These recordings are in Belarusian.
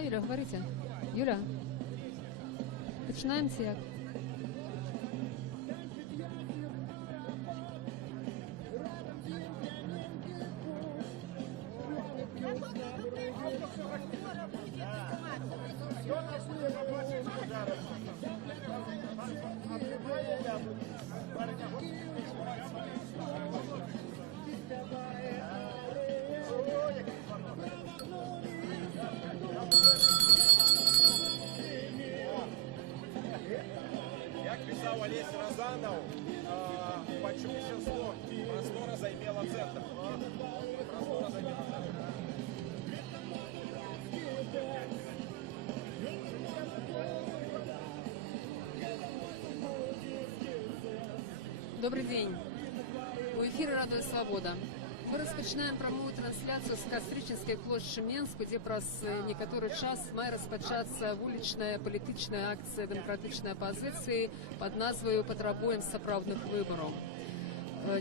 Да, Юля, говорите. Юля, починаем ці як? Як писав Олесь Розанов, почувся слог, простора займела центр. Простора займела центр. Добрый день. У эфира «Радио Свобода». Мы распачинаем прамую трансляцию с Кастрычынскай плошчы Менску, дзе праз некаторы час мае распачацца вулічная палітычная акцыя дэмакратычнай апазіцыі пад назваю «Патрабуем сапраўдных выбараў».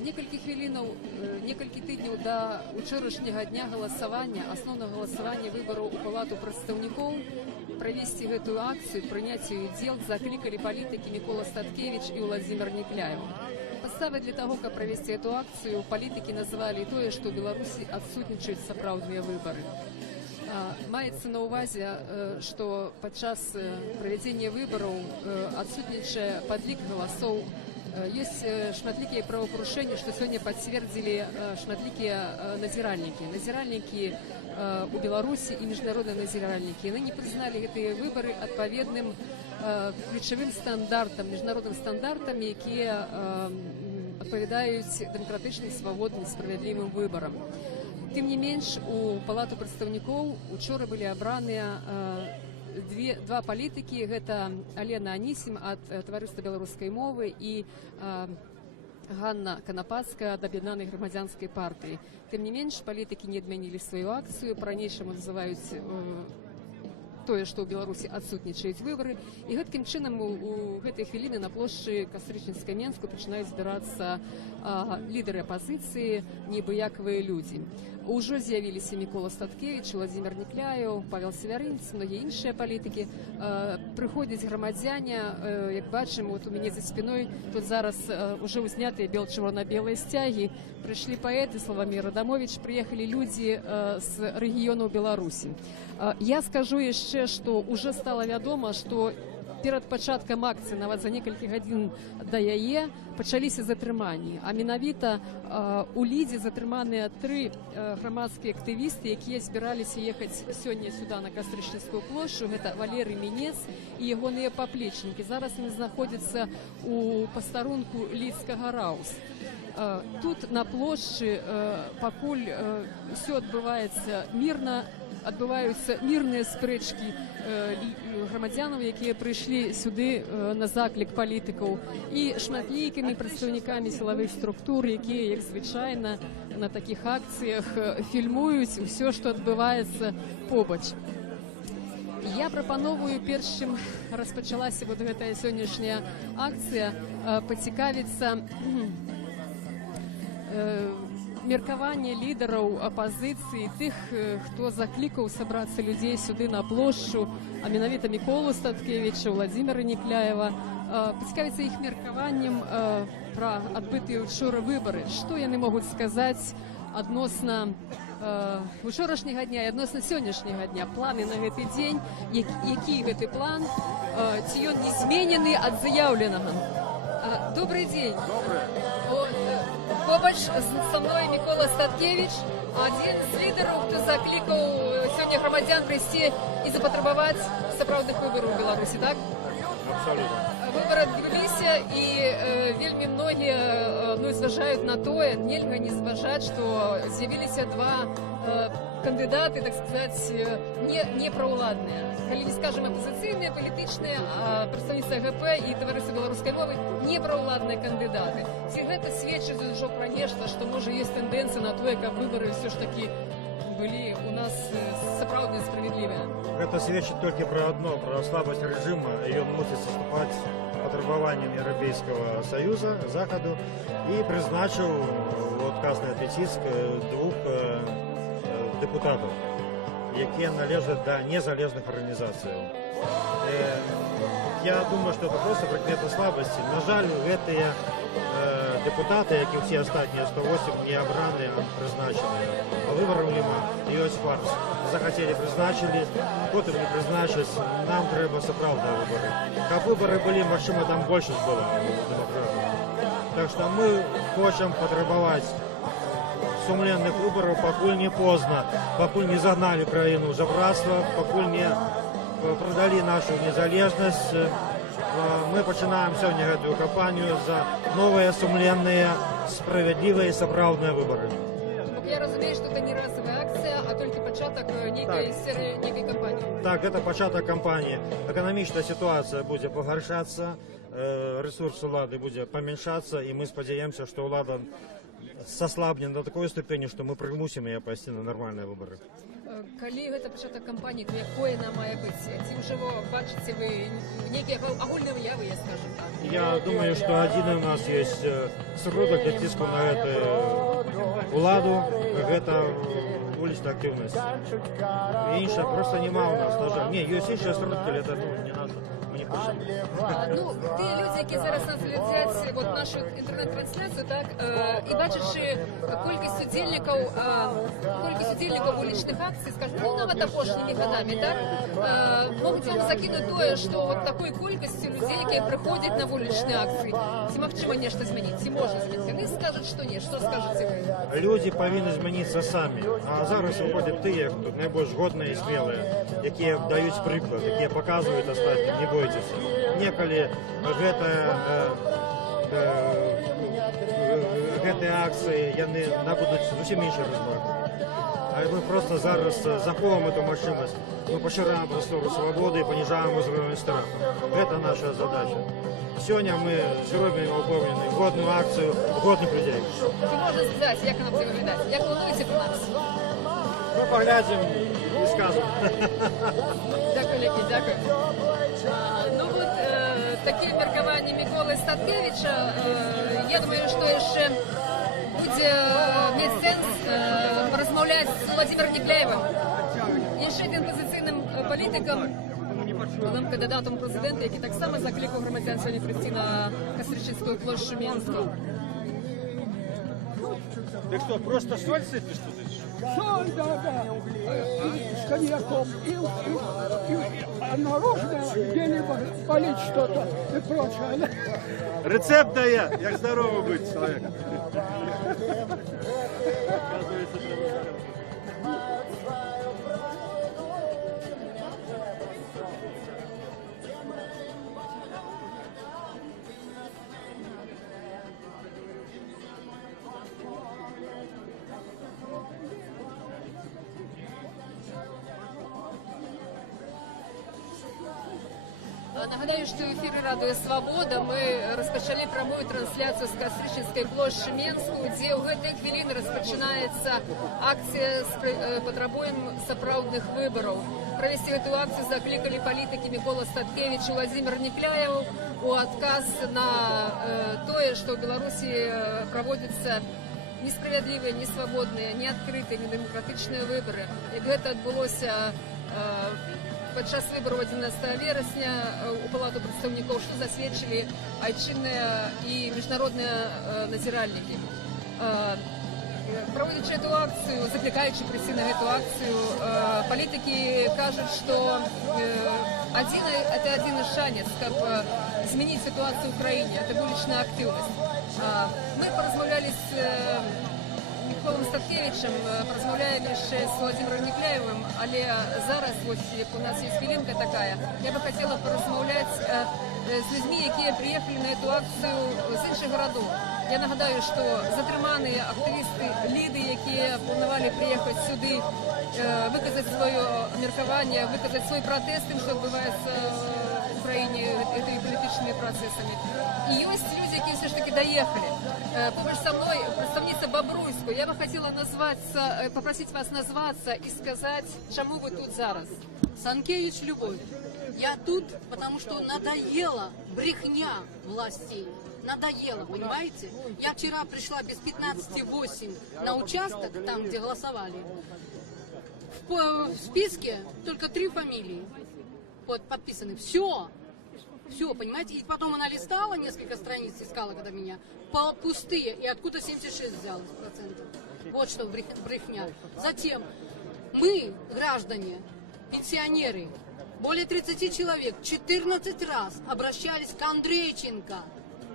Некалькі тыдняў да учорашняга дня галасавання, асноўнага галасавання выбараў у палату прадстаўнікоў, правесці гэтую акцыю, прыняць яе удзел заклікалі палітыкі Мікола Статкевіч і Владзімир Некляеў. Подставой для того, как провести эту акцию, политики называли то, что в Беларуси отсутничают сапраўдныя выборы. Маецца на увазе, что падчас проведения выборов отсутнічае подлік голосов. Есть шматлікія правопарушэнні, што сёння пацвердзілі шматлікія назіральнікі. Назіральнікі у Беларусі і міжнародныя назіральнікі. Яны не прызналі гэтыя выбары адпаведным ключавым стандартам, міжнародным стандартам, якія адпавядаюць дэмакратычным, свабодным, справядлівым выбарам. Тым не менш, у палату прадстаўнікоў учора былі абраныя два палітыкі. Гэта Алена Анісім ад таварыства беларускай мовы і Ганна Канапацкая ад аб'яднанай грамадзянскай партыі. Тым не менш, палітыкі не адмянілі сваю акцыю, па-ранейшаму называюць тое, што ў Беларусі адсутнічаюць выбары. І гэткім чынам у гэтай хвіліны на плошчы Кастрычынскай Менску пачынаюць збірацца лідары апазіцыі, небыякавыя людзі. Ужо з'явіліся Мікола Статкевіч, Владзімир Некляеў, Павел Севярынец, многія іншыя палітыкі. Прыходзяць грамадзяне, як бачым, вот у мяне за спиной тут зараз уже узнятыя бел-чырвона-белыя сцягі. Прыйшлі паэты Славамир Адамович, прыехалі людзі з рэгіёнаў Беларусі. Я скажу яшчэ, што уже стала вядома, што перад пачаткам акцыі, нават за некалькі гадзін да яе, пачаліся затрыманні. А менавіта у Лідзе затрыманыя 3 грамадскія актывісты, якія збіраліся ехаць сёння сюда на Кастрычынскую плошчу. Гэта Валерый Мінец і ягоныя паплечнікі. Зараз яны знаходзяцца у пастарунку Лідскага Раус. Тут на плошчы пакуль ўсё адбываецца мірна, адбываюцца мірныя спрэчкі грамадзянаў, якія прыйшлі сюды на заклік палітыкаў, і шматлікімі прадстаўнікамі сілавых структур, якія, як звычайна, на такіх акцыях фільмуюць усё, што адбываецца побач. Я прапановую, перш чым распачалася вот гэтая сённяшняя акцыя, пацікавіцца меркаванне лідараў апазіцыі, тых, хто заклікаў сабрацца людзей сюды на плошчу, а менавіта Міколу Статкевіча, Владзіміра Некляева, пацікавіцца іх меркаваннем пра адбытыя учора выбары. Што яны могуць сказаць адносна учорашняга дня і адносна сённяшняга дня, планы на гэты дзень, які гэты план, ці ён не зменены ад заяўленага. Добрый день. Добрый. Побач со мной Микола Статкевич, один з лідараў, хто заклікаў сёння грамадзян прыйсці і запатрабаваць сапраўдных выбараў у Беларусі, так? Абсолютно. Выбары адбыліся, і вельмі многія зважаюць на тое, нельга не зважаць, што з'явіліся 2 кандыдаты, так сказаць, не праўладныя. Калі не скажем апозіцыйныя, палітычныя, прадстаўніцтва ГП і таварыства беларускай мовы не праўладныя кандыдаты. Ці гэта сведчыць ужо пра нешта, што можа ёсць тэндэнцыя на тое, каб выбары ўсё ж такі былі у нас сапраўдныя справядлівыя? Это сведчит только про одно, про слабость режима, и он мусит соступать потребованиям Европейского Союза, Заходу, и призначил вот Красный Атлетиск 2 депутатов. які належать до незалежних організацій. Я думаю, що це просто прикмета слабості. На жаль, ці депутати, як і всі останні 108, не обрані, а призначені. А виборів нема, і ось фарс. Захотіли, призначили, потім не призначать. Нам треба справді вибори. Як вибори були, можливо, там більшість була демократів. Так що ми хочемо потребувати сумленных выборов, покуль не поздно, покуль не загнали країну в жабратство, покуль не продали нашу незалежность. Мы починаем сегодня эту кампанию за новые, сумленные, справедливые, справедливые выборы. Я розумію, що це не разова акція, а тільки початок некої серії, некої кампанії. Так, это початок кампании. Экономическая ситуация будет погоршаться, ресурс улады будет поменьшаться, и мы сподеемся, что улада сослабнет до такой ступени, что мы примусим ее пойти на нормальные выборы. Коли гэта пачаток кампанії, то якое нам має бути? Ці вже бачите ви некі агульні вияви, я скажу так? Я думаю, что один у нас есть сродок для тиску на эту владу, это уличная активность. Інша просто нема у нас, на жаль. Ні, є інші сродки, это не надо. Ну, ті люди, які зараз нас глядять от нашу інтернет-трансляцію, так, і бачачи кількість удільників вуличних акцій, скажуть, ну, навіть апошніми годами, так, можуть вам закинути те, що от такою кількістю людей, які приходять на вуличні акції, ці можливо нечто змінити, ці можна змінити. Вони скажуть, що ні, що скажете ви? Люди повинні змінитися самі, а зараз виходять ті, як тут найбільш годні і сміли, які дають приклад, які показують остальним, не бойтесь. Неколи гэты акції яны набудуць зусім іншы результат. А мы просто зараз заховуем эту мощность, мы пошираем простору свободы и понижаем уровень страха. Это наша задача. Сегодня мы зробимо выполненную годную акцию годных людей. Чи можна сказати, як нам це виглядає? Як планується про нас? Мы поглядим и скажем. Дякую, Леонід, дякую. Ну вот, такі міркування Миколи Статкевича, я думаю, що ще буде мати сенс порозмовляти з Владимиром Никляєвим. І ще один позиційним політиком, новим кандидатом в президенти, який так само закликав громадян сьогодні прийти на Костричинську площу Мінську. Ты что, просто соль сыпешь тут? Соль, да. С коньяком. А наружно где-либо полить что-то и прочее. Рецепт дає, як здорово бути чоловік. Нагадаю, що в ефірі Радіо Свобода ми розпочали пряму трансляцію з Костричинської площі Мінську, де у гэтай хвилини розпочинається акція «Потребуємо сапраўдних виборів». Провести эту акцию закликали политики Микола Статкевич и Владимир Никляев у отказ на то, что в Беларуси проводятся несправедливые, несвободные, неоткрытые, недемократичные выборы. И это отбылося падчас выбораў 11 верасня у Палату прадстаўнікоў, што засведчылі айчынныя і міжнародныя назіральнікі. Проводячи эту акцию, закликаючи прийти на эту акцию, политики кажут, что это один из шанец, как изменить ситуацию в Украине, это уличная активность. Мы поразмовляли с Миколом Статкевичем, поразмовляли ще з Владимиром Никляєвим, але зараз, ось як у нас є хвилинка така, я би хотіла порозмовляти з людьми, які приїхали на цю акцію з інших городів. Я нагадаю, що затримані активісти Ліди, які планували приїхати сюди, виказати своє міркування, виказати свій протест тим, що відбувається в Україні цими політичними процесами. І є люди, які все ж таки доїхали. Поруч со мною представниця Бобруйської. Я би хотіла попросити вас назватися і сказати, чому ви тут зараз. Санкевич Любовь. Я тут, потому что надоела брехня властей. Надоело, понимаете? Я вчера пришла без 15:08 на участок, там, где голосовали. В списке только 3 фамилии подписаны. Все, понимаете? И потом она листала несколько страниц, искала, когда меня, пустые. И откуда 76 взялось процентов? Вот что брехня. Затем мы, граждане, пенсионеры, более 30 человек, 14 раз обращались к Андрейченко,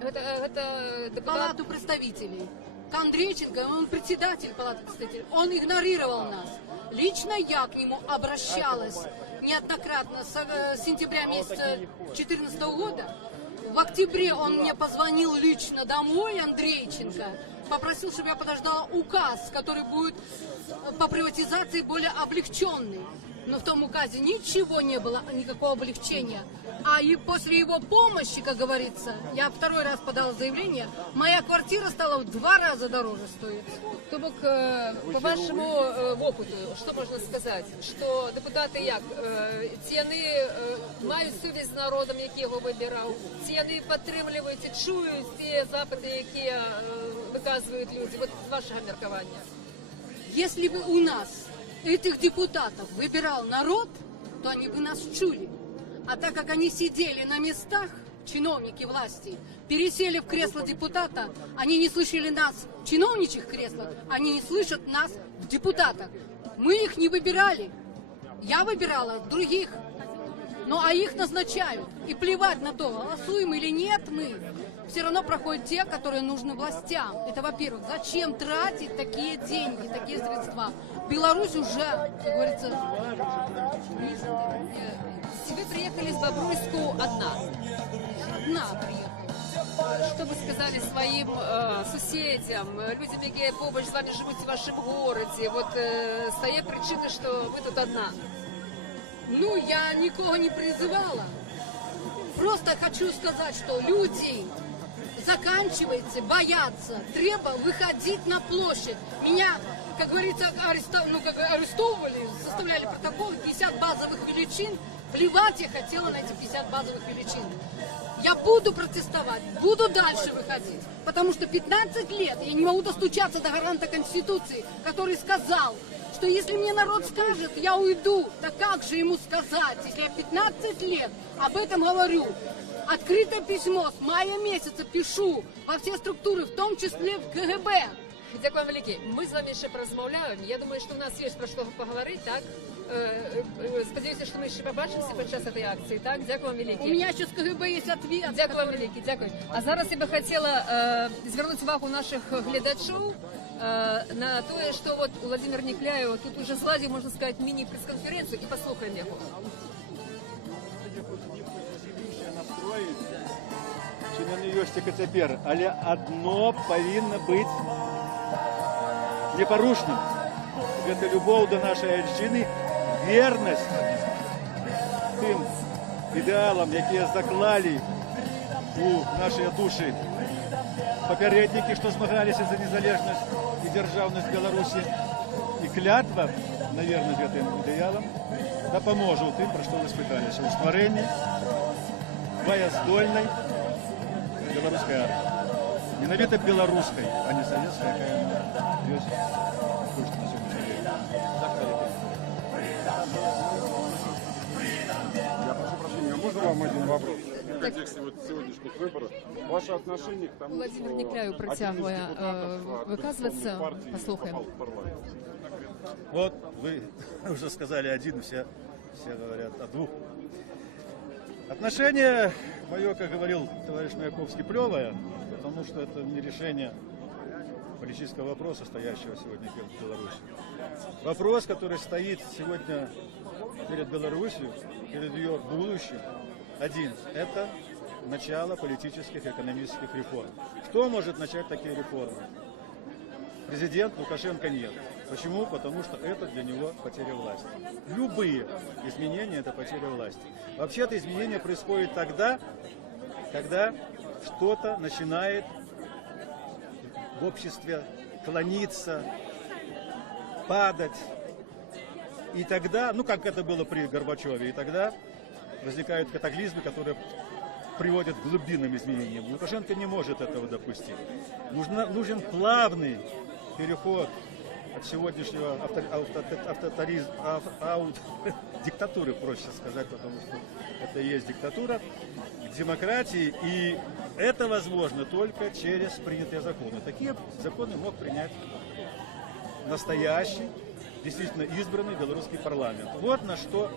Это в Палату представителей. К Андрейченко, он председатель Палаты представителей, он игнорировал нас. Лично я к нему обращалась неоднократно с сентября месяца 2014 года. В октябре он мне позвонил лично домой, Андрейченко, попросил, чтобы я подождала указ, который будет по приватизации более облегченный. Но в том указе ничего не было, никакого облегчения. А и после его помощи, как говорится, я 2-й раз подала заявление, моя квартира стала в 2 раза дороже стоить. То бок, по вашому опыту, що можна сказати? Що депутати як? Ці вони мають совість з народом, який його вибирав? Ці вони підтримують і чують ті запити, які виказують люди? От з вашого міркування. Если бы у нас этих депутатов выбирал народ, то они бы нас чули. А так как они сидели на местах, чиновники власти, пересели в кресло депутата, они не слышали нас в чиновничьих креслах, они не слышат нас в депутатах. Мы их не выбирали. Я выбирала других. Ну а их назначают. И плевать на то, голосуем или нет мы. Все равно проходят те, которые нужны властям. Это, во-первых, зачем тратить такие деньги, такие средства? Беларусь уже, как говорится, Вы приехали с Бобруйску одна. одна приехала. Что вы сказали своим сусідям, людям, які поруч з вами живуть в вашому городі? Вот з тієї причини, що ви тут одна. Ну, я никого не призывала. Просто хочу сказать, что люди, заканчивайте бояться, треба выходить на площадь. Меня, как говорится, арестовывали, составляли протокол, 50 базовых величин. Плевать я хотела на эти 50 базовых величин. Я буду протестовать, буду дальше выходить. Потому что 15 лет я не могу достучаться до гаранта Конституции, который сказал, что если мне народ скажет, я уйду. Так как же ему сказать, если я 15 лет об этом говорю? Открытое письмо с мая месяца пишу во все структуры, в том числе в КГБ. Дякую вам велике. Ми з вами ще порозмовляємо. Я думаю, що у нас є про що поговорити, так? Сподіваюся, що ми ще побачимося під час цієї акції, так? Дякую вам велике. У меня еще с КГБ есть ответ. Дякую вам велике, дякую. А зараз я би хотіла звернути увагу наших глядачів на те, що от Владимир Некляєв тут уже зладив, можна сказати, міні-прес-конференцію, і послухаємо його. Чи на нее тепер, але одно повинно бути непорушним. Это любовь до нашей отчины, верность тем идеалам, які заклали у наші душі попередники, що змагалися за незалежність і державність Білорусі. І клятва на верність цим ідеалам допоможе тим, про що ви спиталися, у створенні боездольной белорусской армии. Ненавидно белорусской, а не советской, какая есть на сегодняшний день. Я прошу прощения, а можно вам один вопрос? В контексте вот сегодняшних выборов, ваше отношение к тому, Владимир что Некляєв протягує один из депутатов виказуватися. оппозиционной партии Послухаємо. попал в парламент? Вот вы уже сказали один, все говорят о двух. Отношение мое, как говорил товарищ Маяковский, плевое, потому что это не решение политического вопроса, стоящего сегодня перед Беларусью. Вопрос, который стоит сегодня перед Беларусью, перед ее будущим, один – это начало политических и экономических реформ. Кто может начать такие реформы? Президент Лукашенко нет. Почему? Потому что это для него потеря власти. Любые изменения – это потеря власти. Вообще-то изменения происходят тогда, когда что-то начинает в обществе клониться, падать. И тогда, ну как это было при Горбачеве, и тогда возникают катаклизмы, которые приводят к глубинным изменениям. Лукашенко не может этого допустить. Нужен плавный переход от сегодняшнего диктатуры, проще сказать, потому что это и есть диктатура, к демократии, и это возможно только через принятые законы. Такие законы мог принять настоящий, действительно избранный белорусский парламент. Вот на что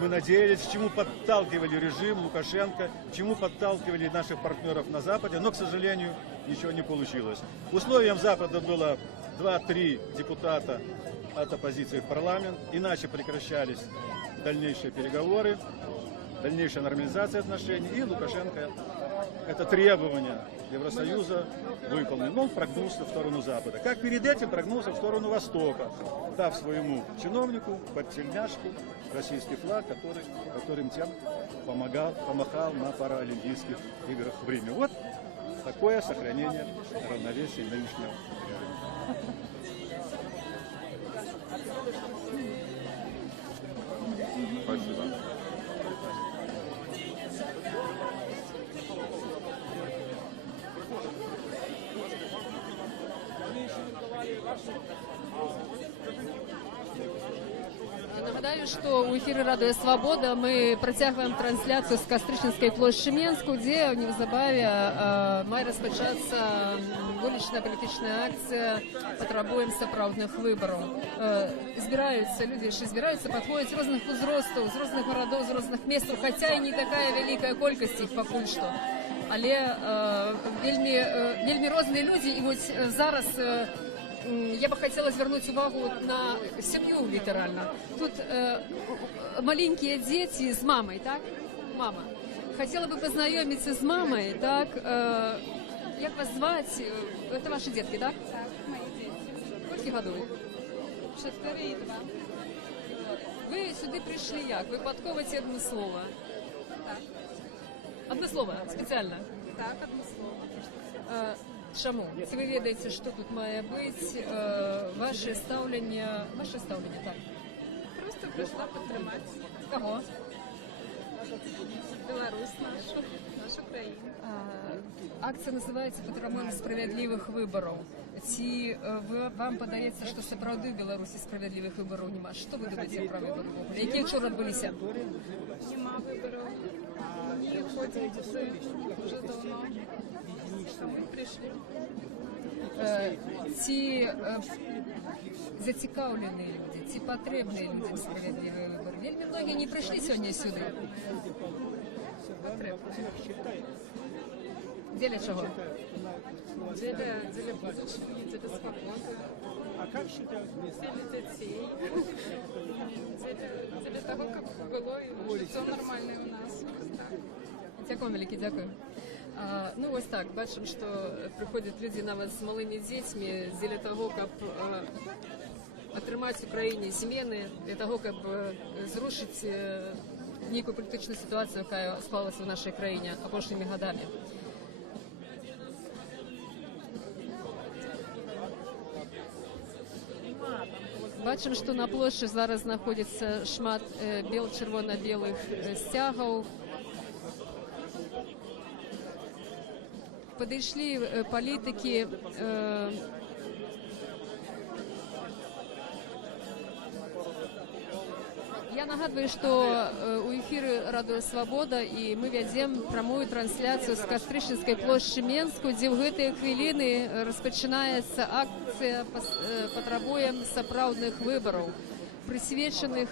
мы надеялись, к чему подталкивали режим Лукашенко, к чему подталкивали наших партнеров на Западе, но, к сожалению, ничего не получилось. Условием Запада было 2-3 депутата от оппозиции в парламент, иначе прекращались дальнейшие переговоры, дальнейшая нормализация отношений, и Лукашенко это требование Евросоюза выполнил. Но он прогнулся в сторону Запада. Как перед этим прогнулся в сторону Востока, дав своему чиновнику под тельняшку российский флаг, которым тем помахал на паралимпийских играх в Риме. Вот такое сохранение равновесия нынешнего. Спасибо. Я нагадаю, що у ефірі Радіо Свобода ми працягваем трансляцію з Кастрычніцкай плошчы Менску, дзе неўзабаве мае распачацца вулічная палітычная акцыя «Патрабуем сапраўдных выбараў». Збіраюцца людзі, яшчэ збіраюцца, падходзяць розных узростаў, з розных гарадоў, з розных месцаў, хаця і не такая вялікая колькасць іх пакуль што. Але вельмі розныя людзі, і вось зараз я бы хотела звернуть увагу на семью литерально. Тут маленькие дети с мамой, так? Мама. Хотела бы познакомиться с мамой, так? Как вас звать? Это ваши детки, так? Так, мои дети. Сколько годов? 4 и 2. Вы сюда пришли як? Вы подковываете одно слово? Так, Одно слово, специально? так, одно слово. Чаму? Ці ви ведаєте, що тут має бути, ваше ставлення, так? Просто пришла подтримать Кого? Беларусь нашу країну. Акція називається «Патрабуем справедливих виборів». Ці вам подається, що сапраўды в Білорусі справедливих виборів нема? Що ви думаєте про вибори? Які вчора відбулися? Нема виборів. Не ходять вже давно. Ми прийшли. Ці зацікавлені люди, ці потрібні людям справедливі вибори. Вельми многі не прийшли сьогодні сюди. Дзеля чого? Дзеля будущего, дзеля свободи, дзеля дітей, дзеля того, як було і життя нормальне у нас. Дякую, велике, дякую. Ну, ось так, бачимо, що приходять люди навіть з малими дітьми для того, щоб отримати в Україні зміни, для того, щоб зрушити некую політичну ситуацію, яка склалася в нашій країні останніми годами. Бачимо, що на площі зараз знаходиться шмат червоно-білих стягів. Подошли політики, я нагадываю, что у эфира Радио Свобода, и мы ведем прямую трансляцию с Кастрычніцкай площі Менску, где в гэтыя хвилины распачинаецца акция «Патрабуем сапраўдных выборов», присвеченных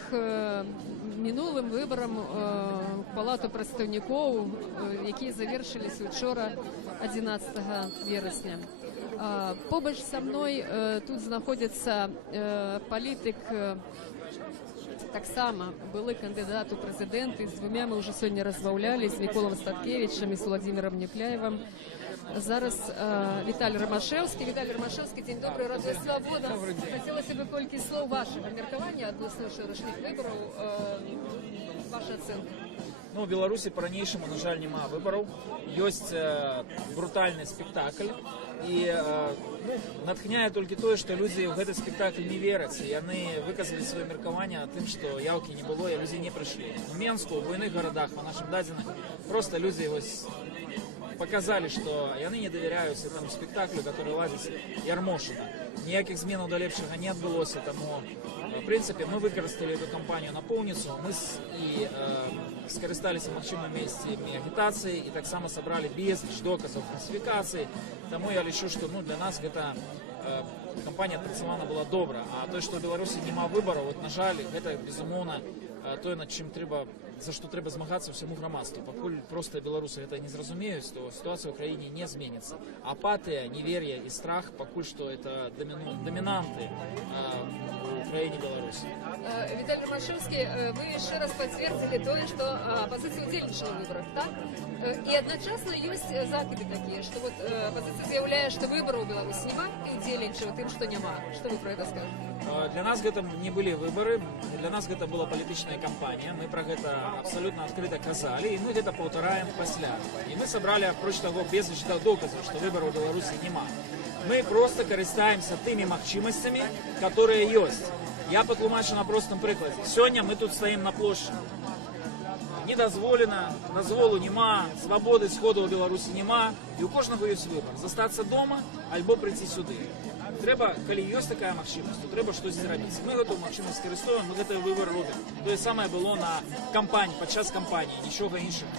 мінулым выборам в Палату прадстаўнікоў, якія завершились учора 11 верасня. Побач са мной тут знаходзіцца палітык, таксама былы кандыдат у прэзідэнты, з двумя мы ўжо сёння размаўлялі, з Міколам Статкевічам і з Владзімірам Някляевым. Зараз Віталій Ромашевскі. Віталій Ромашевскі, дзень добрый, Радіо Свобода. Хотелось бы колькі слоў вашага меркавання адносно ўчорашніх выбараў, ваша ацэнка. Ну, в Беларуси по-ранейшему, на жаль, нема выборов. Есть брутальный спектакль. И натхняе толькі тое, што людзі ў гэты спектакль не вераць. І яны выказалі сваё меркаванне тым, што яўкі не было, і людзі не прыйшлі. У Менску, у буйных гарадах, па нашым дадзеных, проста людзі показали, што яны не давяряюць этому спектаклю, который ладзіць Ярмошина. Ніякіх зменаў да лепшага не адбылося, таму в прынцыпе мы выкарысталі эту кампанію напоўніцу, мы скарысталіся магчымымі месцамі агітацыі і таксама сабралі безліч доказаў фальсіфікацыі. Таму я лічу, што для нас гэта кампанія адпрацавана была добра. А тое, што ў Беларусі няма выбараў, на жаль, гэта безумоўна тое, над чым за што трэба змагацца ўсяму грамадству. Пакуль проста беларусы гэта не зразумеюць, то сітуацыя ў краіне не зменіцца. Апатыя, невер'е і страх пакуль што это дамінанты у краіне Беларусі. Віталій Ромашевскі, вы яшчэ раз пацвердзілі тое, што апазіцыя ўдзельнічала ў выбарах, так? І адначасна ёсць закиды такія, што апазіцыя заяўляе, што выбараў у Беларусі няма і ўдзельнічае тым, што няма. Што вы пра гэта скажаце? Для нас гэта не былі выбары, для нас гэта была палітычная кампанія, мы пра гэта абсалютна адкрыта казалі, і мы гэта паўтараем пасля. І мы сабралі, апроч таго, безліч доказаў, што выбараў у Беларусі няма. Мы просто карыстаемся тымі магчымасцямі, которые ёсць. Я патлумачу на простым прыкладзе. Сёння мы тут стаім на плошчы. Не дазволена, дазволу няма, свабоды сходу ў Беларусі няма, і у кожнага ёсць выбар. Застацца дома альбо прыйти сюды. Трэба, калі ёсць такая магчымасць, то трэба штось зрабіць. Мы гэтую магчымасць скарыстовым, мы гэты выбар робім. Тое самае было на кампаніі, падчас кампаніі, нічога іншага.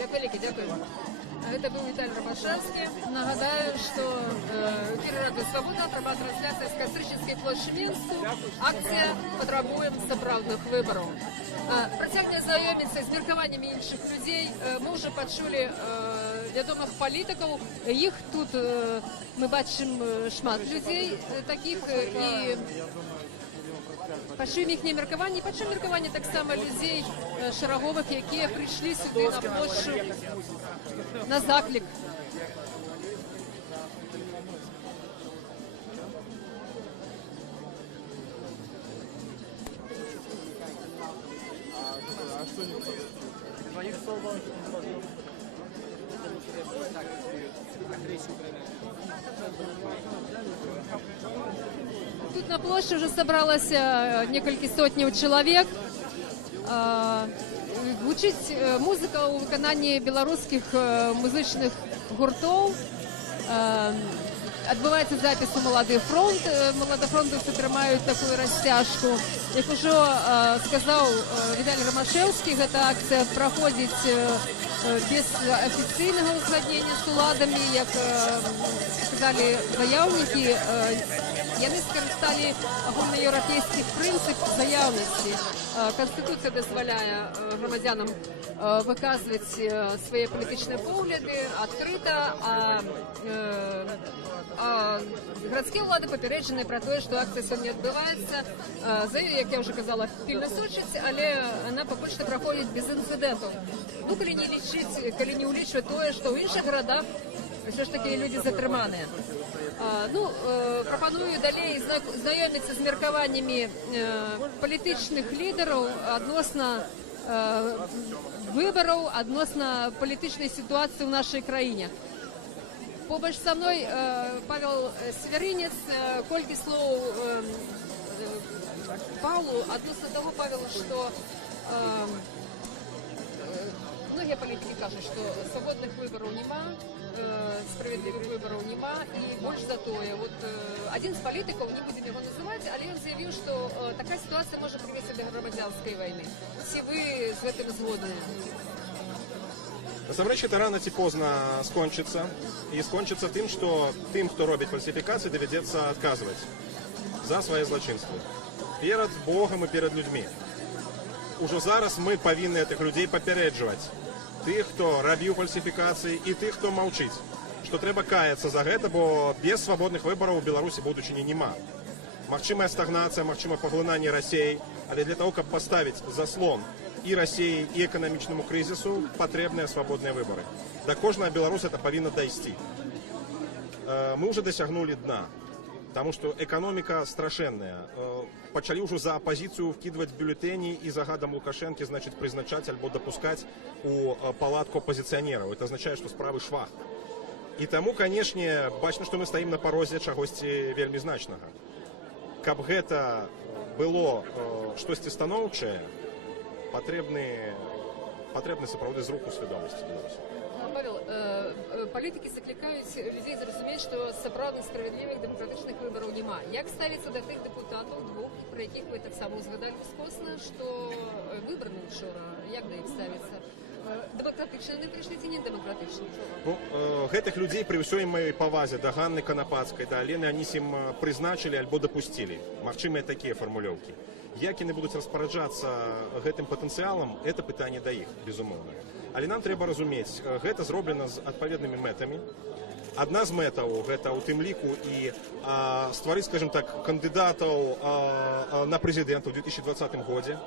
Дякую. Гэта быў Віталій Ромашевскі. Нагадаю, што эфір Радыё Свабода, прямая трансляцыя з Кастрычніцкай плошчы Мінску. Акцыя «Патрабуем сапраўдных выбараў». Працягне знаёміцца з меркаваннямі іншых людзей. Мы ўжо пачулі вядомых палітыкаў. Іх тут мы бачым шмат людзей такіх і пачуем іхнія меркаванні, пачуем меркаванні таксама людзей шараговых, якія прыйшлі сюды на плошчу на заклік. Тут на площади уже собралось несколько сотен человек. Гучить музыка у виконанні белорусских музичных гуртов. Отбывается запись у «Молодый фронт». Молодофронтовцы тримають таку розтяжку. Як уже сказав Віталій Ромашевський, эта акция проходит без официального узгоднения с уладами, як сказали заявники. Яны скарысталі агульнаеўрапейскі прынцып заяўнасці. Конституція дазваляе грамадзянам выказваць свае палітычныя погляды адкрыта, а гарадскія ўлады папярэджаныя пра тое, што акцыя сёння адбываецца. За ёй, як я ўжо казала, пільна сочыць, але яна пакуль што праходзіць без інцыдэнтаў. Ну, калі не ўлічваць тое, што ў іншых гарадах ўсё ж такі людзі затрыманыя. Прапаную далей знаёміцца з меркаваннямі палітычных лідараў адносна выбараў, адносна палітычнай сітуацыі ў нашай краіне. Побач са мной Павел Сверынец. Колькі слоў Павлу адносна таго, Павел, што многія палітыкі кажуць, што свабодных выбараў няма, справедливых выборов нема, и больше за то. Один из политиков, не будем его называть, але он заявил, что такая ситуация может привести до громадянской войны. Все вы с этим згодны? Насамрэч, это рано ці позна скончыцца. І скончыцца тым, што тым, хто робіць фальсіфікацыі, давядзецца адказваць за свае злачынствы. Перад Богам і перад людзьмі. Ужо зараз мы павінны гэтых людзей папярэджваць. Тых, хто рабіў фальсіфікацыі, і тых, хто маўчыць, што трэба каяцца за гэта, бо без свабодных выбараў у Беларусі будучыні няма. Магчымая стагнацыя, магчыма паглынанне Расіі, але для того, каб паставіць заслон і Расіі, і эканамічнаму крызісу, патрэбныя свабодныя выбары. Да кожнага беларуса это павінна дайсці. Мы ўжо дасягнулі дна, таму што эканоміка страшэнная. Пачалі ўжо за апазіцыю вкідваць бюлетэні і загадам Лукашэнкі, значыць, прызначаць альбо дапускаць у палатку апазіцыянераў. Это азначае, што справы швах. І таму, канешне, бачна, што мы стаім на парозе чагосьці вельмі значнага. Каб гэта было штосьці станоўчае, патрэбны сапраўды зрух у свядомасці Беларусі. Павел, Палітики закликають людей зрозуміти, що справді справедливих демократичних виборів немає. Як ставиться до тих депутатів двох, про яких ви так само згадали скосно, що вибрані вчора, як до їх ставиться? Демократично не прийшли ці, не демократично? Ну, гэтых людей при ўсёй маёй павазе да Ганны Канапацкай, да Алены Анісім прызначылі альбо дапусцілі. Магчымыя такія фармулёўкі. Як яны будуць распараджацца гэтым патэнцыялам, это пытанне да іх, безумоўна. Але нам трэба разумець, гэта зроблена з адпаведнымі мэтамі. Адна з мэтаў гэта ў тым ліку і стварыць, скажем так, кандыдатаў на прэзідэнта ў 2020 годзе.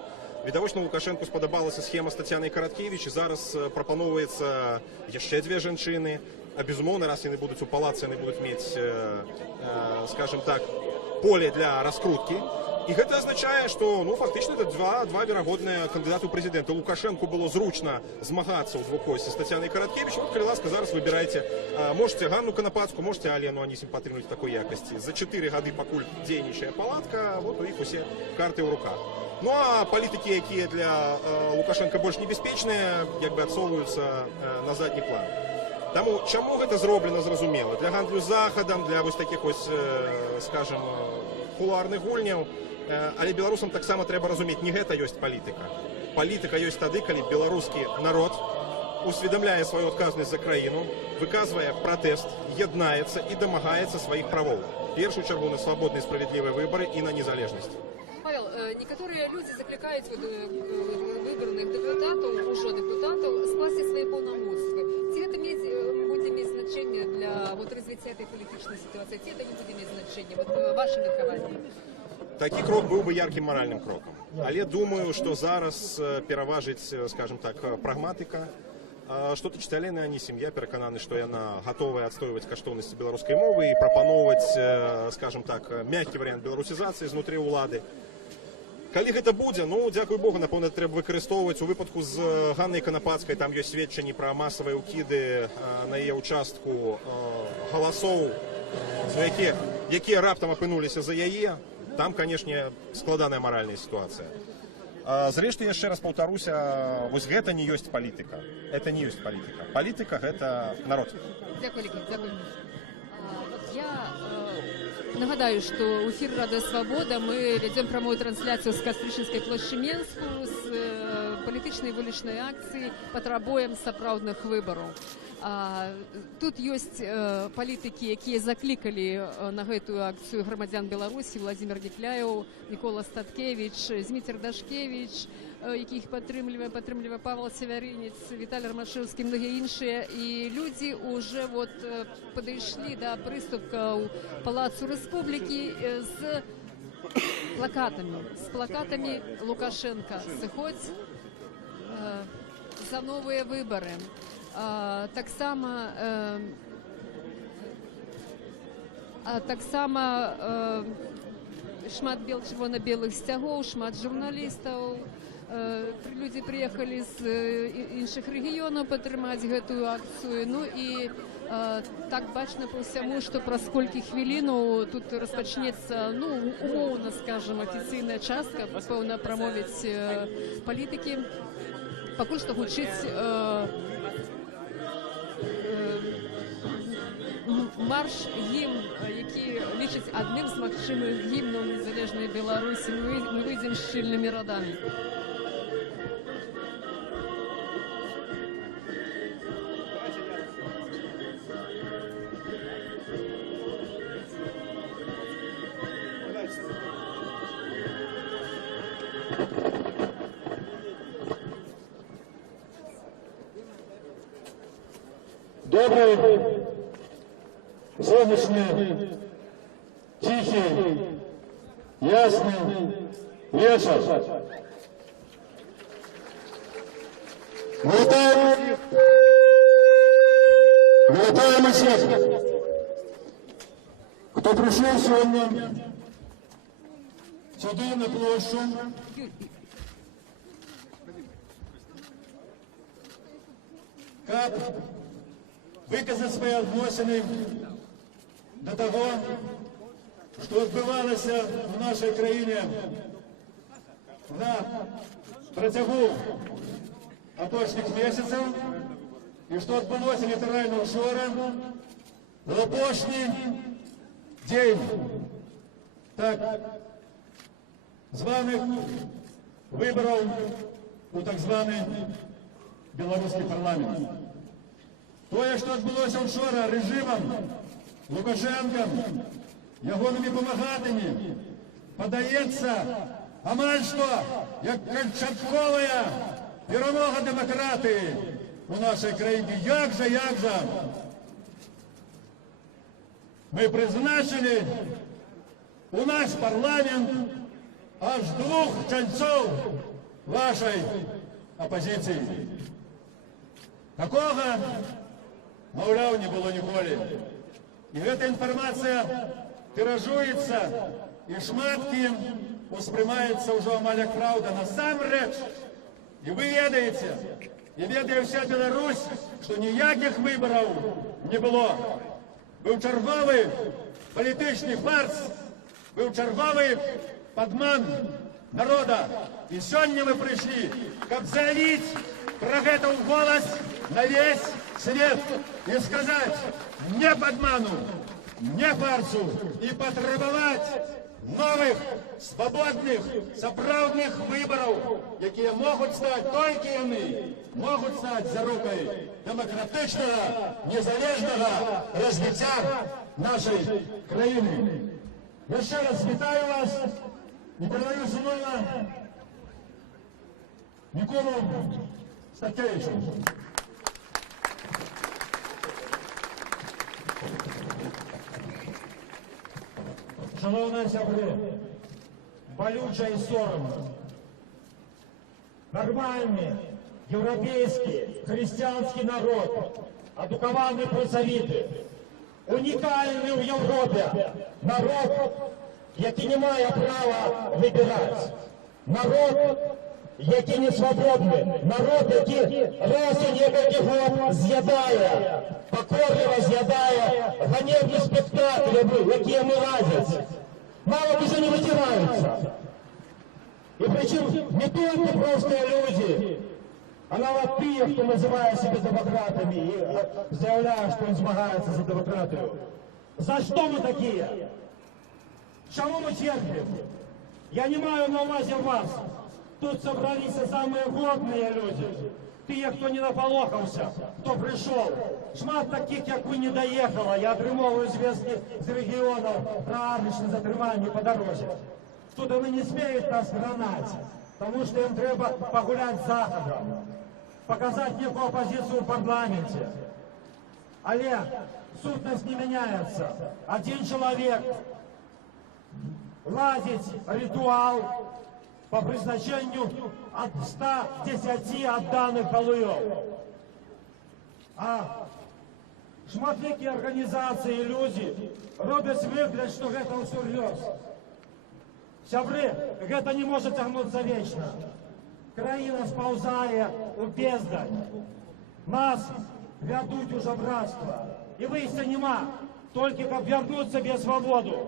Відавочна, Лукашенку спадабалася схема з Тацянай Караткевіч, і зараз прапаноўваецца яшчэ дзве жанчыны. А безумоўна, раз яны будуць у палацы, яны будуць мець, скажем так, поле для раскруткі. І гэта азначае, што фактычна это два верагодныя кандыдаты ў прэзідэнты. Лукашенку было зручна змагацца ў двухосці з Тацянай Караткевіч. Вот, калі ласка, зараз выбірайце. Можете Ганну Канапацкую, можете Алену Анісім падтрымліваць такой якасці. За 4 гады, пакуль дзейнічае палатка, вот у іх усе карты ў руках. Ну а палітыкі, якія для Лукашенка больш небяспечныя, як бы адсоўваюцца на задні план. Таму чаму гэта зроблена, зразумела? Для гандлю захадам, для вось такіх вось, скажем, кулуарных гульняў. Але беларусам таксама трэба разумець, не гэта ёсць палітыка. Палітыка ёсць тады, калі беларускі народ усведамляе сваю адказнасць за краіну, выказвае пратэст, яднаецца і дамагаецца сваіх правоў. В першую чаргу на свабодныя справядлівыя выбары і на незалежнасць. Павел, некоторые люди закликают выбранных депутатов, уже депутатов, скласти свои полномочия. Это будет иметь значение для развития этой политической ситуации? Это не будет иметь значения? Вот ваше меркование. Такі крок быў бы яркім маральным крокам. Але думаю, што зараз пераважыць, скажем так, прагматыка. Што тычыць Алены Анісім, я перакананы, што яна гатовая адстойваць каштоўнасці беларускай мовы і прапаноўваць, скажем так, мяккі варыянт беларусізацыі знутры ўлады. Калі гэта будзе, дзякуй Богу, напэўна, трэба выкарыстоўваць. У выпадку з Ганнай Канапацкай там ёсць сведчанні пра масавыя ўкіды на яе ўчастку галасоў, якія раптам апынуліся за яе. Там, канешне, складаная маральная сітуацыя. Зрэшты, яшчэ раз паўтаруся, вось гэта не ёсць палітыка. Это не ёсць палітыка. Палітыка – гэта народ. Дзякуй, дзякуй. Я нагадаю, что в эфир «Радио Свобода» мы ведем прямую трансляцию с Кастрычинской площади Менску с политичной вулічнай акцией «Потребуем сапраўдных выборов». Тут есть политики, якія закликали на эту акцию громадян Беларуси: Владимир Дикляев, Микола Статкевич, Змитер Дашкевич, які їх підтримує Павел Северинец, Віталій Ромашевський, многие іншие. И люди уже подошли до приступка у Палацу Республики с плакатами Лукашенко «Сыходь за новые выборы». Так само шмат червоно-белых сцягоў, шмат журналістаў. Люди приехали з іншых рэгіёнаў падтрымаць гэтую акцыю. Ну і так бачна по ўсяму, што праз колькі хвілінаў тут распачнецца, умоўна, скажем, афіцыйная частка, пэўна прамовіць палітыкі. Пакуль што гучыць марш, гімн, які лічыць адным з магчымых гімнаў незалежнай Беларусі. Мы выйдзем шчыльнымі радамі. Добрый, солнечный, тихий, ясный вечер. Мы вітаємо всіх, хто прийшов сьогодні сюди на площу. Как выказать свои отношения до того, что отбывалось в нашей краине на протягу апошніх месяцев і што адбылося літаральна учора, в апошні дзень так званых выбораў у так званы беларускі парламент. Тое, што адбылося учора рэжымам Лукашэнкам, ягонымі памагатымі, падаецца амаль што як канчатковая перамога дэмакратыі у нашай краіне. Як жа мы прызначылі у наш парламент аж 2 чальцоў вашай апазіцыі. Такога, маўляў, не было ніколі. І гэта інфармацыя тыражуецца, і шмат кім успрымаецца ўжо амаль як праўда. Насамрэч, і вы ведаеце, і ведае ўся Беларусь, што ніякіх выбараў не было. Быў чарговы палітычны фарс, быў чарговы падман народа. І сёння мы прыйшлі, каб заявіць пра гэта ў голас на весь свет і сказаць не падману, не фарсу, і патрабаваць новых, свабодных, сапраўдных выбараў, якія могуць стаць, толькі яны могуць стаць зарукай дэмакратычнага, незалежнага развіцця нашай краіны. Яшчэ раз вітаю вас і перадаю слово Миколу Статкевичу. Шановні сябри, болюча і соромно. Нормальний, європейський, християнський народ, адукований працовіти, унікальний в Європі народ, який не має права вибирати. Народ, який не свободний. Народ, який раз у некілька років з'їдає, покорливо з'їдає ганебні спектаклі, які йому радять. Мало уже не вытираются. И причем не только просто люди, а навіть ті, хто називає себе демократами і заявляє, що він змагається за демократію. За що ми такі? Чому ми терпим? Я не маю на увазі вас. Тут собрались самые годные люди. Ті, хто не наполохався, хто прийшов. Шмат таких, як ви, не доїхало. Я отримовую зв'язки з регіонів про армічне затримання по дорозі. Тут вони не сміють нас гнати, тому що їм треба погуляти з Заходом, показати некую опозицію в парламенті. Але сутність не міняється. Один чоловік ладить ритуал по призначению от 110 отданных голов. А шматликие организации и люди роблять вигляд, что это усерьез. Сябры, это не может тягнуться вечно. Країна сползає у бездань. Нас ведуть у жебратства. И вийстя нема, только как вернуть себе свободу.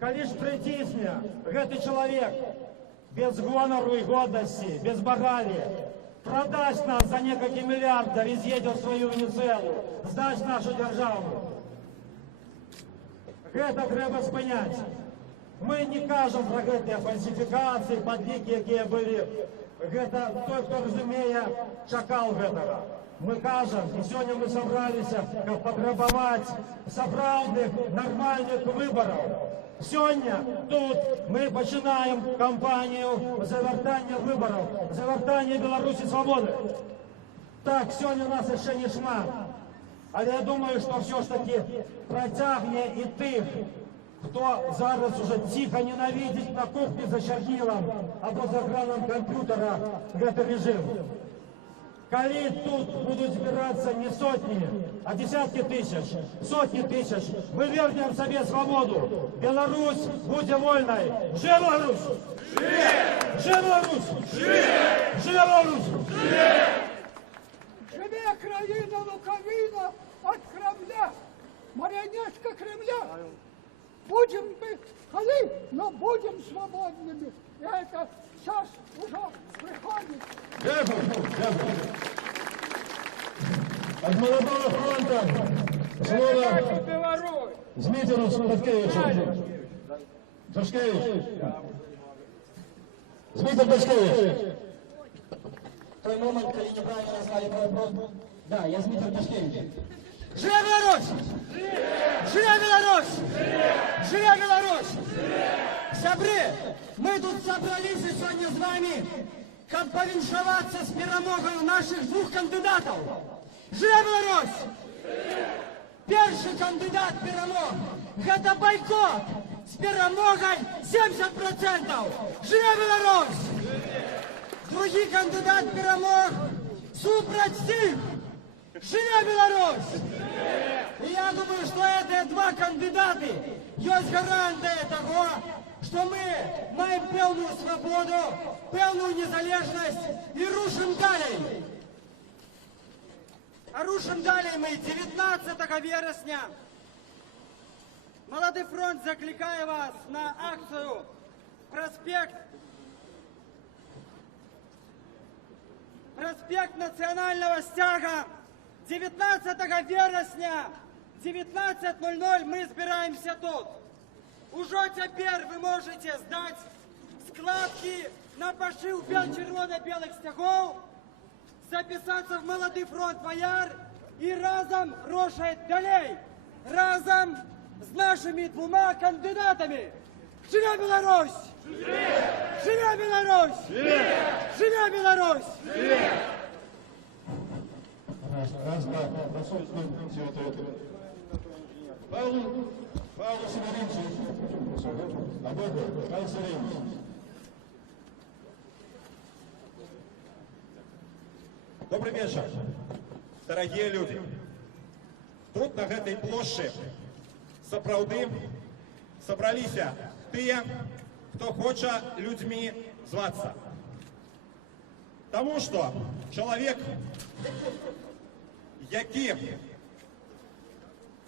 Коли ж притисне, этот человек без гонору и годности, без морали, продасть нас за несколько миллиардов и съедет в свою Венесуэлу, сдасть нашу державу. Это треба спинять. Мы не кажем про эти фальсификации, подлики, які были. Это той, кто разумея, чакал этого. Мы кажем, и сегодня мы собрались, как потребовать справедливых, нормальных выборов. Сегодня тут мы починаем кампанию завертання виборів, завертання Білорусі свободи. Так, сьогодні у нас ще не шмат. Але я думаю, що все ж таки протягне і тих, хто зараз уже тихо ненавидить на кухні за чернилом або за екраном комп'ютера цей режим. Коли тут будут збиратися не сотні, а десятки тисяч, сотні тисяч, ми вернемо собі свободу. Білорусь буде вольною. Живе Білорусь! Живе Білорусь! Живе Білорусь! Живе країна Луковина от Кремля, марионетка Кремля. Будем мы холи, но будем свободными. И это сейчас уже приходит. Дякую. от Молодого фронта слово Змитеру Таткевичу. Ташкевич. Змитер Ташкевич. В той момент, коли неправильно назвали мой вопрос, да, я Змитер Ташкевич. Живе Беларусь! Живе Беларусь! Живе Беларусь! Сябры, мы тут собрались сегодня с вами, как повіншаваться с перемогой наших двух кандидатов. Живе Беларусь! Первый кандидат перемог – это бойкот с перемогой 70%. Живе Беларусь! Другий кандидат перемог супроть всех. Живе Беларусь! И я думаю, что эти два кандидаты есть гарантия того, что мы маем певную свободу, певную незалежность и рушим далее. А рушим далее мы 19 вересня. Молодой фронт закликає вас на акцию Проспект национального стяга. 19 вересня, 19:00 мы збираємося тут. Уже теперь вы можете сдать складки на пошив червоно-белых стягов, записаться в Молодой фронт Бояр и разом рушить далей, разом с нашими двумя кандидатами. Живе Беларусь! Живе Беларусь! Живе Беларусь! Раз, два, присутствуем. Павлу Северинцу. Павел Северинец. Добрый вечер, дорогие люди. Тут, на этой площади, сапраўды собралися тыя, кто хоча людьми зваться. Тому что человек, які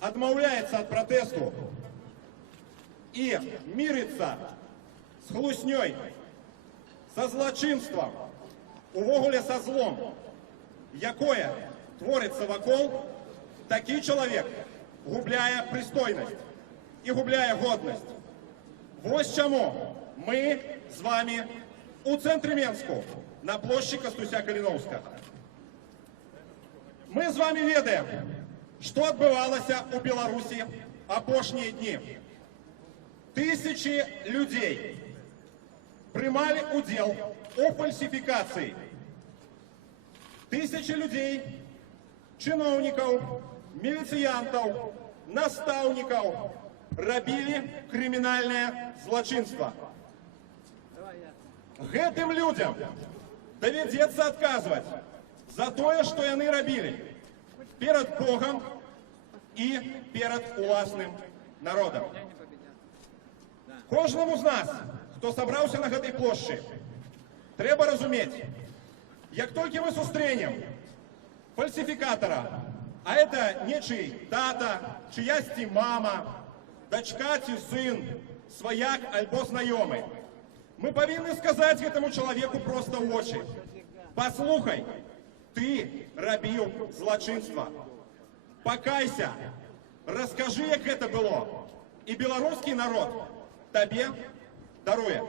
адмаўляецца ад пратэсту і мірыцца з хлуснёй, са злачынствам, увогуле са злом, якое творыцца вакол, такі чалавек губляе прыстойнасць і губляе годнасць. Вось чаму мы з вами у цэнтры Менску на плошчы Кастуся Каліноўскага. Мы з вами ведаем, што адбывалася ў Беларусі апошнія дні. Тысячи людей прымалі удзел у фальсификации. Тысячи людей, чиновников, милициянтов, наставников рабілі крымінальнае злачынства. Гэтым людям давядзецца адказваць за тое, што яны рабілі перад Богом і перад уласным народам. Кожнаму з нас, хто сабраўся на гэтай плошчы, трэба разумець, як толькі мы сустрэнем фальсификатора, а это нечый тата, чиясьці мама, дачка ці сын, сваяк альбо знаёмы, мы павінны сказаць гэтаму чалавеку проста ў вочы: паслухай, ты рабіў злачынства, пакайся, раскажы, як гэта было, і беларускі народ табе даруе.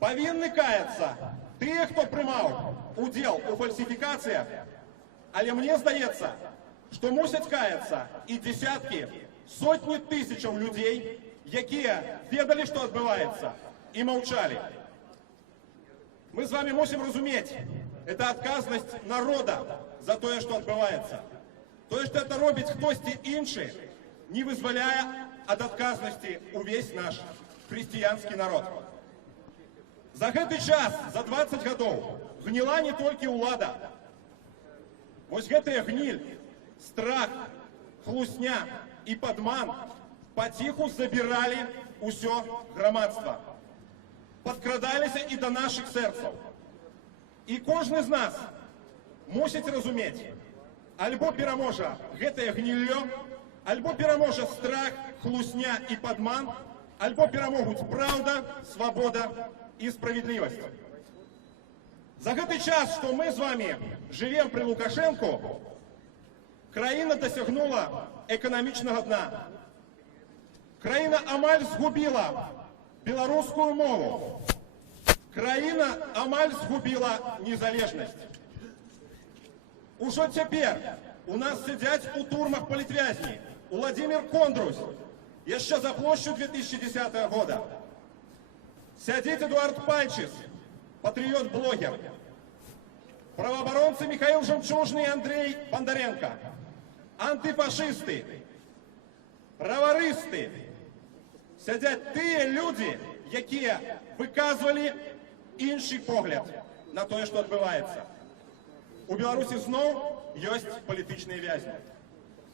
Павінны каяцца тыя, хто прымаў удзел у фальсифікацыях, але мне здаецца, што мусяць каяцца і дзесяткі, сотні тысячаў людзей, якія ведалі, што адбываецца, і маўчалі. Мы з вами мусім разумець, это адказнасць народа за тое, што адбываецца. Тое, што это робіць хтосьці іншы, не вызваляе ад адказнасці увесь наш хрысціянскі народ. За гэты час, за 20 гадоў, гніла не толькі ўлада. Вось гэтая гніль, страх, хлусня і падман паціху забіралі ўсё грамадства. Падкрадаліся і да нашых сэрцаў. І кожны з нас мусіць разумець, альбо пераможа гэтае гніллё, альбо пераможа страх, хлусня і падман, альбо перамогуць праўда, свабода і справядлівасць. За гэты час, што мы з вами жывем пры Лукашэнку, Країна досягнула економічного дна. Країна амаль згубила білоруську мову. Країна амаль згубила незалежність. Уже тепер у нас сидять у турмах політв'язні Владимир Кондрусь, еще за площадь 2010 года. Сидит Эдуард Пальчис, патриот-блогер. Правооборонцы Михаил Жемчужный и Андрей Бондаренко. Антифашисты, правористы. Сидять ті люди, які виказували інший погляд на те, що відбувається. У Білорусі знов є політичні в'язні.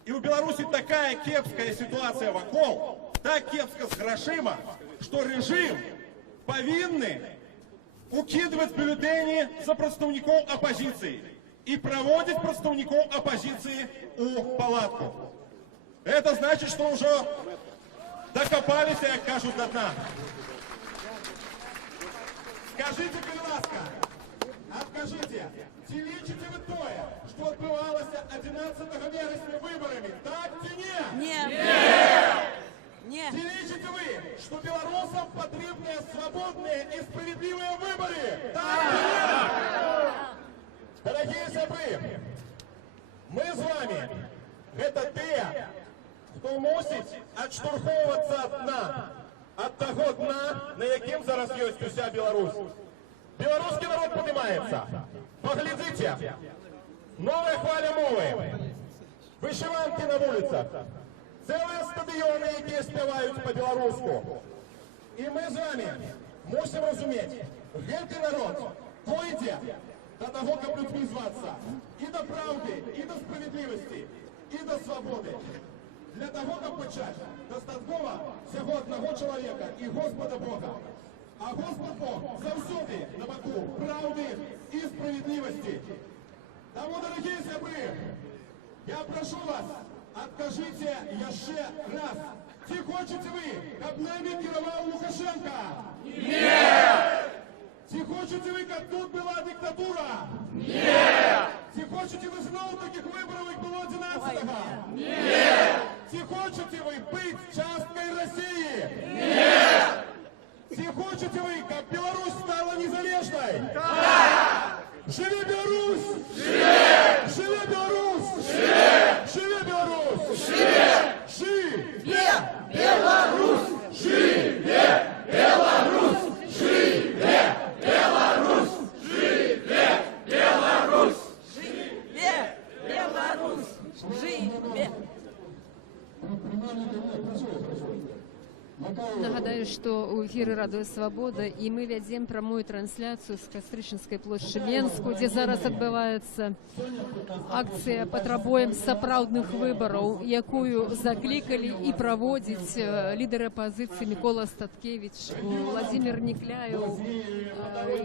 І у Білорусі така кепська ситуація вокруг, так кепська з грошима, що режим повинен укидывать бюллетени за представников оппозиции и проводить представников оппозиции у палатку. Это значит, что уже докопались, як кажуть, до дна. Скажите, будь ласка, откажите, чи лічите ви тое, що відбувалося 11 вересня виборами, так чи ні? Ні. Ні. Чи лічите ви, що білорусам потрібні свободні і справедливі вибори? Так чи ні? Дорогі сябри, ми з вами, це ті, хто мусить відштовхуватися від дна, від того дна, на яким зараз є уся Білорусь. Белорусский народ поднимается. Поглядите. Новая хваля мови. Вышиванки на улицах. Целые стадионы, які співають по-белоруску. І ми з вами мусимо розуміти, гэтый народ дойде до того, как людьми зваться. І до правди, і до справедливості, і до свободи. Для того, как почать, достатково всього одного чоловіка і Господа Бога. А Господь Бог завсюди на боку правди і справедливості. Тому, дорогі сябри, я прошу вас, откажите ще раз. Чи хочете ви, щоб нами керував Лукашенко? Ні! Чи хочете ви, щоб тут була диктатура? Ні! Чи хочете ви знову таких виборів, як було 11-го? Ні! Чи хочете ви бути часткою Росії? Ні! Чи хочете ви, щоб Білорусь стала незалежною? Так! Живе Білорусь! Живе! Живе Білорусь! Живе! Живе Білорусь! Живе! Живе Білорусь! Живе Білорусь! Живе Білорусь! Живе Білорусь! Живе Білорусь! Живе! Нагадаю, что у эфира «Радио Свобода» и мы вядзем прамую трансляцию с Кастрычніцкай плошчы Менску, где зараз адбываецца акцыя патрабуем сапраўдных выбараў, якую закликали и проводить лидеры оппозиции Микола Статкевич, Владимир Некляев,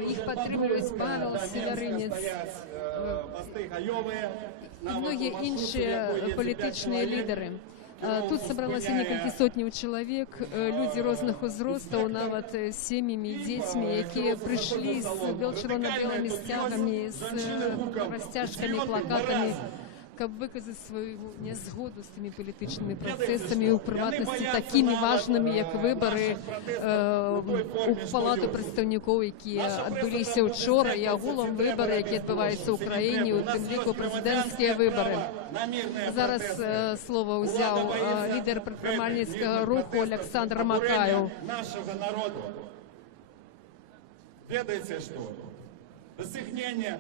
их подтрымліваюць Павел Севярынец и многие іншыя палітычныя лидеры. Тут собралось некалькі сотняў чалавек, люди розных узростаў, нават з сем'ямі і дзецьмі, якія прыйшлі з чырвона-белымі сцягамі, з расцяжкамі, плакатамі, каб выказаць сваю нязгоду з тымі палітычнымі працэсамі, у прыватнасці такімі важнымі, як выбары у палату прадстаўнікоў, якія адбыліся ўчора, і агулам выбары, якія адбываюцца ў краіне, у тым ліку прэзідэнцкія выбары. Зараз слово ўзяў лідар прадпрымальніцкага руху Александр Макаев. Нашего народу. Ведаеце што? Досягнення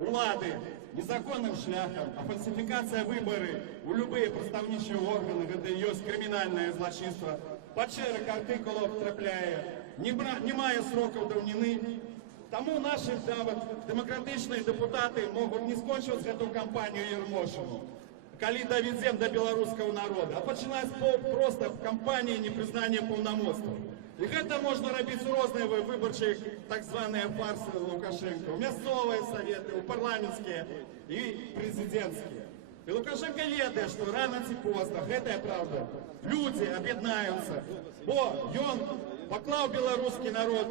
улады незаконным шляхам, а фальсификация выборы у любые прадстаўнічыя органы, гэта ёсць крымінальнае злачынства, пад шэраг артыкулаў трапляе, не мае срокаў даўніны. Таму наши демократичные депутаты могут не скончивать эту кампанию Ермошину, калі доведем до белорусского народа, а починать просто кампании непризнания полномочий. И это можно робить разные выборчие так званые фарсы Лукашенко, мясцовые советы, парламентские и президентские. И Лукашенко ведает, что рано ці поздно, это правда, люди об'єднаються, бо он поклав белорусский народ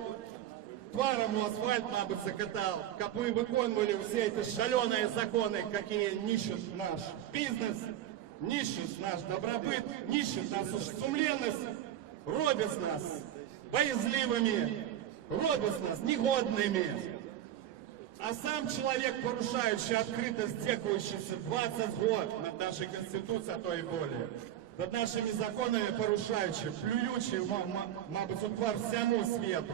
тваром у асфальт, мабуть, закатал, как вы выконывали все эти шаленые законы, какие нищут наш бизнес, нищут наш добробыт, нищут нашу сумленность, робят нас боязливыми, робят нас негодными. А сам человек, порушающий открыто стекающийся 20 год над нашей Конституцией, а то и более, над нашими законами порушаючи, плюючи, мабуть, у твар всьому світу,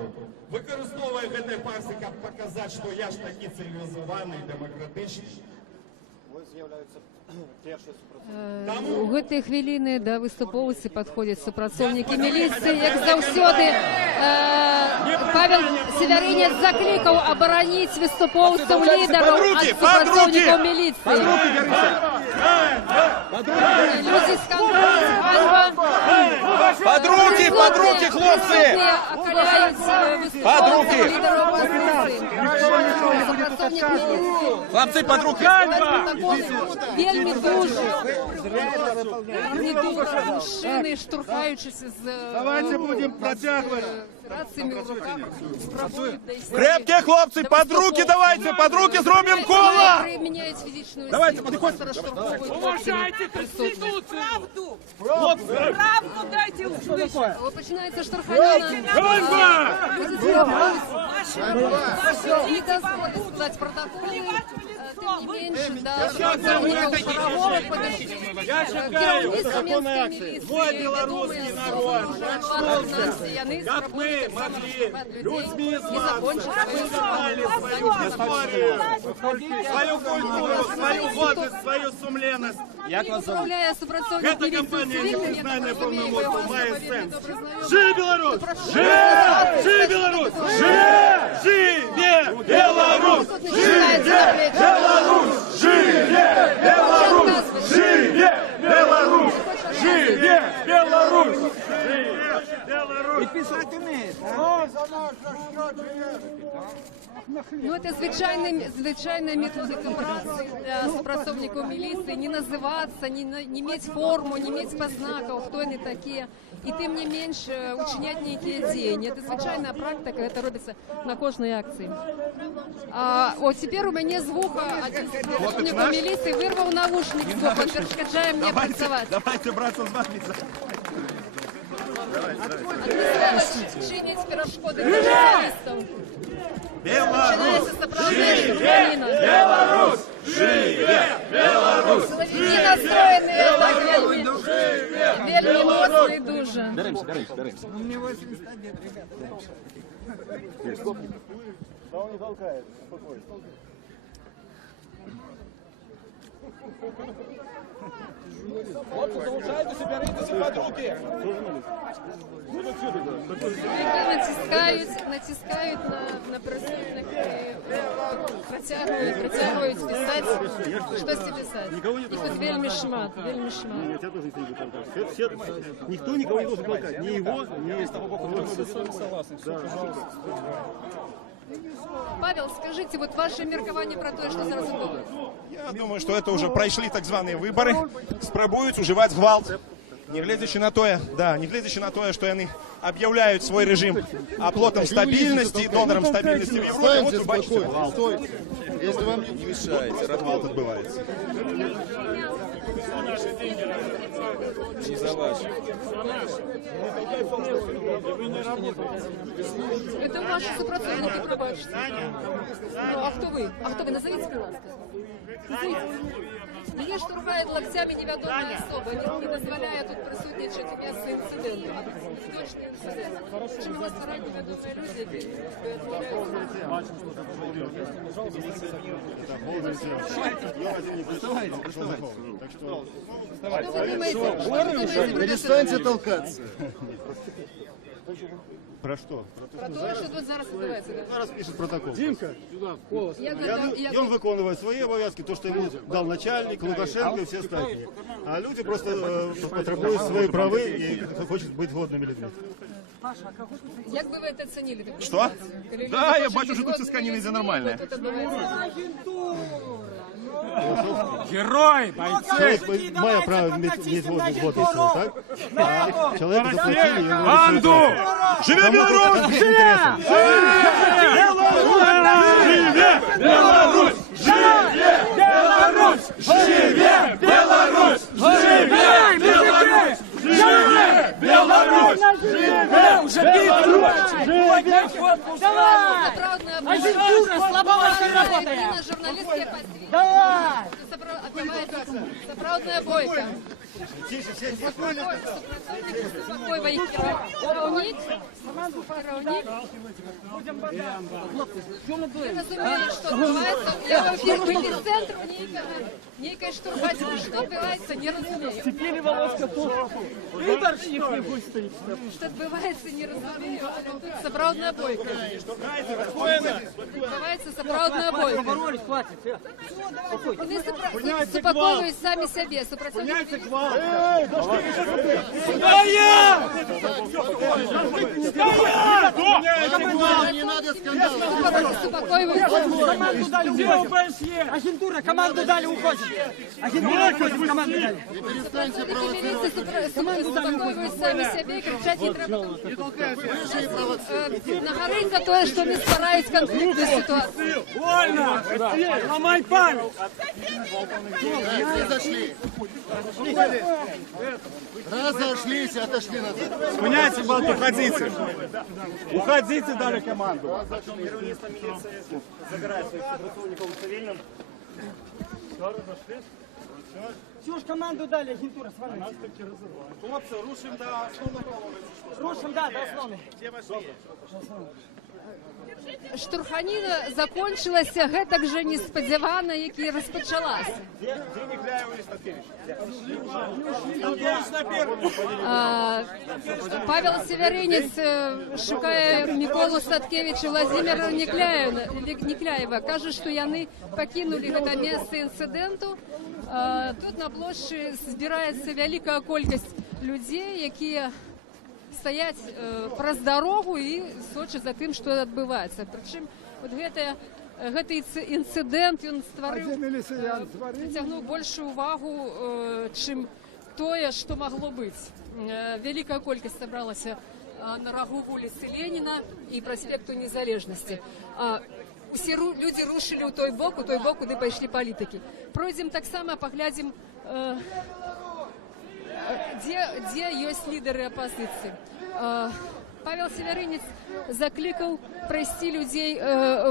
використовує в этой фарсі, як показати, що я ж такий цивілізований, демократичний. У гэтай хвіліны да выступоўцы падходзяць супрацоўнікі міліцыі, як заўсёды. Павел Севярынец заклікаў абараніць выступоўцаў лідараў ад супрацоўнікаў міліцыі. Людзі скандуюць ганьба. Под руки, хлопцы! Под руки! Хлопцы, под руки! Вельмі дуже мужчины, штурхаючися з рациями в руках, спробують десь... Крепкие хлопцы, под руки зробим коло! Применяють фізичну Давайте, силу, подходите. просто штурховують Уважайте Конституцию! Правду дайте услышать! Починається штурхання. Люди з'явилися. Не дозволить сказати протоколи. Тим не менше, да, працівників Шарового керівництва Мінської міліції, белорусский народ, как мы могли людьми свою историю, свою культуру, свою годность, свою сумленность. Як вас зовут? Эта компания непризнанная полномочия має сенс. Живи Беларусь! Живи Беларусь! Живе Беларусь! Живе Беларусь! Живе Беларусь! Живе Беларусь! Живе Беларусь! І писати вмієте, Ну, це звичайна методика праці для співпрацівників міліції. Не називатися, не мати форму, не мати познаків, хто вони такі. І тим не менш учиняти ніякі дії. Це звичайна практика, це робиться на кожній акції. От тепер у мене з вуха один співпрацівник міліції вирвав наушник з вуха, перешкоджає мені працювати. Давайте, братцы, з вами. Чинить перешкоди журналістам. Беларусь! Живе Беларусь! Живе Беларусь! Силовики настроєні вельми моцно і дуже. Беремся. Мені 81, ребята. Да он не толкает, спокойно. Хлопцы, залучайтеся, беритеся под руки! Натискають на присутних і протягують писати. Щось писати. Їх тут вельми шмат. Нет, я тоже не толкать. Никто никого не должен толкать. Ни его, ни... Я с тобой полностью согласен. Все, пожалуйста. Павел, скажите, вот ваше меркование про то, что зараз было? Я думаю, что это уже пройшли так званые выборы, спробують уживать гвалт. Не глядячи на то, что они объявляют свой режим оплотом стабильности, донором стабильности в Европе, вот вы бачите гвалт. Если вам не мешаете, Гвалт отбывается. не за ваши. Это ваши сопротивники, пробачте. Ну, а кто вы? Назовите, пожалуйста. Назовите. Меня штурхает локтями неведомая особа. Не дозволяя тут присутничать у місці інциденту. Точний інцидент. Чим вас створять невідомі люди, які Перестаньте толкаться. Про что? Про те, що тут зараз відбувається. Зараз пишет протокол. Димка, сюда, в колос. И он выполняет свои обовязки, то, что ему дал начальник, Лукашенко и все остальные. А люди просто потребуют свои правы и хочет быть годными людьми. Як би ви це оцінили? Что? Да, я бачу, что тут все сканины за нормальное. Герой, бойцы! Має право мати воду, так? А чоловік заплатили йому. Банду! Живе Беларусь! Живе! Беларусь! Живе Беларусь! Живе Беларусь! Живе Беларусь! Живе Беларусь! Живе уже Беларусь! Агентура слабовато работает. Журналистские позиции. Давай! Сапраўдная бойка. Я разумею, что отбываецца. Я в эфир центру нейкай штурбаці. Что отбываецца, не разумею. Теперь волоска тут. Выборщик не будет. Что отбываецца, не разумею. Сапраўдная бойка. Отбываецца сапраўдная бойка. Вони супакоюють самі себе. Поняйте гвалт. Стоять! Не надо скандалов. Команду дали, уходит. Агентура, команду дали, уходит. Агентура, уходит, команду дали. Перестаньте провоцировать. Супакоюють самі себе і кричать не треба. На горинка то, що не старають конфліктну ситуацію. Вольно! Ломай память! Разошлись, отошли назад. Спиняйте, балки, уходите. Уходите, дали команду. Забирает своих сотрудников цивильным. Всю ж команду дали, агентура, с вами. Хлопцы, рушим до основного. Рушим, да, до основы. Штурханіна закончылася гэтак жа неспадзявана, як і распачалася. Павел Северинец шукае Міколу Статкевіча, Владзіміра Некляева. Кажа, што яны пакінулі гэта месца інцыдэнту. Тут на плошчы збіраецца вялікая колькасць людзей, якія стаяць праз дарогу і сочаць за тым, што адбываецца. Прычым вот гэты інцыдэнт ён прыцягнуў большую увагу, чым тое, што магло быць. Вялікая колькасць сабралася на рагу вуліцы Леніна і праспекту Незалежнасці. Усе людзі рушылі ў той бок, куды пайшлі палітыкі. Пройдзем таксама, паглядзім, дзе ёсць лідары апазіцыі. Павел Северинец заклікаў прайсці людзей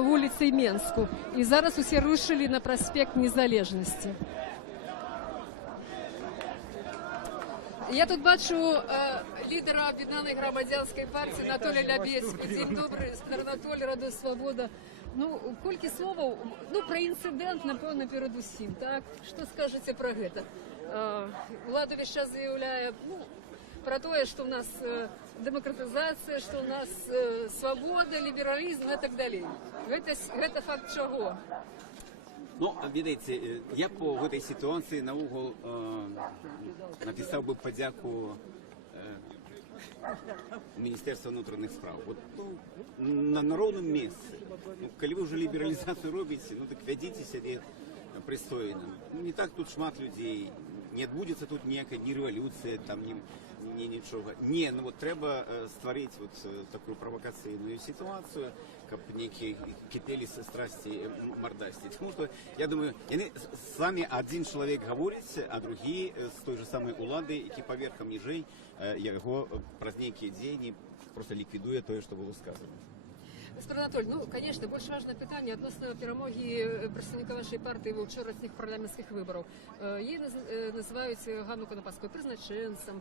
вуліцай Менску. І зараз усе рушылі на праспект Незалежнасці. Я тут бачу лідера Об'єднаної громадянської партії Анатолія Лябецький. Дзень добры, Анатолій, Радо Свобода. Ну, колькі словаў, пра інцыдэнт, напэўна, перад усім, так? Што скажаце пра гэта? Улада весь час заявляе про тое, што ў нас дэмакратызацыя, што ў нас свабода, лібералізм і так далей. Гэта факт чаго? Ну, видите, я по этой ситуации на угол написал бы подяку Министерства внутренних справ. Вот, на народном месте. Коли вы уже либерализацию робите, так ведите себя пристойно. Не так тут шмат людей, не отбудется тут некая ни революция, там, ни ничего. Не, вот треба створить вот такую провокационную ситуацию, как некие кипели со страсти мордасти. Потому что, я думаю, с вами один человек говорит, а другие с той же самой улады, які поверхом ніжей, его праз некие дзені просто ликвидуя то, что было сказано. Господин Анатолий, конечно, больш важнае пытанне адносна перамогі прадстаўніка вашай партыі ва ўчорашніх парламенцкіх выбараў. Яе называюць Ганну Конопадскую прызначэнцам,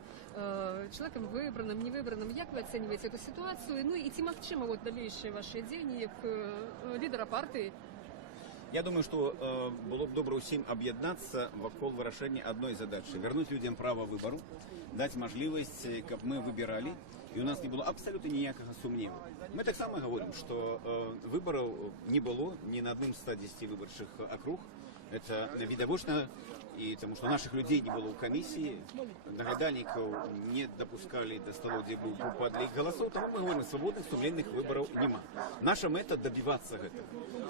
чалавекам выбраным, невыбраным. Як вы ацэньваеце эту сітуацыю? Ну і ці магчыма далейшыя вашыя дзеянні як лідара партыі? Я думаю, что было бы добро всем объединиться вокруг вырашения одной задачи. Вернуть людям право выбору, дать возможность, как мы выбирали, и у нас не было абсолютно никакого сомнения. Мы так само говорим, что выборов не было ни на одном 110 выборчих округ. Это видовочно И потому что наших людей не было у комиссии, нагадальников не допускали до столов, где был падали голосов, тому мы говорим, свободных, сумленных выборов нема. Наша мета добиваться этого.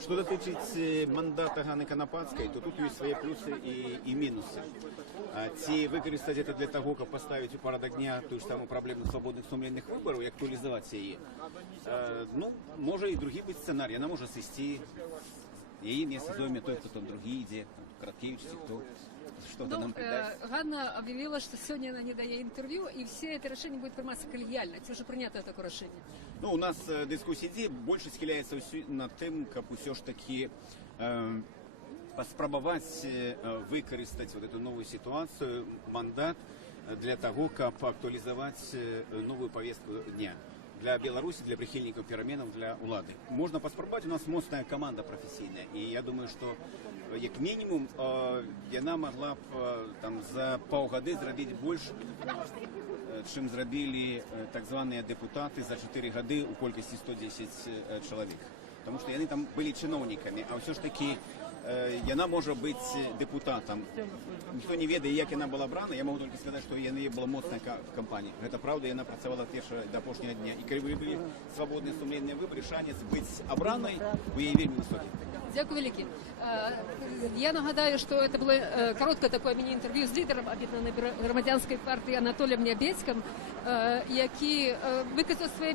Что дотычить мандата Ганны Конопадской, то тут есть свои плюсы и минусы. Ці використати это для того, как поставить у порядок дня ту ж саму проблему свободных, сумленных выборов и актуализовать ее. Ну, может и другие быть сценарии. Она может свести и не сезоме той, потом другие, где Краткевич, кто что-то нам придаст. Ганна объявила, что сегодня она не дает интервью, и все это решение будет приниматься коллегиально. Ці вже прийнято таке решение? Ну, у нас дискуссия больше схиляется над тем, как все ж таки поспробовать використати вот эту новую ситуацию, мандат для того, как актуализовать новую повестку дня для Беларуси, для прихильников переменов, для улады. Можно поспробовать, у нас мощная команда профессийная, и я думаю, что як мінімум яна могла б там за паўгады зрабіць больш, чым зрабілі так званыя дэпутаты за 4 гады у колькасці 110 чалавек. Потому что яны там были чиновниками, а все ж таки яна может быть депутатом. Никто не ведает, як яна была брана. Я могу только сказать, что яна была моцная в кампании. Это правда, яна працавала до апошняга дня. И когда были свободные сумленные выборы, шанец быть обраной у яе вельмі высокі. Дякую велике. Я нагадаю, что это было короткое такое міні-інтерв'ю з лідером Об'єднаної громадянської партії Анатолієм Нябецьким, який виказав своє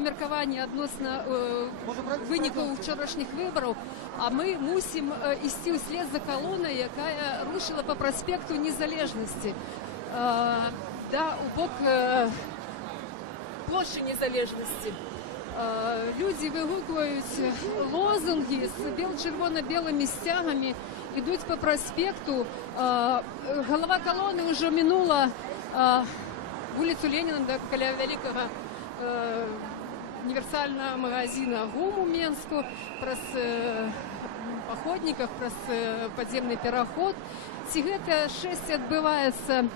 міркування відносно виників вчорашніх виборів, а ми мусимо йти вслед за колоною, яка рушила по проспекту Незалежності, у бок площі Незалежності. Люди вигукують лозунги з червоно-білими стягами, йдуть по проспекту. Голова колони вже минула вулицю Леніна до коля великого универсального магазина ГУМ у Менску, праз походников, праз подземный переход. Ці гэта шэсце адбываецца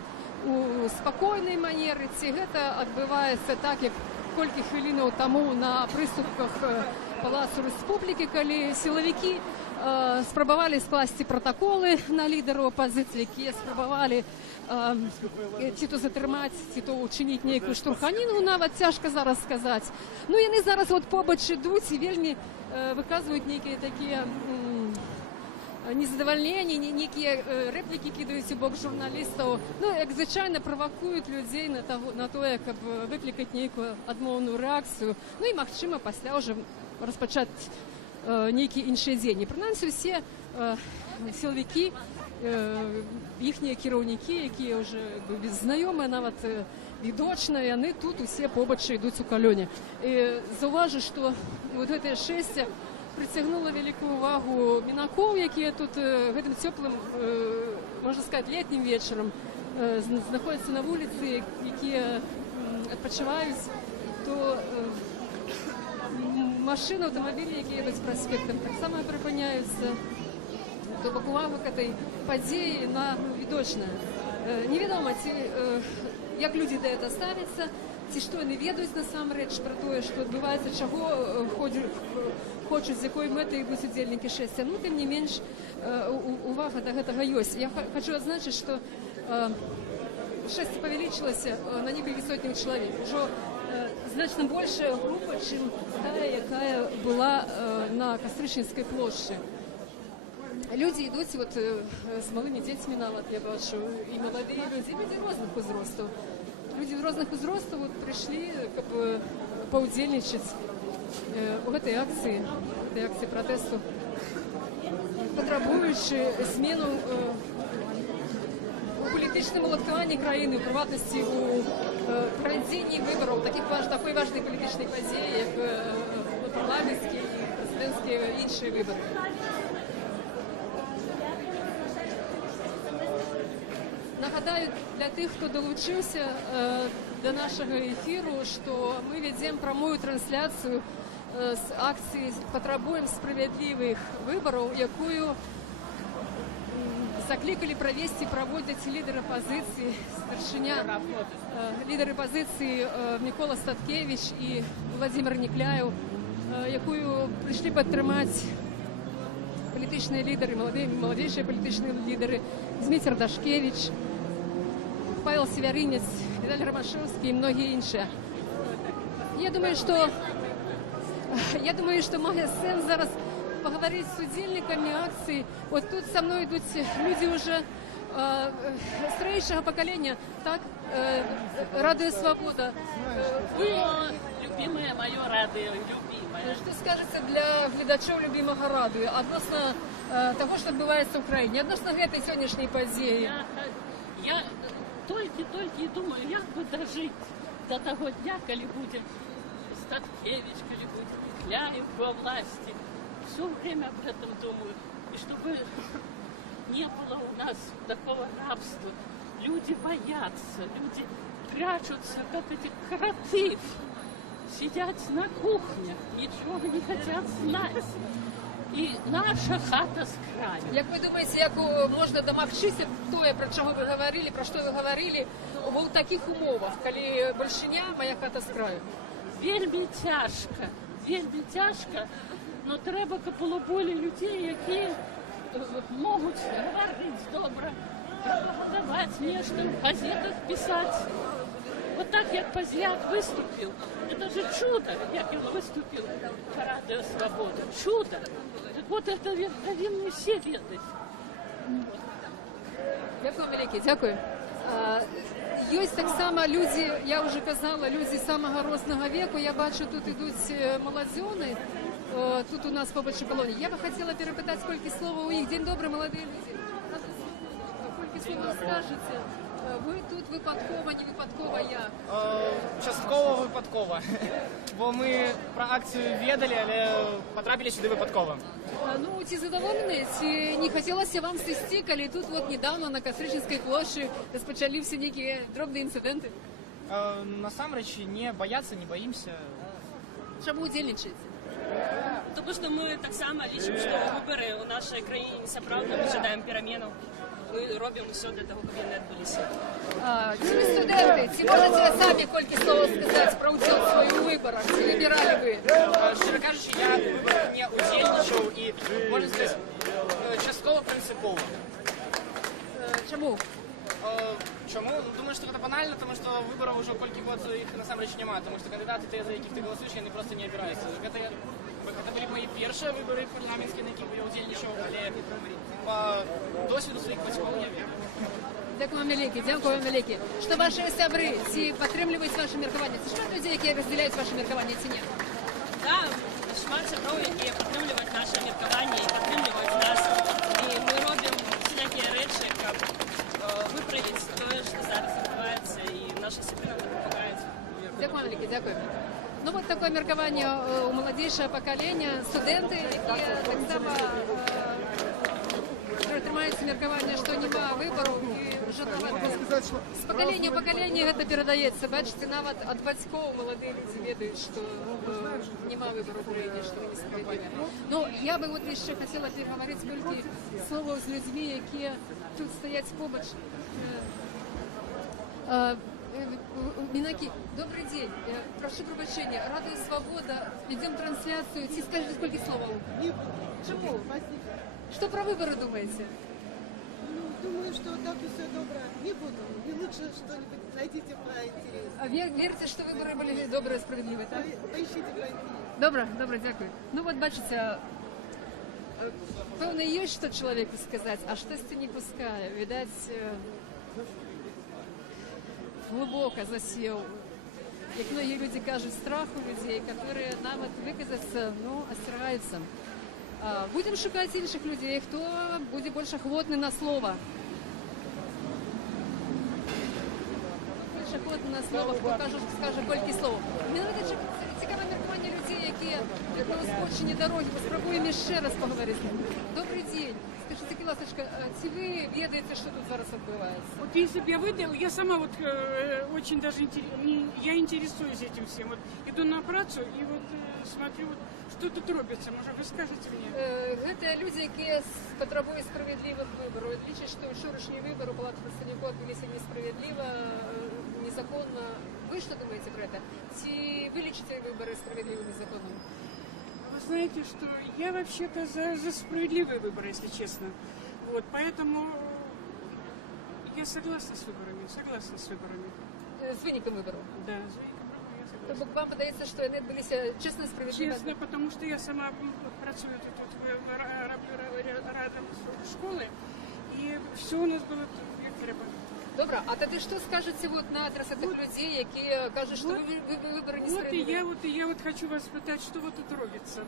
у спакойнай манеры, ці гэта адбываецца так, як колькі хвілінаў таму на прыступках Палацу Рэспублікі, калі сілавікі спрабавалі скласці пратаколы на лідараў апазіцыі, якія спрабавалі ці то затрымаць, ці то учыніць нейкую штурханіну, нават цяжка зараз сказаць. Ну, яны зараз побач ідуць і вельмі выказваюць нейкія такія незадавальненні, нейкія рэплікі кідаюць у бок журналістаў. Ну, як звычайна правакуюць людзей на тое, каб выклікаць нейкую адмоўную рэакцыю. Ну і, магчыма, пасля ўжо распачаць нейкі іншы дзень. І прынамсі ўсе сілавікі, іхнія кіраўнікі, якія ўжо знаёмыя, нават відочна, яны тут усе побач ідуць у калёне. І заўважу, што вот гэтае шэсце прыцягнула вялікую увагу мінакоў, якія тут гэтым цёплым, можна сказаць, летнім вечарам знаходзяцца на вуліцы, якія адпачываюць, то машины, аўтамабілі, якія едуць праспектам, таксама прыпыняюцца. То бок увага к этой падзеі на відочная. Невядома, ці як людзі да гэта ставяцца, ці што яны ведаюць насамрэч пра тое, што адбываецца, чаго хочуць, з якой мэтай ідуць удзельнікі шэсця. Ну, тым не менш, увага да гэтага ёсць. Я хочу адзначыць, што шэсце павялічылася на некалькі сотняў чалавек. Ужо значна большая група, чым тая, якая была на Кастрычніцкай плошчы. Люди ідуць вот з малымі дзецьмі нават, я бачу, і маладыя людзі, людзі розных узростаў. Людзі розных узростаў вот прыйшлі, каб паўдзельнічаць у гэтай акцыі пратэсту, патрабуючы змену у палітычным уладкаванні краіны, у прыватнасці у правядзенні выбараў, такой важнай палітычнай падзеі, як парламенцкія і прэзідэнцкія іншыя выбары. Нагадаю для тых, хто долучыўся до нашага эфіру, што мы вядзем прамую трансляцыю з акцыі «Патрабуем справядлівых выбараў», якую заклікалі правесці, праводзяць лідары апазіцыі, старшыня, лідары апазіцыі Мікола Статкевіч і Владзімир Некляеў, якую прыйшлі падтрымаць політичні лідери, молодіші політичні лідери, Дмитро Дашкевич, Павел Северинец, Віталій Ромашевський і многі інші. Я думаю, що має сенс зараз поговорити з удільниками акції. От тут со мною йдуть люди вже старейшего поколения, так, Радио Свобода. Вы, любимое мое радио, любимое. Что скажете для глядачів любимого радио относно того, що відбувається в Україні, относно этой сьогоднішньої події? Я только и думаю, як бы дожить до того дня, коли будет Статкевич, коли будет Кляев во власти. Все время об этом думаю. И чтобы не было у нас такого рабства. Люди боятся, люди прячутся, как эти кроты. Сидят на кухнях, ничего не хотят знать. І наша хата з краю. Як ви думаєте, як можна домогтися того, про що ви говорили, в таких умовах, коли большиня, моя хата з краю? Вельми тяжко, но треба капелоболі людей, які можуть говорити добре, пропагандувати нечто, в газетах писати. Вот так, як Позняк виступив, это же чудо, як він виступив по Радіо Свобода. Чудо. Так вот это повинні всі відати. Дякую, велике, дякую. Є так само люди, я вже казала, люди самого розного віку. Я бачу, тут йдуть молодзьони, тут у нас побольше колоній. Я би хотіла перепитати, скільки слова у них. День добрий, молоді люди. Скільки слова скажете? Ви тут випадково, не випадково як? Частково випадково. Бо ми про акцію ведали, але потрапили сюди випадково. Ну, ці задоволені, ці не хотілося вам свисти, коли тут вот недавно на Костричинській площі розпочалися які дробні інциденти? Насамреч не бояться, не боїмося. Чому удільничаєте? Тому що ми так само лічимо, що вибори у нашій країні несправедливі, ми чекаємо переміну. Ми робимо все для того, щоб вони відбулися. Ці студенти, ці можете самі кілька слов сказати про участь свою у виборах? Чи вибирали ви? Щиро кажучи, я в виборах не удільничав і, можна сказати, частково принципово. Чому? Чому? Думаю, що це банально, тому що виборів вже кілька років їх насамреч немає, тому що кандидати, за яких ти голосуєш, вони просто не обираються. Це були мої перші вибори парламентські, на яких я удільничав, але по досвіду своїх батьків я вірю. Дякую вам велике, дякую вам велике. Що ваші сябри, ці підтримують ваше міркування? Це шмат людей, які розділяють ваше міркування, ці ні? Так, шмат сябров, які підтримують наше міркування і підтримують нас. І ми робимо всілякі речі, як виправити те, що зараз відбувається, і наші сябри нам допомагають. Дякую вам велике, дякую. Ну вот такое меркование у молодейшего поколения, студенты, які так само тримаються мерковання, що нема вибору, і вже з покоління в покоління це передається. Бачите, навіть від батьків молоді люди ведають, що нема вибору в Україні, що не справедливо. Ну, я би от ще хотіла переговорити скільки слова з людьми, які тут стоять поруч. Минаки, добрый день. Прошу прощения. Радио Свобода. Ведем трансляцию. Скажите, сколько слов? Чему? Что про выборы думаете? Ну, думаю, что так и все добро. Не буду. Не лучше что-нибудь найдите поинтереснее. А верите, что выборы были добрые, справедливые, так? Поищите поинтереснее. Добре, дякую. Ну вот, бачите, певно, є що чоловіку сказати, а щось не пускає. Видать, глубоко засел. Як многие люди кажут, страх у людей, которые нам выказаться, ну, остерегаются. Будем шукать інших людей, хто буде більш охотний на слово. Більш охотний на слово, хто скаже кілька слов. Мені навіть цікаве міркування людей, які на узбочині дороги. Спробуємо ще раз поговорити. Добрий день. Скажите, Киласочка, чи ви ведаете, что тут зараз відбувається? Вот если бы я выдал, я сама вот очень даже я интересуюсь этим всем. Вот иду на працу и вот смотрю, вот, что тут робится. Может, вы скажете мне? Это люди, які потребують справедливих виборів. Лічать, що вчорашні вибори у Палати представників відбулися несправедливо, незаконно. Ви що думаєте про це? Чи ви лічите вибори справедливими законом? Вы знаете, что я вообще-то за справедливые выборы, если честно. Вот, поэтому я согласна с выборами, З виником виборів? Да, с виником выборов я согласна. Тобто вам подається, що вони були чесно і справедливо? Честно, потому что я сама працюю тут рядом с школой, и все у нас было як треба. Добре, а тоді що скажете вот на адрес тих людей, які кажуть, що вибори несправедливі? Вот и я хочу вас спитати, що вот тут робиться.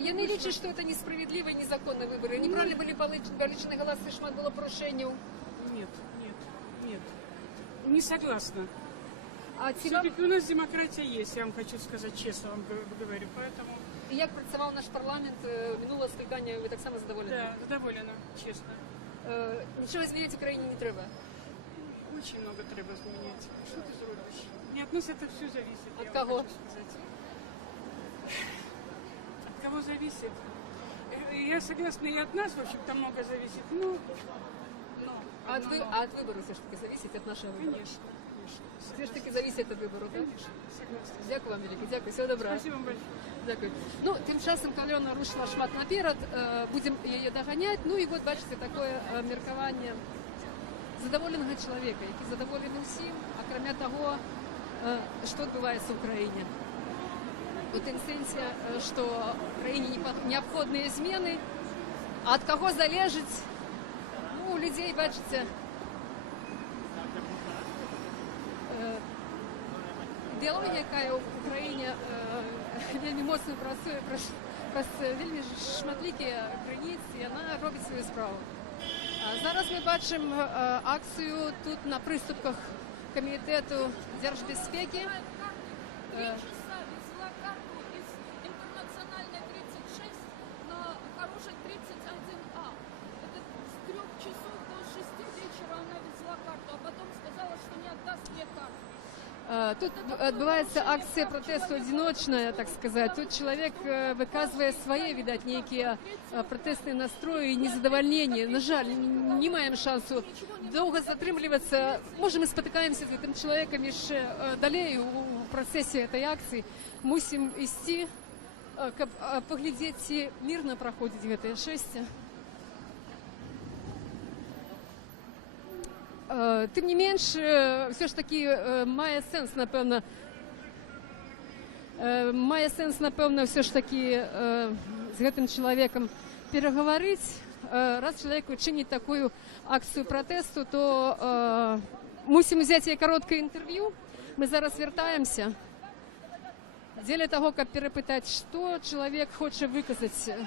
Я не лічу, що це несправедливі і незаконні вибори. Неправильно були получені голоси, шмат було порушень. Нет. Не согласна. А все-таки у нас демократия есть, я вам хочу сказать честно, вам говорю, поэтому... І як працював наш парламент минулого скликання, ви так само задоволені? Да, задоволена, честно. Нічого змінити в Україні не треба? Очень много треба изменить. Что ты зробишь? Не от нас это все зависит. От кого? От кого зависит? Я согласна, и от нас, в общем-то, много зависит. А от вибору все ж таки зависить, від нашого вибору? Конечно. Все ж таки зависить від вибору, так? Конечно, согласна. Дякую вам велике, дякую, всього доброго. Спасибо вам большое. Дякую. Ну, тим часом Альона рушила шмат наперед, будемо її доганяти. Ну і от бачите, таке міркування задоволеного чоловіка, який задоволений всім, а крім того, що відбувається в Україні. У тим сенсі, що Україні необхідні зміни, а від кого залежить, ну, у людей, бачите, ідеологія, яка в Україні вельми моцно працює, вельми шматлікі границі, і вона робить свою справу. Зараз ми бачимо акцію тут на приступках Комітету держбезпеки. Интернациональной 36 на хорошей 31А. Это с 3 часов до 6 вечера она везла карту, а потом сказала, что не отдаст мне карту. Тут відбувається акція протесту одиночна, так сказати. Тут чоловік виказує свої, видать, які протестні настрої і незадоволення. На жаль, не маємо шансу довго затримуватися. Може, ми спотикаємося з цим чоловіком і ще далі у процесі цієї акції. Мусимо йти, щоб поглядіти, мирно проходить це шествие. Тим не менш, все ж таки має сенс, напевно, все ж таки з цим чоловіком переговорити. Раз чоловік чинить таку акцію протесту, то мусимо взяти коротке інтерв'ю. Ми зараз вертаємося для того, щоб перепитати, що чоловік хоче виказати.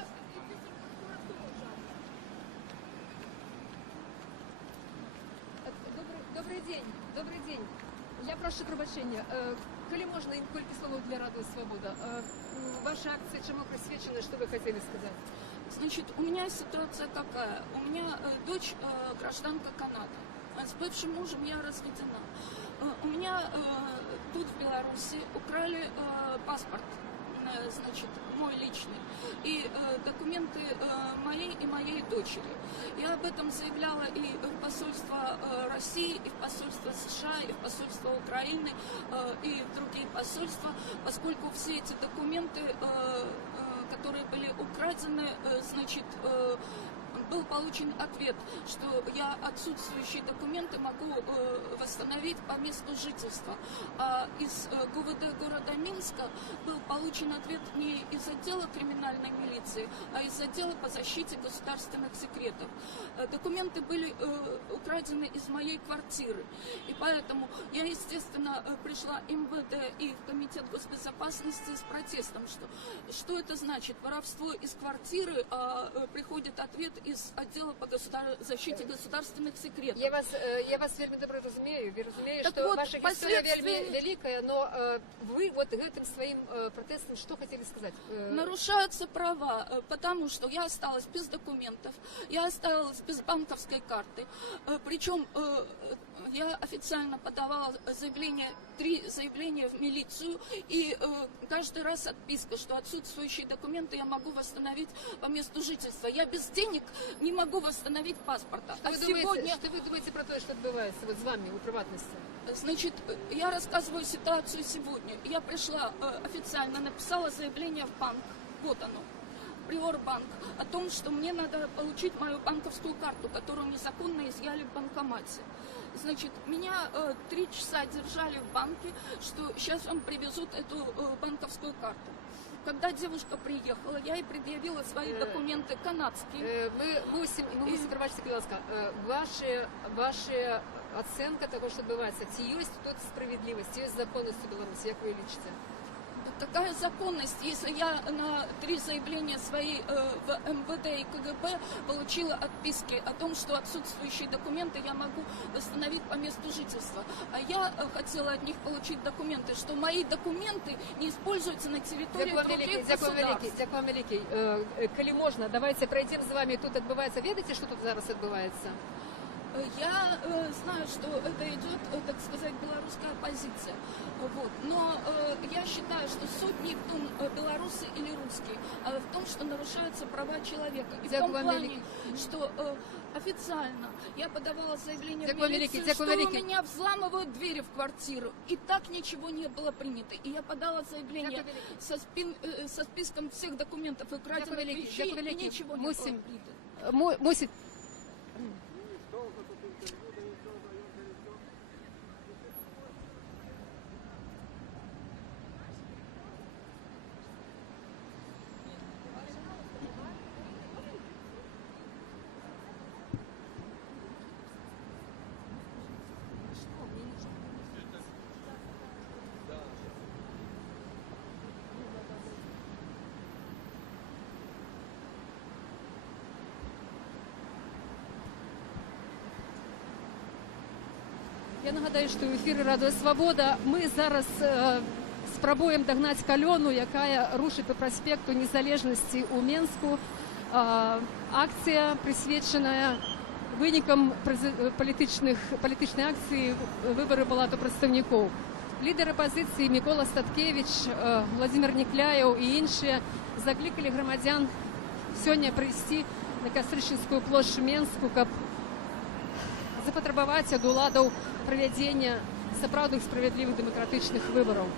Добрий день. Я прошу пробачення. Коли можна, кілька слов для Радіо Свобода. Ваша акция чему присвящена, что вы хотели сказать? Значит, у меня ситуация какая? У меня дочь гражданка Канады. С бывшим мужем я разведена. У меня тут в Беларуси украли паспорт, значит, мой личный, и документы моей и моей дочери. Я об этом заявляла и в посольство России, и в посольство США, и в посольство Украины, и в другие посольства, поскольку все эти документы, которые были украдены, значит, был получен ответ, что я отсутствующие документы могу восстановить по месту жительства. А из ГУВД города Минска был получен ответ не из отдела криминальной милиции, а из отдела по защите государственных секретов. Документы были украдены из моей квартиры. И поэтому я, естественно, пришла в МВД и в Комитет госбезопасности с протестом, что это значит? Воровство из квартиры, а приходит ответ из отдела по защите государственных секретов. Я вас вельми добре розумію. Ви розумієте, Так що вот, ваша історія вельми велика, но ви вот этим своим протестом что хотели сказать? Нарушаются права, потому что я осталась без документов, я осталась без банковской карты. Причем я официально подавала три заявления в милицию, и каждый раз отписка, что отсутствующие документы я могу восстановить по месту жительства. Я без денег не могу восстановить паспорта. Что вы думаете про то, что отбывается вот с вами у приватности? Значит, я рассказываю ситуацию сегодня. Я пришла официально, написала заявление в банк. вот оно, Приорбанк, о том, что мне надо получить мою банковскую карту, которую незаконно изъяли в банкомате. Значит, меня 3 часа держали в банке, что сейчас вам привезут эту банковскую карту. Когда девушка приехала, я ей предъявила свои документы канадские. Мы мусим, пробачте, будь ласка, ваша оценка того, что відбувається, чи є тут справедливість, чи є законність у Білорусі, як ви лічите? Такая законность, если я на 3 заявления свои в МВД и КГБ получила отписки о том, что отсутствующие документы я могу восстановить по месту жительства. А я хотела от них получить документы, что мои документы не используются на территории других государств. Дякую вам великий. Коли можна, давайте пройдем з вами. Тут відбувається, видите, що тут зараз відбувається? Я знаю, что это идет, так сказать, белорусская оппозиция. Вот. Но я считаю, что суть не в том, белорусы или русские, а в том, что нарушаются права человека. И в том плане, что официально я подавала заявление в милицию, что у меня взламывают двери в квартиру. И так ничего не было принято. И я подала заявление со списком всех документов и краденных вещей, и ничего не было принято. Я нагадаю, що в ефірі Радіо Свобода. Ми зараз спробуємо догнати колону, яка рушить по проспекту Незалежності у Мінську. Акція, присвячена виникам політичної акції вибори Палату представників. Лідер опозиції Микола Статкевич, Владимир Некляєв і інші закликали громадян сьогодні прийти на Кастричинську площу Мінську, щоб запатрабаваць ад уладаў правядзення сапраўдных справядлівых дэмакратычных выбараў.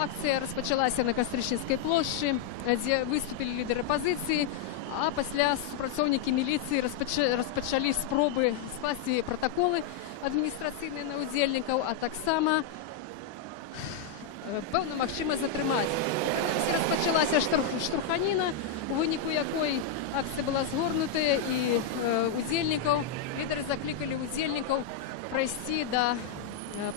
Акцыя распачалася на Кастрычніцкай плошчы, дзе выступілі лідары апазіцыі, а пасля супрацоўнікі міліцыі распачалі спробы скласці пратаколы адміністрацыйныя на ўдзельнікаў, а таксама пэўна магчыма затрымаць. Распачалася штурханіна, у выніку якой акцыя была згорнутая, і удзельнікаў лідары закликали удзельнікаў пройти до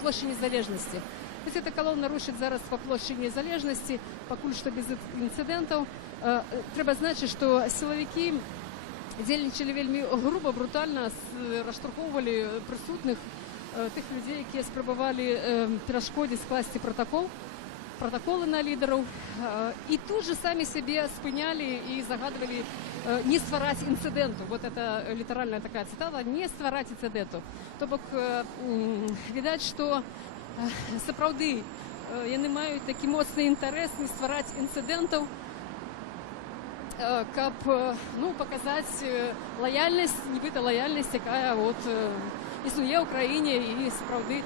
площади Незалежности. То есть эта колонна рушит зараз по площади Незалежности, покуль что без инцидентов. Трэба значить, что силовики дзейнічалі вельмі грубо, брутально, раштурхоўвалі присутных, тых людей, які спрабавалі перашкодзіць скласці протоколы на лидеров, и тут же сами себе спыняли и загадывали не ствараць инциденту. Вот это литеральная такая цитата: не ствараць инциденту. То бок, видать, что сапраўды яны маюць такі моцны інтарэс не ствараць инцидентов, каб показаць лояльнасць, нібыта лояльнасць, якая вот існуе ў краіне, і сапраўды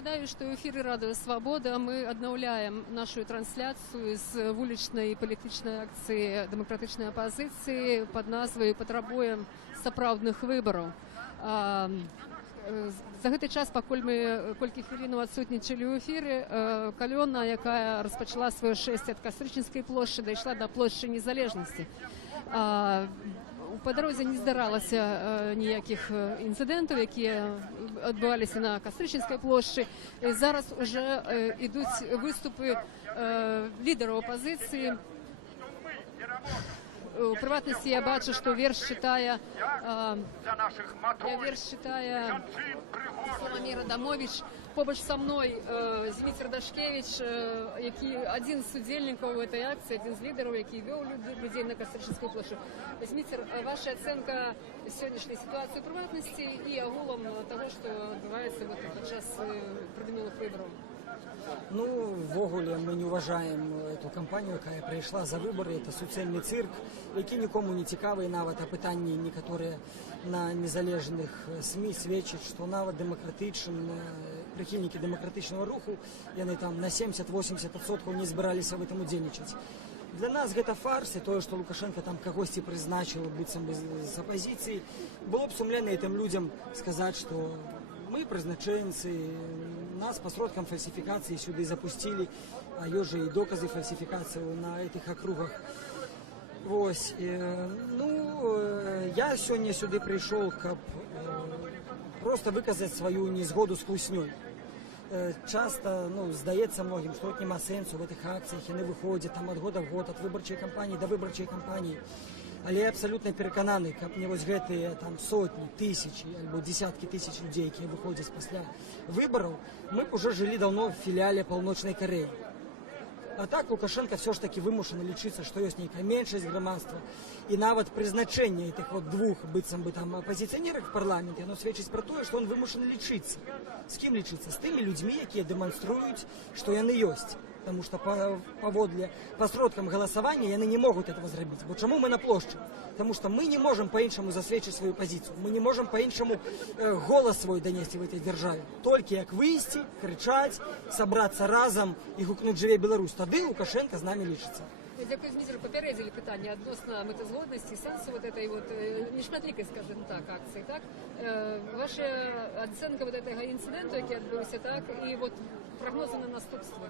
Нагадаю, что в эфире Радио Свобода мы обновляем нашу трансляцию з вуличної політичної акції демократичної опозиції під назвою «Потребуємо сапраўдних виборів». За гэты час, пакуль мы колькі хвілінаў адсутнічалі ў эфіры, калёна, якая распачала сваё шэсце ад Кастрычніцкай плошчы, дайшла да плошчы Незалежнасці. Па дарозе не здаралася ніякіх інцыдэнтаў, якія адбываліся на Кастрычніцкай плошчы. Зараз уже ідуць выступы лідараў апазіцыі. У прыватнасці я бачу, што верш чытае Саламір Адамович. Побач са мной Зміцер Дашкевич, які адзін з удзельнікаў гэтай акцыі, адзін з лідараў, які вёў людзей на Кастрычніцкую плошчу. Зміцер, ваша ацэнка сённяшняй сітуацыі ў прыватнасці і агулам таго, што адбываецца падчас прадымілых выбараў? Ну, ввогуле, мы не уважаем эту кампанію, якая прайшла за выборы. Это суцэльны цирк, які нікому не цікавы, нават апытанні некаторыя на незалежных СМІ сведчаць, што нават прыхільнікі дэмакратычнага руху, яны там на 70-80% не збіраліся в этом удзельнічаць. Для нас гэта фарс, і тое, што Лукашенко там кагосьці прызначыў быццам бы з апазіцыі, было б сумлена гэтым людзям сказаць, што мы прызначэнцы, нас по сродкам фальсификации сюда запустили, а ёсць жа і доказы фальсификации на этих округах. Вось. Я сёння сюды прыйшоў, каб просто выказаць сваю незгоду з хлуснёй. Часто здаецца многім, што няма сэнсу в этих акцыях, яны выходзяць там ад года в год, ад выбарчай кампаніі да выбарчай кампаніі. Але я абсалютна перакананы, каб не вось гэтыя там сотні, тысячи альбо десяткі тысяч людзей, якія выходзяць пасля выбараў, мы б уже жылі даўно в філіяле Паўночнай Карэі. А так Лукашенко все ж таки вымушаны лічыцца, што ёсць нейкая меншасць грамадства, і нават прызначэнне этих вот двух быццам бы там апозіцыянерак в парламенце, оно сведчыць пра тое, што он вымушаны лічыцца. З кім лічыцца? З тымі людзьмі, якія дэманструюць, што яны ёсць. Потому что по сродкам голосования яны не могут этого зрабіць. Бо чаму мы на плошчы? Потому что мы не можем по-іншаму засведчыць свою позицию. Мы не можем по-іншаму голос свой донести в этой державе. Только як выйсці, кричать, собраться разом и гукнуть «Жыве Беларусь», тады Лукашенко з нами лічыцца. Дзякую, Зміцер, папярэдзілі пытанне адносна мэтазгоднасці, сэнсу вот этой вот нешматлікай, скажем так, акцыі, так? Ваша ацэнка вот этого інцыдэнту, які адбыўся, так, і вот прогнозы на наступствы?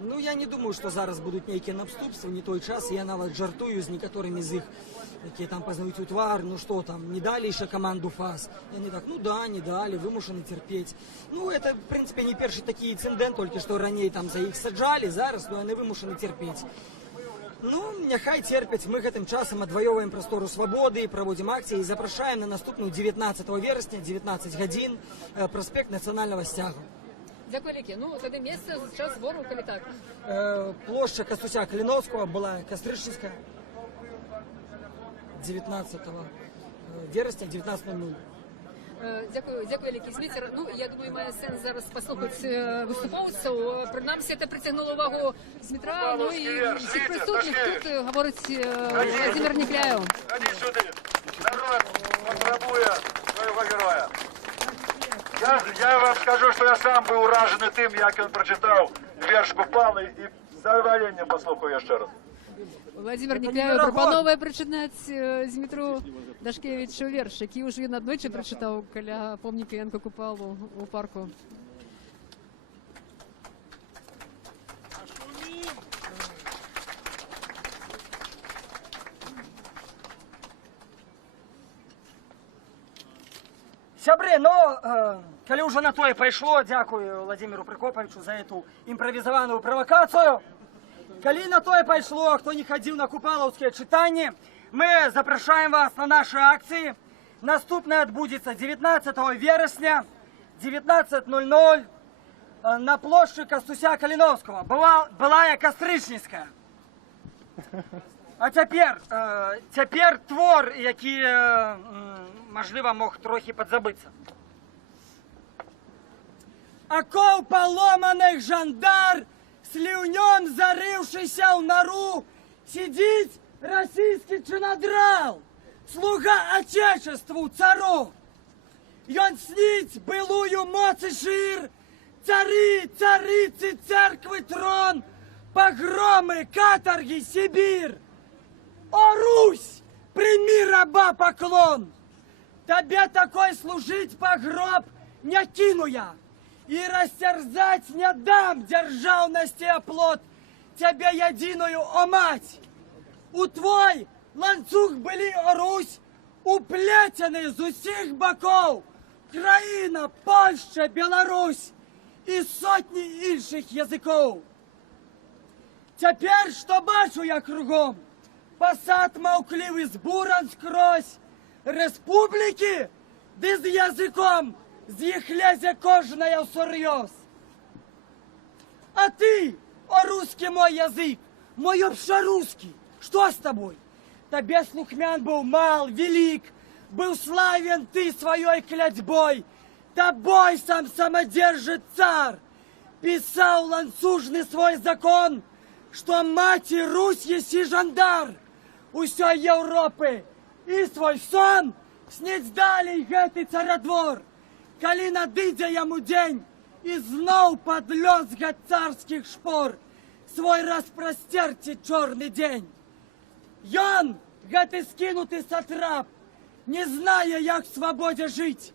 Ну, я не думаю, што зараз будуць нейкія наступствы, не той час, я нават жартую з некаторымі з іх, якія там пазнаюць у твар, ну што там, не далі яшчэ каманду ФАС. Яны так, ну да, не далі, вымушаны цярпець. Ну, это, в принципе, не першы такі інцыдэнт, толькі што раней там за іх саджалі, зараз, ну, яны вымушаны цярпець. Ну, няхай церпяць, мы гэтым часам адваёваем прастору свабоды, праводзім акцыі і запрашаем на наступную 19 верасня, 19 гадзін, праспект нацыянальнага сцягу. Дзякуй вялікі. Ну, тады месца, час збору, калі так? Плошча Кастуся Каліновскага была Кастрычніцкая 19 верасня, 19:00. Дякую вялікі, Зміцер. Ну, я думаю, мае сэнс зараз паслухаць выступоўцаў. Прынамсі, это прыцягнула ўвагу Змітра, ну і ўсіх прысутных. Тут гаворыць Владзімір Нікляеў. Ходи сюди. Народ потребує свого героя. Я вам скажу, що я сам був уражений тим, як він прочитав вірш Купали, і з задоволенням послухаю ще раз. Владимир Никляєв пропонує прочитати Дмитру Дашкевичу вірш, який уже він одночі прочитав біля помника Янка Купалу у парку. Сябры, ну, коли уже на то и пришло, дякую Владимиру Прокоповичу за эту импровизованную провокацию. Коли на то и пришло, кто не ходил на купаловские читания, мы запрошаем вас на наши акции. Наступное отбудется 19 вересня, 19:00 на площади Костуся Калиновского. Былая Костричницька. А тепер твор, який, можливо, мог трохи подзабитися. Оков поломаних жандар, слюнем зарившийся в нору, сидить російський чинодрал, слуга отечеству цару. Ён снить былую моц и шир, цари, царицы, церквы, трон, погромы, каторги, Сибирь. О, Русь, прими раба поклон! Тебе такой служить погроб не кину я, и растерзать не дам державности оплот тебе единую, о мать! У твой ланцуг были, о Русь, уплетены з усіх боков країна, Польща, Беларусь і сотні інших язиков. Тепер, що бачу я кругом, посад мовкливий збуран скрозь, республіки, де з язиком з їх лезе кожная всерйоз. А ты, о русский мой язык, мой общерусский, что с тобой? Тебе слухмян был мал, велик, был славен ты своей клятьбой, тобой сам самодержит царь, писал ланцужный свой закон, что мать и Русь еси жандар усей Европы, и свой сон снить далей гэты царадвор, коли надыдзе яму день, и знов под лёзга царских шпор свой распростерти черный день. Ён, гэты скинутый сатрап, не зная, як в свободе жить,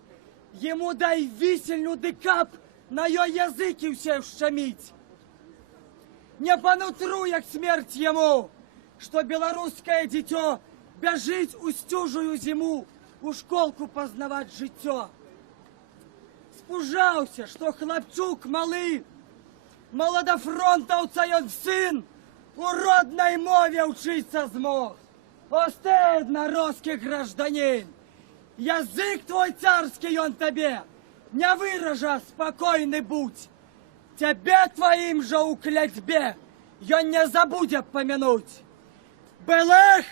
ему дай висельну декап на ее языке все вщемить. Не по нутру, як смерть ему, что белорусское дитё бежить у стюжую зиму, у школку познавать житё. Спужаўся, что хлопчук малы, молодофронтовца ён сын, у родной мове учиться змог. О, стыдно, русский гражданин! Язык твой царский он тебе, не выража, спокойный будь. Тебе твоим же у клятьбе ён не забудет помянуть. Былых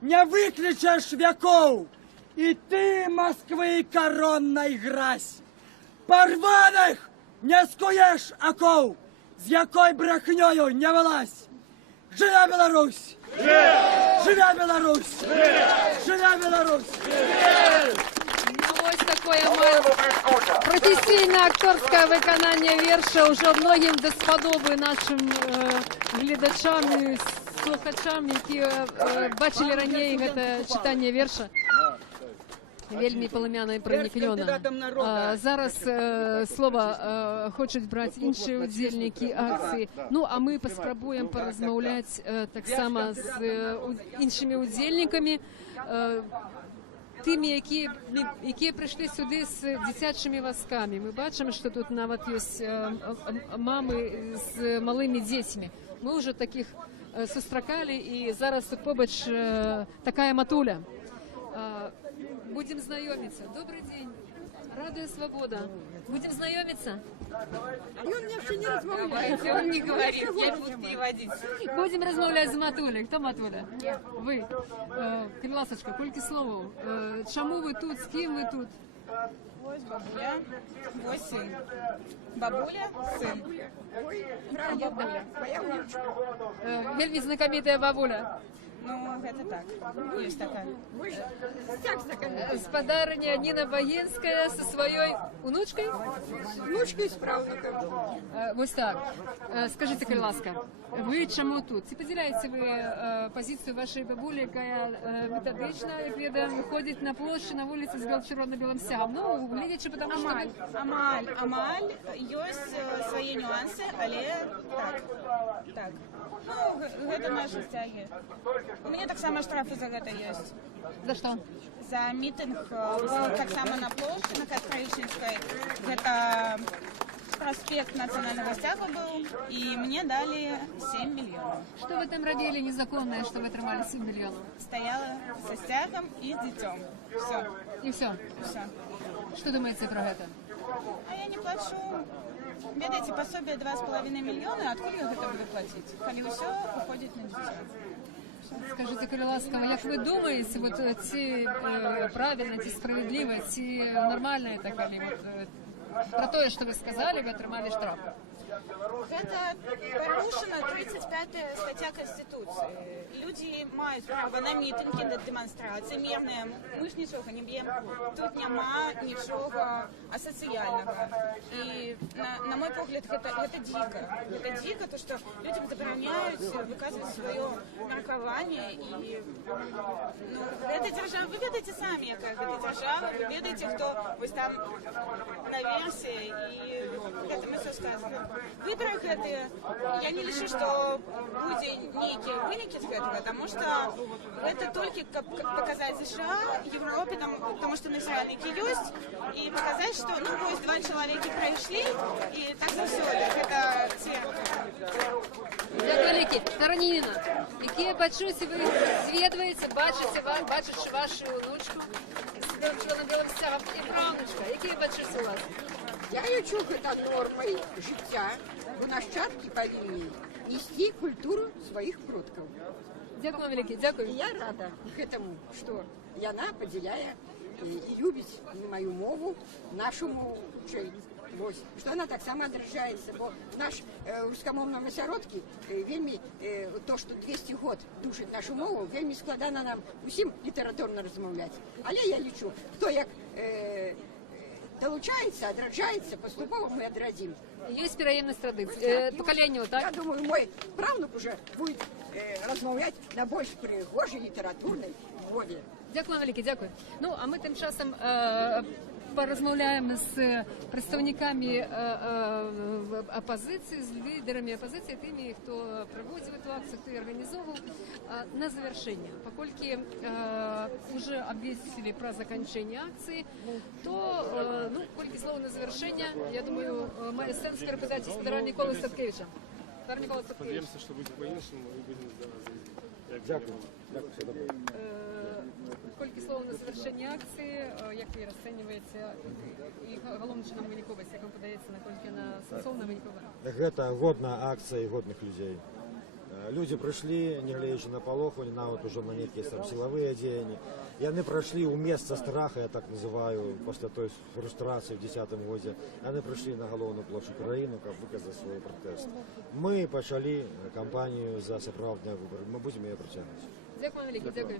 не выключишь веков, и ты Москвы коронной гразь. Порваных не скуешь оков, з якой брехнёю не вылазь. Живя Беларусь! Живя Беларусь! Живя Беларусь! Ось такое професійне акторське виконання вірша уже многим дасподоби нашим глядачам і слухачам, які бачили раніше це читання вірша. Вельми полум'яна і проникнена. Зараз слова хочуть брати інші удільники акції. Ну, а ми поспробуємо порозмовляти так само з іншими удільниками, тими, які прийшли сюди з дитячими візками. Ми бачимо, що тут навіть є мами з малими дітьми. Ми вже таких зустрічали, і зараз тут побач така матуля. Будем знакомиться. Добрый день. Радуя свобода. Будем знакомиться? И он мне вообще не размовляет. Он не говорит, я буду переводить. Будем размовлять з Матулей. Кто Матуля? Ви. Ласочка, колькі словов. Чому ви тут, з ким ви тут? Ось бабуля, ось син. Бабуля, син. Бабуля, моя внучка. Вельми знакомитая бабуля. Ну, это так. Есть такая. Спадарыня Ніна Багінская со своей внучкой? Внучкой з правнуком. Вось так. Скажите, калі ласка, вы чаму тут? Ці падзяляеце вы пазіцыю вашай бабулі, якая метадычна, як ведаем, выходзіць на плошчу, на вуліцы з чырвона-белым сцягам? Ну, гледзячы, потому что... Амаль. Ёсць свае нюансы, але так. Ну, гэта наши сцягі. У мяне таксама штрафы за гэта ёсць. За што? За мітынг таксама на плошчы, на Каспраічніцкай. Гэта праспект нацыянальнага сцяга быў, і мне далі 7 мільёнаў. Што вы там рабілі незаконнае, што вы атрымалі 7 мільёнаў? Стаяла са сцягам і з дзіцём. Всё. І ўсё? Всё. Што думаеце пра гэта? А я не плачу. Ведаеце, пособие 2,5 мільёны, адкуль я гэта буду плаціць? Калі ўсё уходзіць на дзіцё. Скажите, калі ласкава, як вы думаеце, вот ці правильно, ці справедліва, ці нормально это, калі про тое, што вы сказали, вы атрымалі штраф? Гэта парушана 35-я статья Конституции. Люди маюць права на мітынгі, на дэманстрацыі мірныя. Мы ж нічога не б'ем. Тут няма нічога асацыяльнага. І на мой погляд, гэта дзіка. Гэта дзіка, то што людям забараняюць выказваць сваё меркаванне. І гэта дзяржава, вы ведаеце самі, якая гэта дзяржава, вы ведаеце, хто вось там наверсе, і гэта мы все сказано. Выборы гэтыя, я не лічу, што будзе нейкія вынікі з гэтага, таму што гэта толькі каб паказаць США, Европе, таму што насельнікі ёсць, і паказаць, што ну вось два чалавекі прайшлі, і так заўсёды гэта церква. Дякую вялікі. Тараніна, якія пачуцці вы зведваеце, бачачы вашу внучку з чырвона-белым сцягам і праўнучка, якія пачуцці у вас? Я лічу гэта нормай жыцця, бо нашчадкі павінны несці культуру сваіх продкаў. Дзякую вам вялікі, дзякую. Я рада гэтаму, што яна падзяляе і любіць маю мову, нашу мову, вось, што яна таксама адраджаецца, бо наш рускамоўным асяродкі вельмі, то, што 200 год душыць нашу мову, вельмі складана нам усім літаратурна размаўляць. Але я лічу, хто як долучается, отражается, поступово мы отразим. Есть пераемность традиций, поколению, так? Я думаю, мой правнук уже будет размовлять на больш пригожей литературной мове. Дякую, велике, дякую. Ну, а мы тем часом поразмовляем с представниками оппозиции, с лидерами оппозиции, теми, кто проводит эту акцию, кто ее организовал. На завершение, покольки уже обвесили про заканчение акции, то, ну, кольки слово на завершение, я думаю, має сенс перепитати Федора Миколи Статкевича. Федор Микола Статкевич. Сподіваємося, що буде по-іншому, і будемо за. Дякую. Дякую, все добре. Колькі слов на завершення акції, як ви розцінюєте, і головне чином виніковість, як вам подається, наколькі на сенсовна винікова? Гэта годна акція і годних людей. Люди прийшли, не глядячи на полоху, навіть уже на якісь там силові діяння. Вони пройшли у місце страха, я так називаю, після той фрустрації в 10-му році. Вони прийшли на головну площу країни, щоб виказати свій протест. Ми почали кампанію за справжні вибори. Ми будемо її протягувати. Дякую велике, дякую.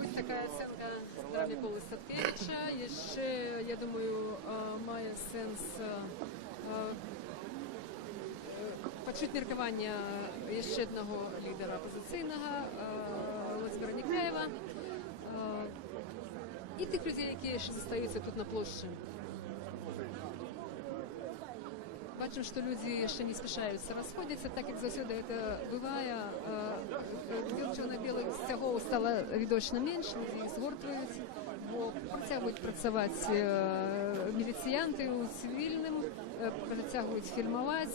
Ось така оцінка Федора Миколи Статкевича. Ще, я думаю, має сенс почути міркування ще одного лідера опозиційного, Володимира Некраєва, і тих людей, які ще залишаються тут на площі. Бачимо, що люди ще не спішаються розходяться, так як завжди це буває. Чорно-білих стягов стало відочно менше, люди згортуються, бо працягують працювати міліціянти у цивільним, працягують фільмувати.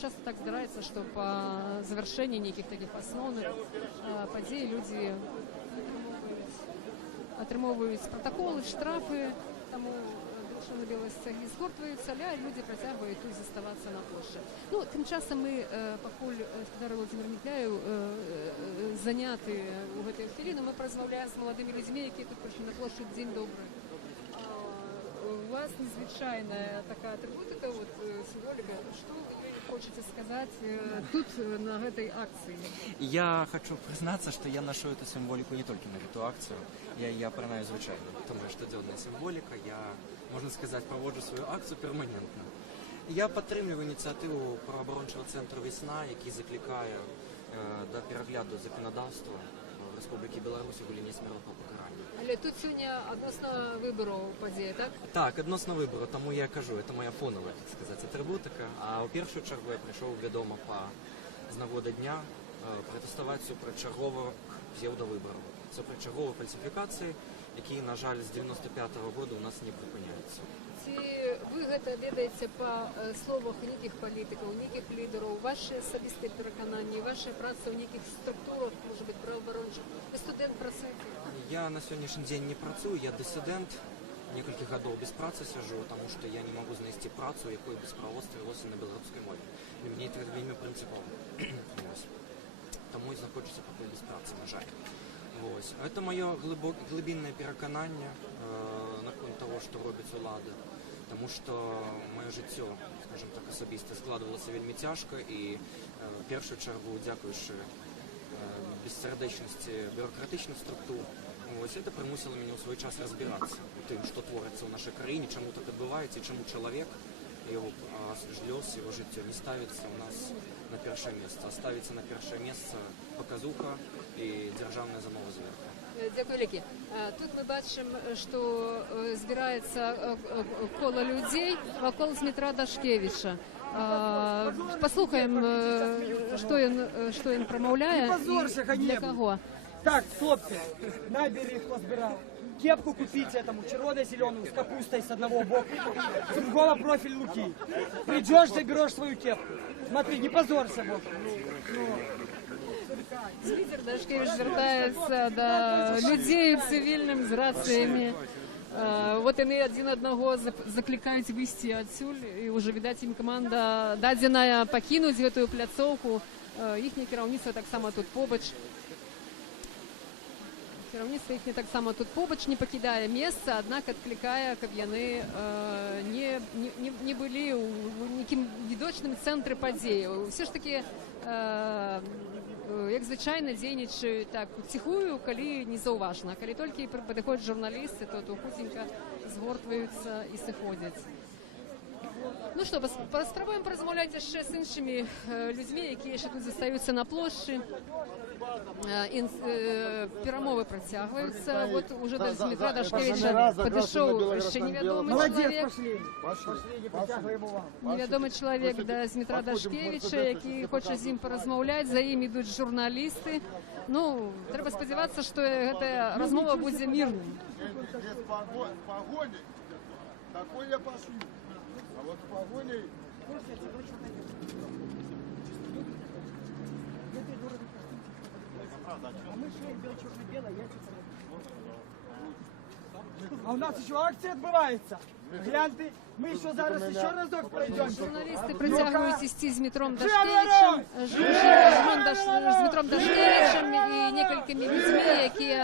Часто так здарається, що по завершенні ніяких таких основних подій люди отримують протоколи, штрафи, тому чорно-білі стяги згортуються, але люди працягують тут заставатися на площі. Ну, тим часом ми, покуль Федор Володимир Некляєв заняти у этой хвилину, ми порозмовляємо з молодими людьми, які тут прийшли на площу. День добрий. У вас незвичайна така атрибутика, от символіка. Що ви хочете сказать тут, на этой акции? Я хочу признаться, что я ношу эту символику не только на эту акцию, я її опираю звичайно. Это моя штоденная символика, я, можна сказати, проводжу свою акцію перманентно. Я підтримую ініціативу правооборончого центру «Весна», який закликає до перегляду законодавства в Республіці Білорусь у галині смертного покарання. Але тут сьогодні відносно вибору подія, так? Так, відносно вибору, тому я кажу, це моя фонова, так сказати, атрибутика. А у першу чергу я прийшов, відомо, з нагоди дня протестувати супроти чергових псевдовиборів. Супроти чергової фальсифікації, які, на жаль, з 95-го року у нас не припиняються. Ці ви гэта ведаеце па словах нейкіх палітыкаў, нейкіх лідараў, ваши асабістыя перакананні, ваша праца ў нейкіх структурах, можа быць, праваабарончых? Вы студэнт, працуеце? Я на сённяшні дзень не працую, я дысідэнт, некалькі гадоў без працы сяжу, таму што я не магу знайсці працу, якой бы справодства вялося на беларускай мове. Для мяне гэта вельмі прынцыпова. Таму і знаходжуся пакуль без працы, на жаль. Это мое глубинное переконание наконт того, что робіць улада. Тому що моє життя, скажімо так, особисто складувалося вельми тяжко і в першу чергу, дякуючи безсердечності бюрократичних структур, це примусило мене у свій час розбиратися у тим, що твориться в нашій країні, чому так відбувається і чому чоловік, його лёс, його життя не ставиться у нас на перше місце, а ставиться на перше місце показуха і державна замова зверху. Дякую, Лекі. Тут ми бачимо, що збирається коло людей вокруг Дмитра Дашкевича. Послухаємо, що він промовляє. Не позорься, для кого. Так, хлопці, набери, хто збирав. Кепку купить этому, червоно-зеленую, с капустой с одного боку, с другого профиль Луки. Придешь, заберешь свою кепку. Смотри, не позорься, Бог. Дмитрий Дашкевич звертається до людей цивільним з раціями. Вот вони один одного закликають вийти отсюль, і вже, видать, їм команда дадена покинути цю пляцовку. Їхнє керівництво так само тут побач. Керівництво їхнє так само тут побач не покидає місце, однак відкликає, щоб вони не були у яким відочному центрі події. Все ж таки, як звичайно, дзейнічають так тихую, коли не зауважно. Коли тільки підходять журналісти, то хутенько згортваються і сиходять. Ну що, спробуємо порозмовляти ще з іншими людьми, які ще тут залишаються на площі. Перемови протягиваются. Вот уже до Дмитра Дашкевича подошел еще неведомый человек. Неведомый человек до Дмитра Дашкевича, який хоче з ним порозмовляти. За ним йдуть журналісти. Ну, треба сподіватися, що ця розмова буде мирною. Такой я пошли. А вот в погоне... А мы шли, черно-белое, я А у нас еще акция отбывается. Гляньте, мы еще зараз еще разок пройдем. Журналисты притягивают идти с Дмитром Дашкевичем, с Дмитром Дашкевичем и несколькими людьми, які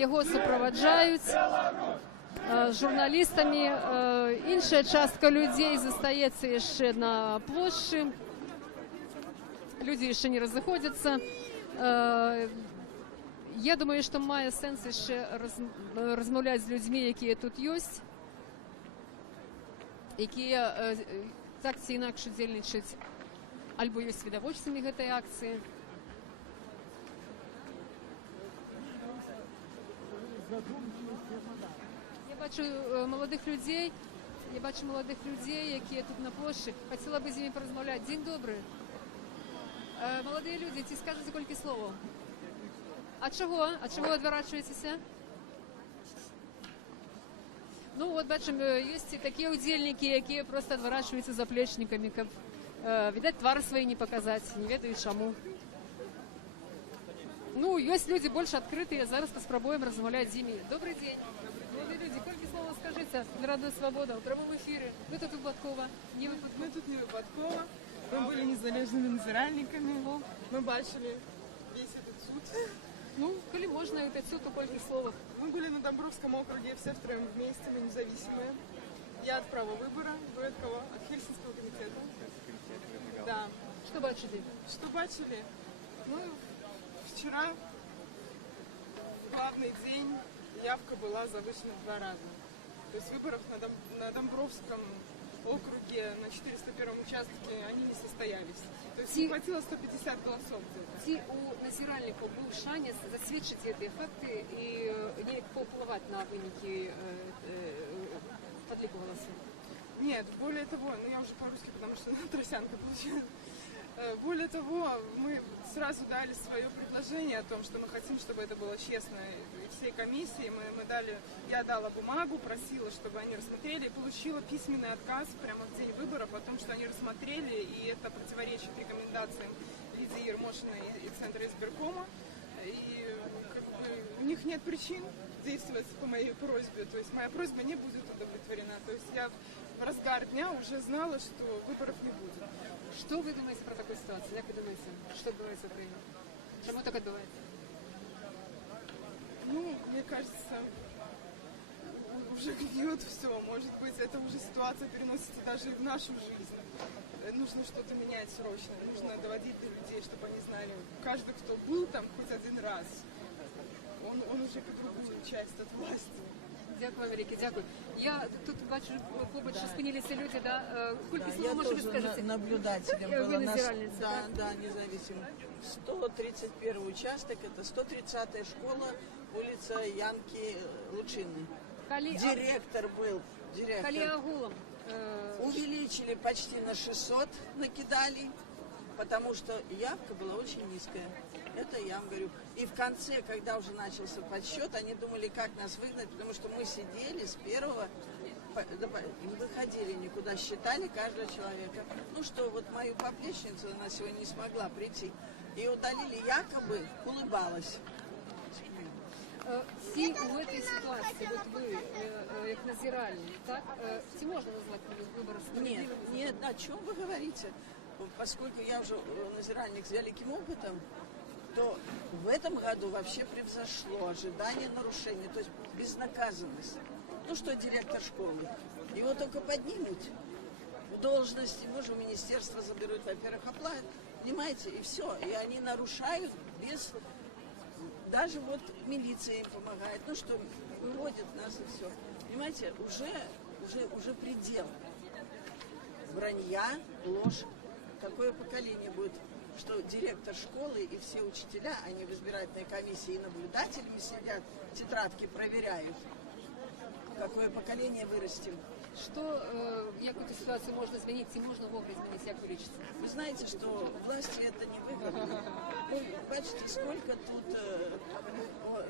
його супроводжають. Журналістами. Інша частка людей застається ще на площі. Люди ще не розходяться. Я думаю, що має сенс ще розмовляти з людьми, які тут є, які так чи інакше дзельничають або є свідовольцями цієї акції. Я бачу молодих людей, які тут на площі. Хотіла б з ними порозмовляти. День добрий. Молодые люди, ці скажете кілька слов. А чого? А чого відворачуєтеся? Ну, от бачимо, є такі удільники, які просто відворачуються заплечниками, щоб, видать, твар свої не показати, не ведаю чому. Ну, є люди більш відкриті, зараз спробуємо розмовляти з ними. Добрий день. Молодые люди, кілька слов скажите. Радіо Свобода, у прямому ефірі. Ви тут випадково? Ми тут не випадково. Ми були незалежними надзиральниками, ми бачили весь этот суд. Ну, коли можно, это суд у кольки словах. Мы были на Домбровском округе, все втроем вместе, мы независимые. Я от права выбора, Дуэткова от Хельсинского комитета. Да. Что бачили? Что бачили? Ну, вчера, главный день, явка была завышена в 2 раза. То есть выборов на Домбровском округе на 401 участке они не состоялись. То есть не хватило 150 голосов где-то. Ці у назиральників був шанс засвідчити ці факти і не повпливати на виники подліку голосів. Нет, более того, ну я уже по-русски, потому что тросянка получилась. Более того, мы сразу дали свое предложение о том, что мы хотим, чтобы это было честно. И всей комиссии я дала бумагу, просила, чтобы они рассмотрели, и получила письменный отказ прямо в день выборов о том, что они рассмотрели, и это противоречит рекомендациям Лидии Ермошиной и Центра избиркома. И как бы, у них нет причин действовать по моей просьбе, то есть моя просьба не будет удовлетворена. То есть я в разгар дня уже знала, что выборов не будет. Что вы думаете про такую ситуацию? Как вы думаете, что отбывается в Украине? Чему так отбывается? Ну, мне кажется, уже гниет все. Может быть, эта уже ситуация переносится даже и в нашу жизнь. Нужно что-то менять срочно. Нужно доводить до людей, чтобы они знали. Каждый, кто был там хоть один раз, он уже по другую часть от власти. Дякую, велике, дякую. Я тут бачу, побач, що спинилися люди, да? Сколько Да, слов, я может, вы тоже скажете? наблюдателем Вы была. назиральница, Да, да, независимо. 131 участок, это 130-я школа, улица Янки Лучины. Директор был. Калиагулом. Увеличили почти на 600, накидали, потому что явка была очень низкая. Это я вам говорю. И в конце, когда уже начался подсчет, они думали, как нас выгнать, потому что мы сидели с первого, не выходили никуда, считали каждого человека. Ну что, вот мою поплечницу, она сегодня не смогла прийти. И удалили, якобы улыбалась. Ці у этой ситуации, вот вы, как назиральник, так? Ці можно назвать выборы справедливыми? Нет, о чем вы говорите? Поскольку я уже назиральник с великим опытом, то в этом году вообще превзошло ожидание нарушений, то есть безнаказанность. Ну что директор школы? Его только поднимут в должность, его же в министерство заберут, во-первых, оплатят, понимаете, и все. И они нарушают без... Даже вот милиция им помогает. Ну что, выводят нас и все. Понимаете, уже предел. Вранья, ложь. Какое поколение будет, что директор школы и все учителя, они в избирательной комиссии и наблюдателями сидят, тетрадки проверяют. Какое поколение вырастим. Что, як эту ситуацию можно изменить, и можно вовремя изменить, як вы лечите? Вы знаете, что власти это не выгодно. Ну, бачите, сколько тут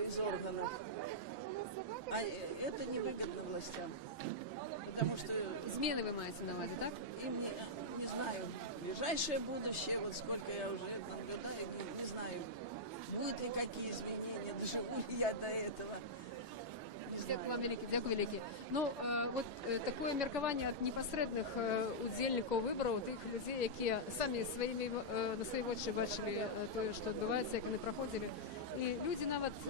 из органов. А это не выгодно властям. Потому что... Измены вы маете на увазі, так? Им не знаю. Ближайшее будущее, вот сколько я уже наблюдаю, не знаю, будут ли какие изменения, доживу ли я до этого. Дякую вам велике, дякую велике. Ну, от таке міркування непосередних удільників виборів, тих людей, які самі на свої очі бачили те, що відбувається, як вони проходили. І люди навіть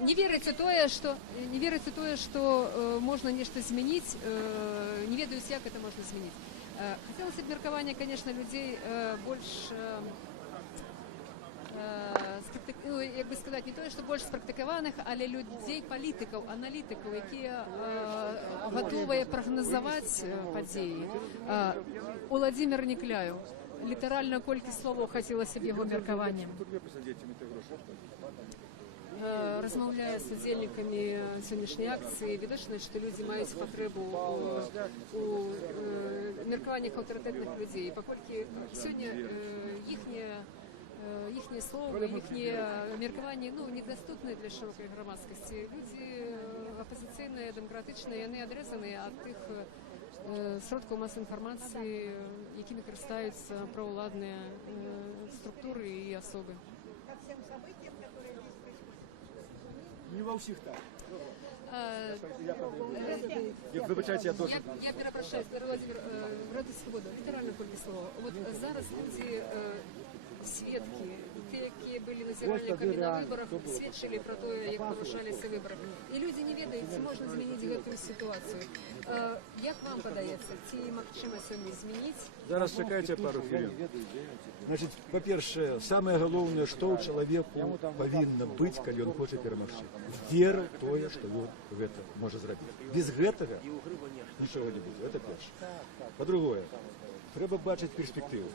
не вірять у те, що можна нечто змінити, не ведають, як це можна змінити. Хотілося б міркування, звісно, людей більш... як би сказати, не то, що більш спрактикованих, але людей, політиків, аналітиків, які готові прогнозувати події. Володимир Некляєв. Літерально кілька слов хотілося б його міркування. Розмовляю з удільниками сьогоднішньої акції, відочно, що люди мають потребу у міркуваннях авторитетних людей. Поскольку сьогодні їхнє слово, їхнє міркування недоступне для широкої громадськості. Люди опозиційні, демократичні, вони відрізані від тих сродків масової інформації, якими користуються провладні структури і особи. Не во всіх так. Вибачайте, я теж. Я перепрошую, Володимир, вроде свобода, літерально кілька слов. От зараз люди, свідки тыя, якія былі назіральнікамі на выбарах, сведчылі пра тое, як парушаліся выбары. І людзі не ведаюць, ці можна змяніць гэтую сітуацыю. Як вам падаецца, ці магчыма сёння змяніць? Зараз чакайце пару хвілін. Значит, па-першае, самае галоўнае, што ў чалавеку павінна быць, калі ён хоча перамагчы. Вера ў тое, што ён гэта можа зрабіць. Без гэтага нічога не будзе. Гэта першае. Па-другое, трэба бачыць перспектыву.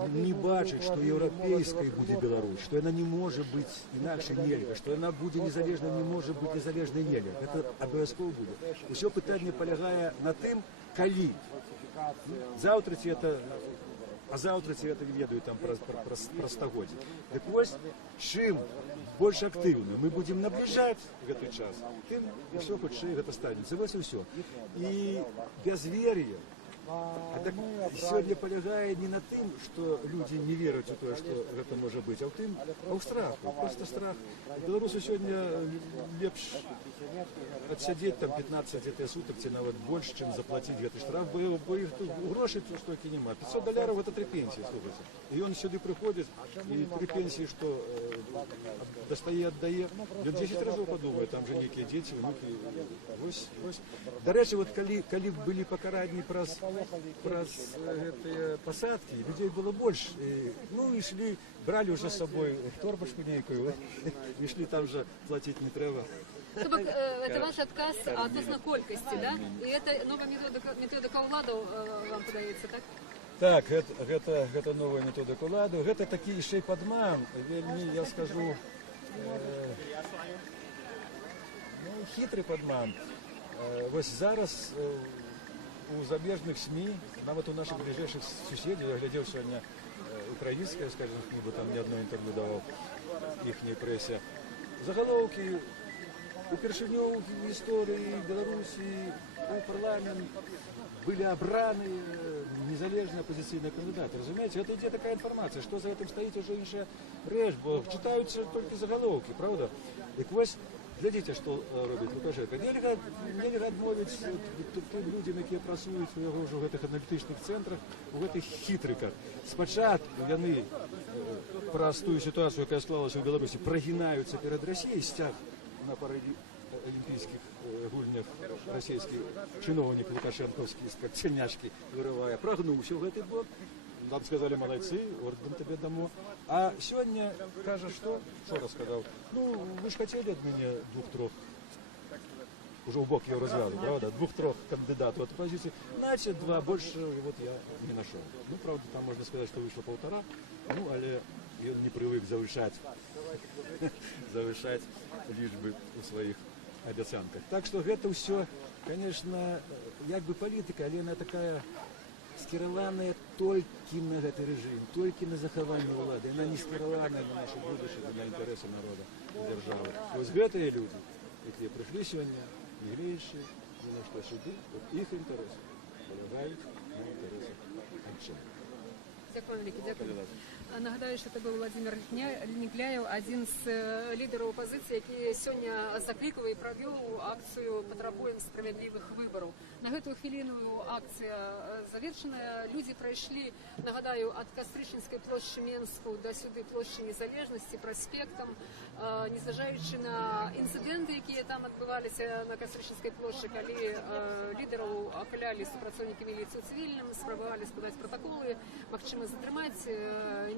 Не бачыць, што еўрапейскай будзе Беларусь, што яна не можа быць інакш нельга, што яна будзе незалежна, не можа быць незалежнай нельга. Гэта абавязкова будзе. Усё пытанне палягае на тым, калі. Заўтра ці это, а заўтра ці это не ведаю там пра стагоддзе. Дык вось, чым больш актыўна мы будзем набліжаць гэты час, тым усё хутчэй гэта станецца. Вось і ўсё. І бязвер'е. А так сегодня полягае не на тым, што людзі не вераць у тое, што гэта можа быць, а ў тым, а ў страху, просто страх. Беларусу сёння лепш адсядзець там 15 сутак ці нават больш, чым заплаціць гэты штраф, бо іх тут грошай тут столькі няма. $500 гэта 3 пенсіі, слухайце. І ён сюды прыходзіць, і 3 пенсіі, што дастае, аддае, ён 10 разоў падумае, там жа нейкія дзеці, внукі. Вось. Дарэчы, вот калі былі пакаранні праз гэтыя пасадкі, людзей было больш. Ну, ішлі, бралі ўжо з сабой торбачку нейкую, ішлі там жа плаціць не трэба. То бок, это ваш адказ адносна колькасці, да? І это новая методика ўладаў, вам падаецца, так? Так, гэта новая методика ўладаў. Гэта такі яшчэ падман, вельмі, я скажу, хітры падман. Вось зараз у замежных СМИ, нават у наших ближайших суседей, я глядел сегодня украинское, скажем, бо там ни одно интервью давал ихней прессе, заголовки упершыню в истории Беларуси у парламент были обраны незалежные оппозиционные кандидаты. Разумеете, это идет такая информация, что за этим стоит уже инша рэч, бо читаются только заголовки, правда? И вось глядзіце, што робіць Лукашенко. Нельга адмовіць тым людзям, якія працуюць у яго ўжо гэтых аналітычных цэнтрах, у гэтых хітрыках. Спачатку яны праз тую сітуацыю, якая склалася ў Беларусі, прагінаюцца перад Расіяй, сцяг на паралімпійскіх гульнях расійскі чыноўнік лукашэнкаўскі з-пад цяльняшкі вырывае, прагнуўся ў гэты бок. Нам сказали, молодцы, орден тебе дамо. А сегодня кажа, что рассказал? Ну, вы же хотели от меня 2-3, уже в бок его развязал, правда? 2-3 кандидатов от оппозиции. Значит, 2, больше вот я не нашел. Ну, правда, там можно сказать, что вышло 1,5, ну, але он не привык завышать лічбы у своих обяцанках. Так что это все, конечно, як бы политика, але она такая скіраваная толькі на гэты рэжым, толькі на захаванне ўлады. Яна не скіраваная на нашу будучыню, на інтарэсы народа, дзяржавы. Вось гэтыя людзі, якія прыйшлі сёння, не гледзячы ні на што сюды, іх інтарэсы палягаюць на інтарэсах анчан. Дякую, вялікі, дякую. Нагадаю, що це був Владимир Негляєв, один з лідерів опозиції, який сьогодні закликав і провів акцію «Потребуємо справедливих виборів». На гэтую хвилину акция завершена. Люди пройшли, нагадаю, от Кастричинской площади Менску до сюди площади Незалежності, проспектом, незважаючи на інциденти, які там відбувалися на Кастричинской площади, коли лідерів опиляли супрацовники міліції цивільним, спробували складати протоколи, магчыма затрымаць,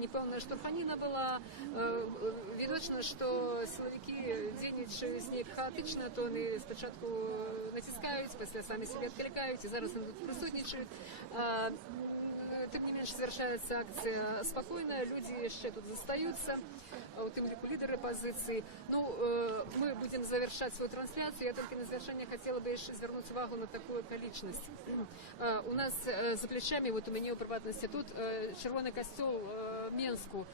непэўная штурханіна была, відочна, што сілавікі дзейнічаюць неяк хаатычна, то яны спачатку націскаюць, пасля самі себе адклікаюць, і зараз яны тут прысутнічаюць. Тым не менш, завершается акция спокойная, люди еще тут застаются, у тем лику лидеры позиции. Ну, мы будем завершать свою трансляцию. Я только на завершение хотела бы еще звернуть увагу на такую околичность. У нас за плечами, вот у меня у приватности тут, Червоный костел Менску.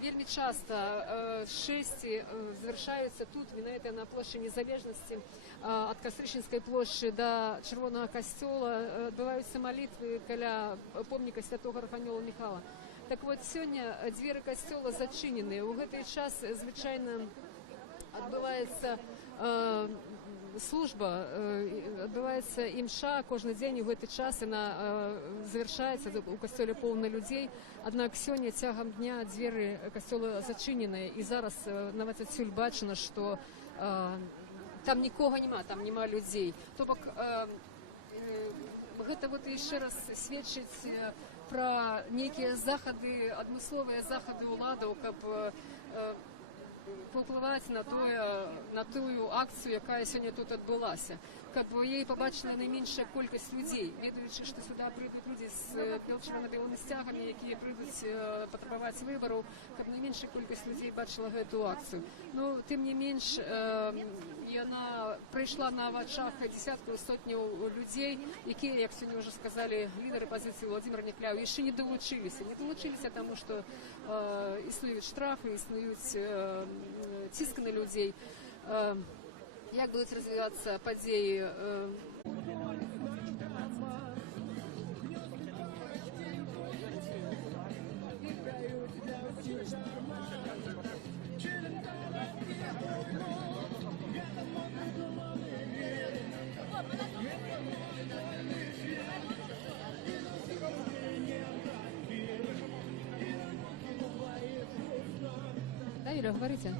Вельми часто шести завершаются тут, винаете на площади Незалежности, от Кастричинской площади до Червоного костела. Отбываются молитвы каля помника святого Архангела Михала. Так вот, сегодня двери костела зачинены. У гэты час, звычайно, отбывается служба, адбываецца імша кожны дзень у гэты час, яна завяршаецца, у касцёле поўна людзей, аднак сёння цягам дня дзверы касцёла зачыненыя, і зараз нават адсюль бачна, што там нікога няма, там няма людзей. То бок гэта вот яшчэ раз сведчыць пра нейкія захады, адмысловыя захады ўладаў, каб паўплываць на тую акцыю, якая сёння тут адбылася, каб яе пабачыла найменшая колькасць людзей, ведаючы, што сюда прыйдуць людзі з чырвона-белымі сцягамі, якія прыйдуць патрабаваць выбараў, каб найменшая колькасць людзей бачыла гэту акцыю. Ну, тым не менш, яна прайшла на вачах дзесяткаў, сотняў людзей, якія, як сёння ўжо сказалі лідары пазіцыі Владзімір Някляў, яшчэ не далучыліся. Не далучыліся, таму што існуюць штрафы, існуюць ціск на людзей. Як будуць развівацца падзеі? Да, Юля, говорите.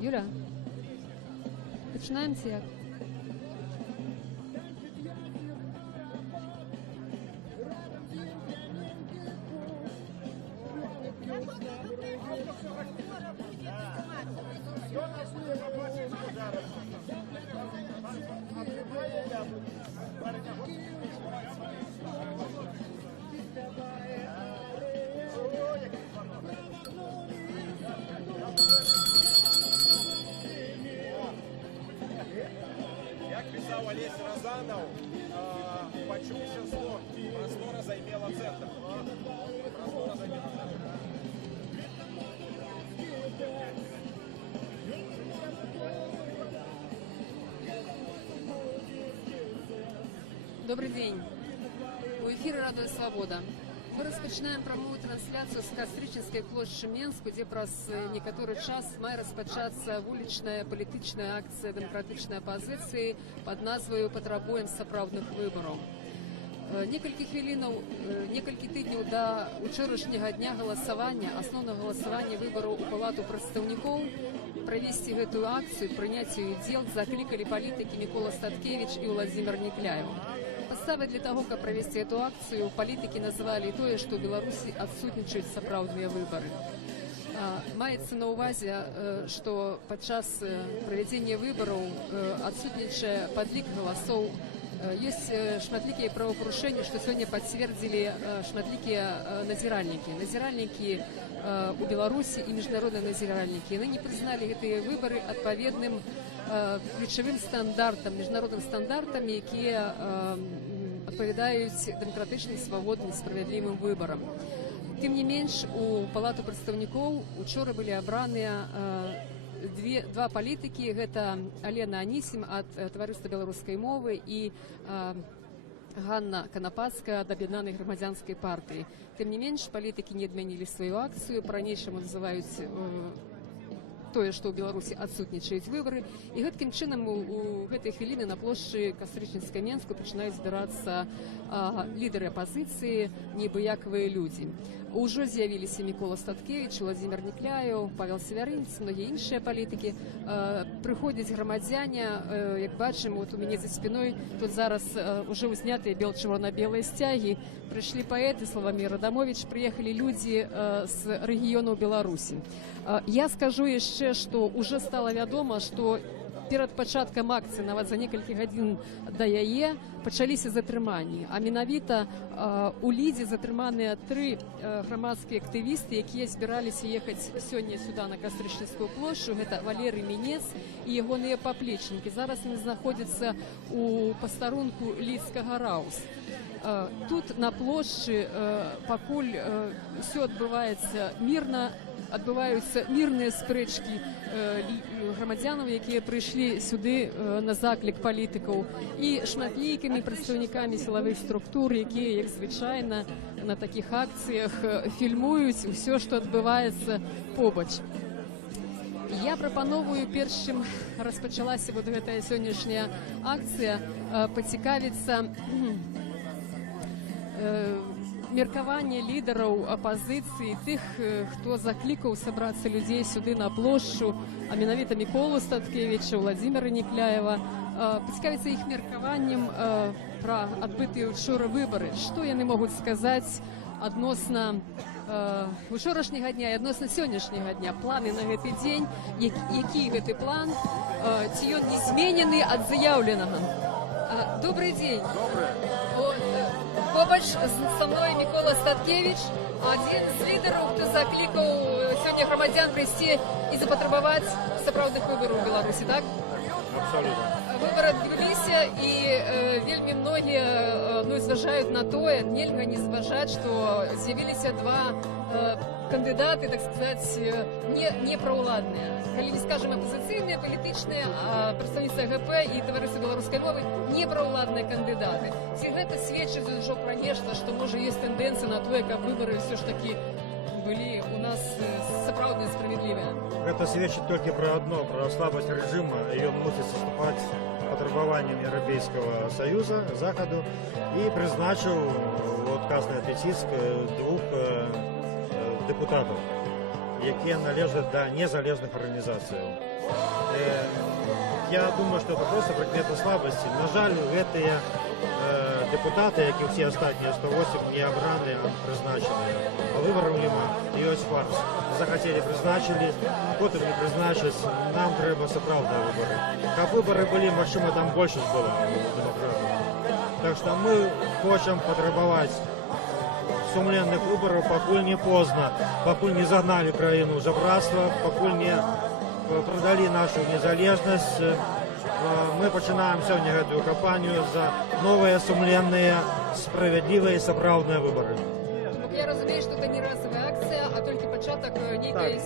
Юля, починаем як? Олесь Розанов, почуўся слог, прастора займела цэнтр. Прастора займела цэнтр. Добрый день. У эфира «Радио Свобода». Мы распачинаем прамую трансляцию с Кастрычынскай плошчы Менску, дзе праз некаторы час мае распачацца вулічная палітычная акцыя дэмакратычнай апазіцыі пад назваю «Патрабуем сапраўдных выбараў». Некалькі тыдняў да учорашняга дня галасавання, асноўнага галасавання выбараў у палату прадстаўнікоў, правесці гэтую акцыю, прыняць яе удзел заклікалі палітыкі Мікола Статкевіч і Владзімір Някляў. Подставой для того, как провести эту акцию, политики называли то, что в Беларуси отсутничают сапраўдныя выборы. Маецца на увазе, что падчас проведения выборов отсутничае подлік голосов. Есть шматлікія правопарушэнні, што сёння пацвердзілі шматлікія назіральнікі. Назіральнікі у Беларусі і міжнародныя назіральнікі. Яны не прызналі гэтыя выбары адпаведным ключавым стандартам, міжнародным стандартам, якія адпавядаюць дэмакратычным, свабодным, справядлівым выбарам. Тым не менш, у палату прадстаўнікоў учора былі абраныя два палітыкі. Гэта Алена Анісім ад таварыства беларускай мовы і Ганна Канапацкая ад аб'яднанай грамадзянскай партыі. Тым не менш, палітыкі не адмянілі сваю акцыю, па-ранейшаму называюць тое, што ў Беларусі адсутнічаюць выбары. І гэткім чынам у гэтай хвіліны на плошчы Кастрычынскай Менску пачынаюць збірацца лідары апазіцыі, небыякавыя людзі. Ужо з'явіліся Мікола Статкевіч, Владзімір Някляў, Павел Севярынец, многія іншыя палітыкі. Прыходзяць грамадзяне, як бачым, вот у мяне за спиной тут зараз уже узнятыя чырвона-белыя сцягі. Прыйшлі паэты Славамір Адамович, прыехалі людзі з рэгіёнаў Беларусі. Я скажу яшчэ, што уже стала вядома, што перад пачаткам акцыі, нават за некалькі гадзін да яе, пачаліся затрыманні. А менавіта у Лідзе затрыманыя 3 грамадскія актывісты, якія збіраліся ехаць сёння сюда на Кастрычынскую плошчу. Гэта Валерый Мінец і ягоныя паплечнікі. Зараз яны знаходзяцца у пастарунку лідскага Раус. Тут на плошчы пакуль ўсё адбываецца мірна, адбываюцца мірныя спрэчкі грамадзянаў, якія прыйшлі сюды на заклік палітыкаў, і шматлікімі прадстаўнікамі сілавых структур, якія, як звычайна, на такіх акцыях фільмуюць усё, што адбываецца побач. Я прапановую, перш чым распачалася вот гэтая сённяшняя акцыя, пацікавіцца меркаванне лідараў апазіцыі, тых, хто заклікаў сабрацца людзей сюды на плошчу, а менавіта Міколу Статкевіча, Владзіміра Нікляева, пацікавіцца іх меркаваннем пра адбытыя учора выбары. Што яны могуць сказаць адносна учорашняга дня і адносна сённяшняга дня, планы на гэты дзень, які гэты план, ці ён не зменены ад заяўленага. Добрый дзень. Побач со мной Мікола Статкевич, адзін з лідараў, хто заклікаў сёння грамадзян прыйсці і запатрабаваць сапраўдных выбараў у Беларусі, так? Абсолютно. Выборы адбыліся, і вельмі многія зважаюць на тое, нельга не зважаць, што з'явіліся два кандыдаты, так сказаць, непраўладныя. Калі не скажем апозіцыйныя, палітычныя, прадстаўніцтва ГП і таварыства беларускай мовы непраўладныя кандыдаты. Ці гэта сведчыць ужо пра нешта, што можа ёсць тэндэнцыя на тое, каб выбары ўсё ж такі были у нас сапраўдныя справедливыя? Это сведчит только про одно, про слабость режима, и он мусит соступать потребованиям Европейского Союза, Заходу, и призначил отказный тиск двух депутатов, які належат до незалежных организаций. Я думаю, что это просто прикмета слабости. На жаль, гэтые депутаты, як і всі остальні 108, не обраны, а призначены. А выборов нема, ёсць фарс. Захотели, призначили, потом не призначить. Нам треба сапраўдныя выборы. Каб выборы были, магчыма, там большасць была демократов. Так что мы хочем потребовать сумленных выборов, покуль не поздно, покуль не загнали краіну жабрацтва, покуль не продали нашу незалежность. Мы начинаем сегодня эту кампанию за новые, сумленные, справедливые и сапраўдныя выборы. Я разумею, что это не разовая акция, а только початок некой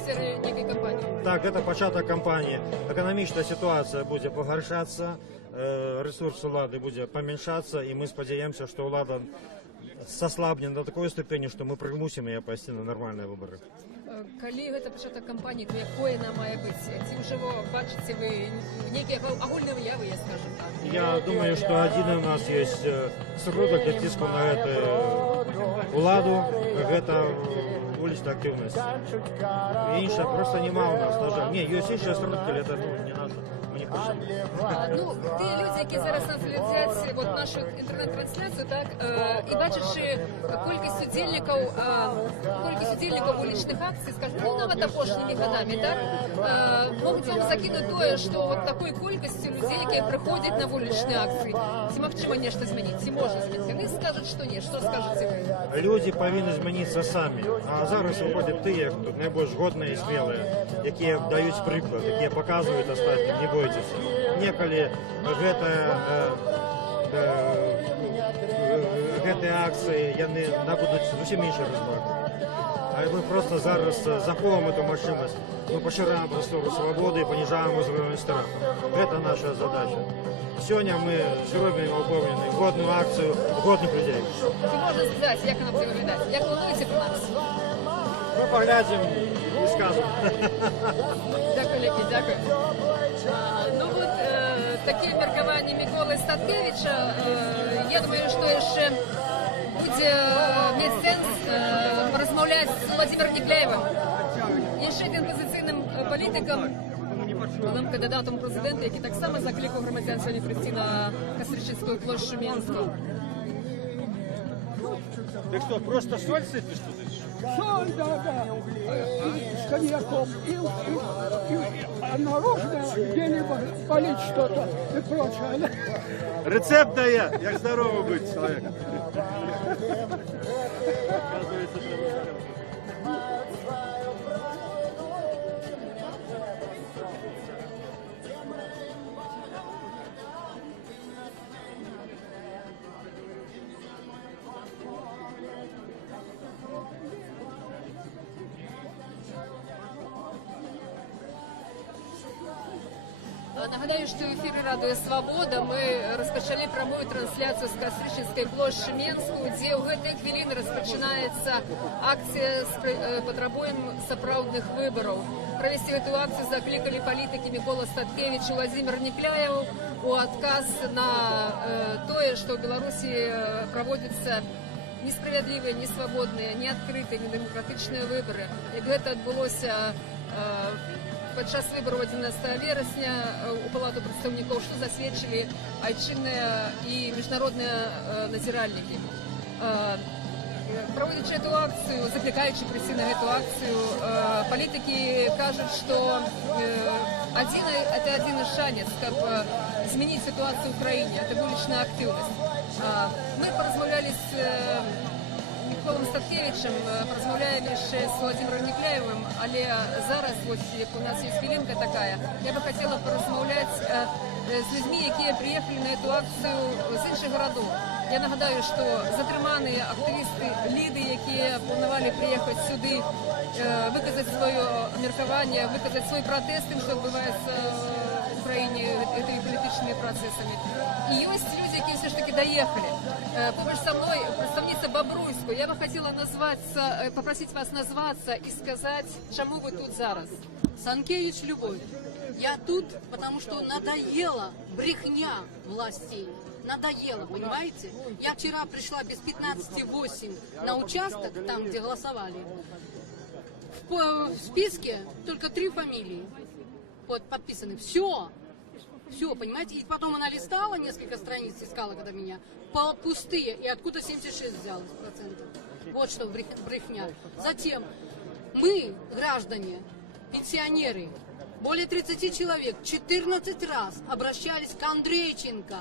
кампании. Так, это початок кампании. Экономическая ситуация будет погоршаться, ресурс улады будет поменьшаться, и мы сподеемся, что улада сослабнет до такой ступени, что мы примусим ее пойти на нормальные выборы. Калі гэта пачатак кампаніі, то якое она мае быць? Ці ўжо бачыце вы некія агульныя выявы, я скажем так? Я думаю, что один у нас есть сродак для ціску на эту уладу, это уличная активность. И іншая просто нема у нас, на жаль. Не, есть іншая сродки, это не наша. Ну, тыя людзі, які зараз нас глядзяць вот нашу інтэрнэт-трансляцыю, так, і бачачы колькасць удзельнікаў улічных акцый, скажем, ну, нават апошнімі гадамі, так, могуць вам закінуць тое, што вот такой колькасцю людзей, якія прыходзяць на вулічныя акцыі, ці магчыма нешта змяніць, ці можна змяніць? Яны скажуць, што не, што скажаце вы? Люди павінны змяніцца самі, а зараз выходзяць тыя, хто найбольш годныя і смелыя, якія даюць прыклад, якія паказваюць астатнім, не бойтесь. Некалі гэтыя акцыі яны набудуць зусім іншы размах. А мы просто зараз заховаем эту магчымасць. Мы пашыраем прастору свабоды і паніжаем узровень страху. Это наша задача. Сёння мы зробім упэўнены годную акцыю годных людзей. Ці можна сказаць, як нам выглядаць? Як плануеце пра нас? Мы паглядзім і скажам. Дякую, Лекі, дякую. Ну вот, такие меркаванні Міколы Статкевича, я думаю, што яшчэ будзе мець сэнс размаўляць з Владзімірам Нікляевым, яшчэ адзін пазіцыйным палітыкам, былым кандыдатам прэзідэнта, які таксама заклікаў грамадзян сёння прыйсці на Кастрычніцкую плошчу Менскую. Ты что, просто соль сыпешь тут? Соль, да. С коньяком. А наружно где-либо полить что-то и прочее. Рецепт дає, як здорово бути чоловік. Нагадаю, што ў эфіры радыё «Свабода» мы распачалі прамую трансляцыю з Кастрычніцкай плошчы Менску, дзе ў гэтыя хвіліны распачынаецца акцыя «Патрабуем сапраўдных выбараў». правесці гэтую акцыю заклікалі палітыкі Мікола Статкевіч і Владзімір Нікляеў у адказ на тое, што ў Беларусі праводзяцца несправядлівыя, несвабодныя, неадкрытыя, недэмакратычныя выбары. Як гэта адбылося падчас выбараў 11 верасня у Палату прадстаўнікоў, што засведчылі айчынныя і міжнародныя назіральнікі. Проводячи эту акцию, закликаючи прийти на эту акцию, политики кажут, что это один из шанец, как изменить ситуацию в Украине, это вуличная активность. Мы поразмовляли с Миколом Статкевичем, поразмовляли ще з Владимиром Нікляєвим, але зараз, ось як у нас є хвилинка така, я би хотіла порозмовляти з людьми, які приїхали на цю акцію з інших городів. Я нагадаю, що затримані активісти Ліди, які планували приїхати сюди, виказати своє міркування, виказати свій протест тим, що відбувається в Україні цими політичними процесами. І є люди, які все ж таки доїхали. Поруч со мною представниця Бобруйської. Я бы хотела попросить вас назваться и сказать, чему вы тут зараз. Санкевич Любовь. Я тут, потому что надоела брехня властей. Надоело, понимаете? Я вчера пришла без 15:08 на участок, там, где голосовали. В списке только 3 фамилии подписаны. Все, понимаете? И потом она листала, несколько страниц искала, когда меня, пустые. И откуда 76 взялось процентов? Вот что брехня. Затем мы, граждане, пенсионеры, более 30 человек, 14 раз обращались к Андрейченко,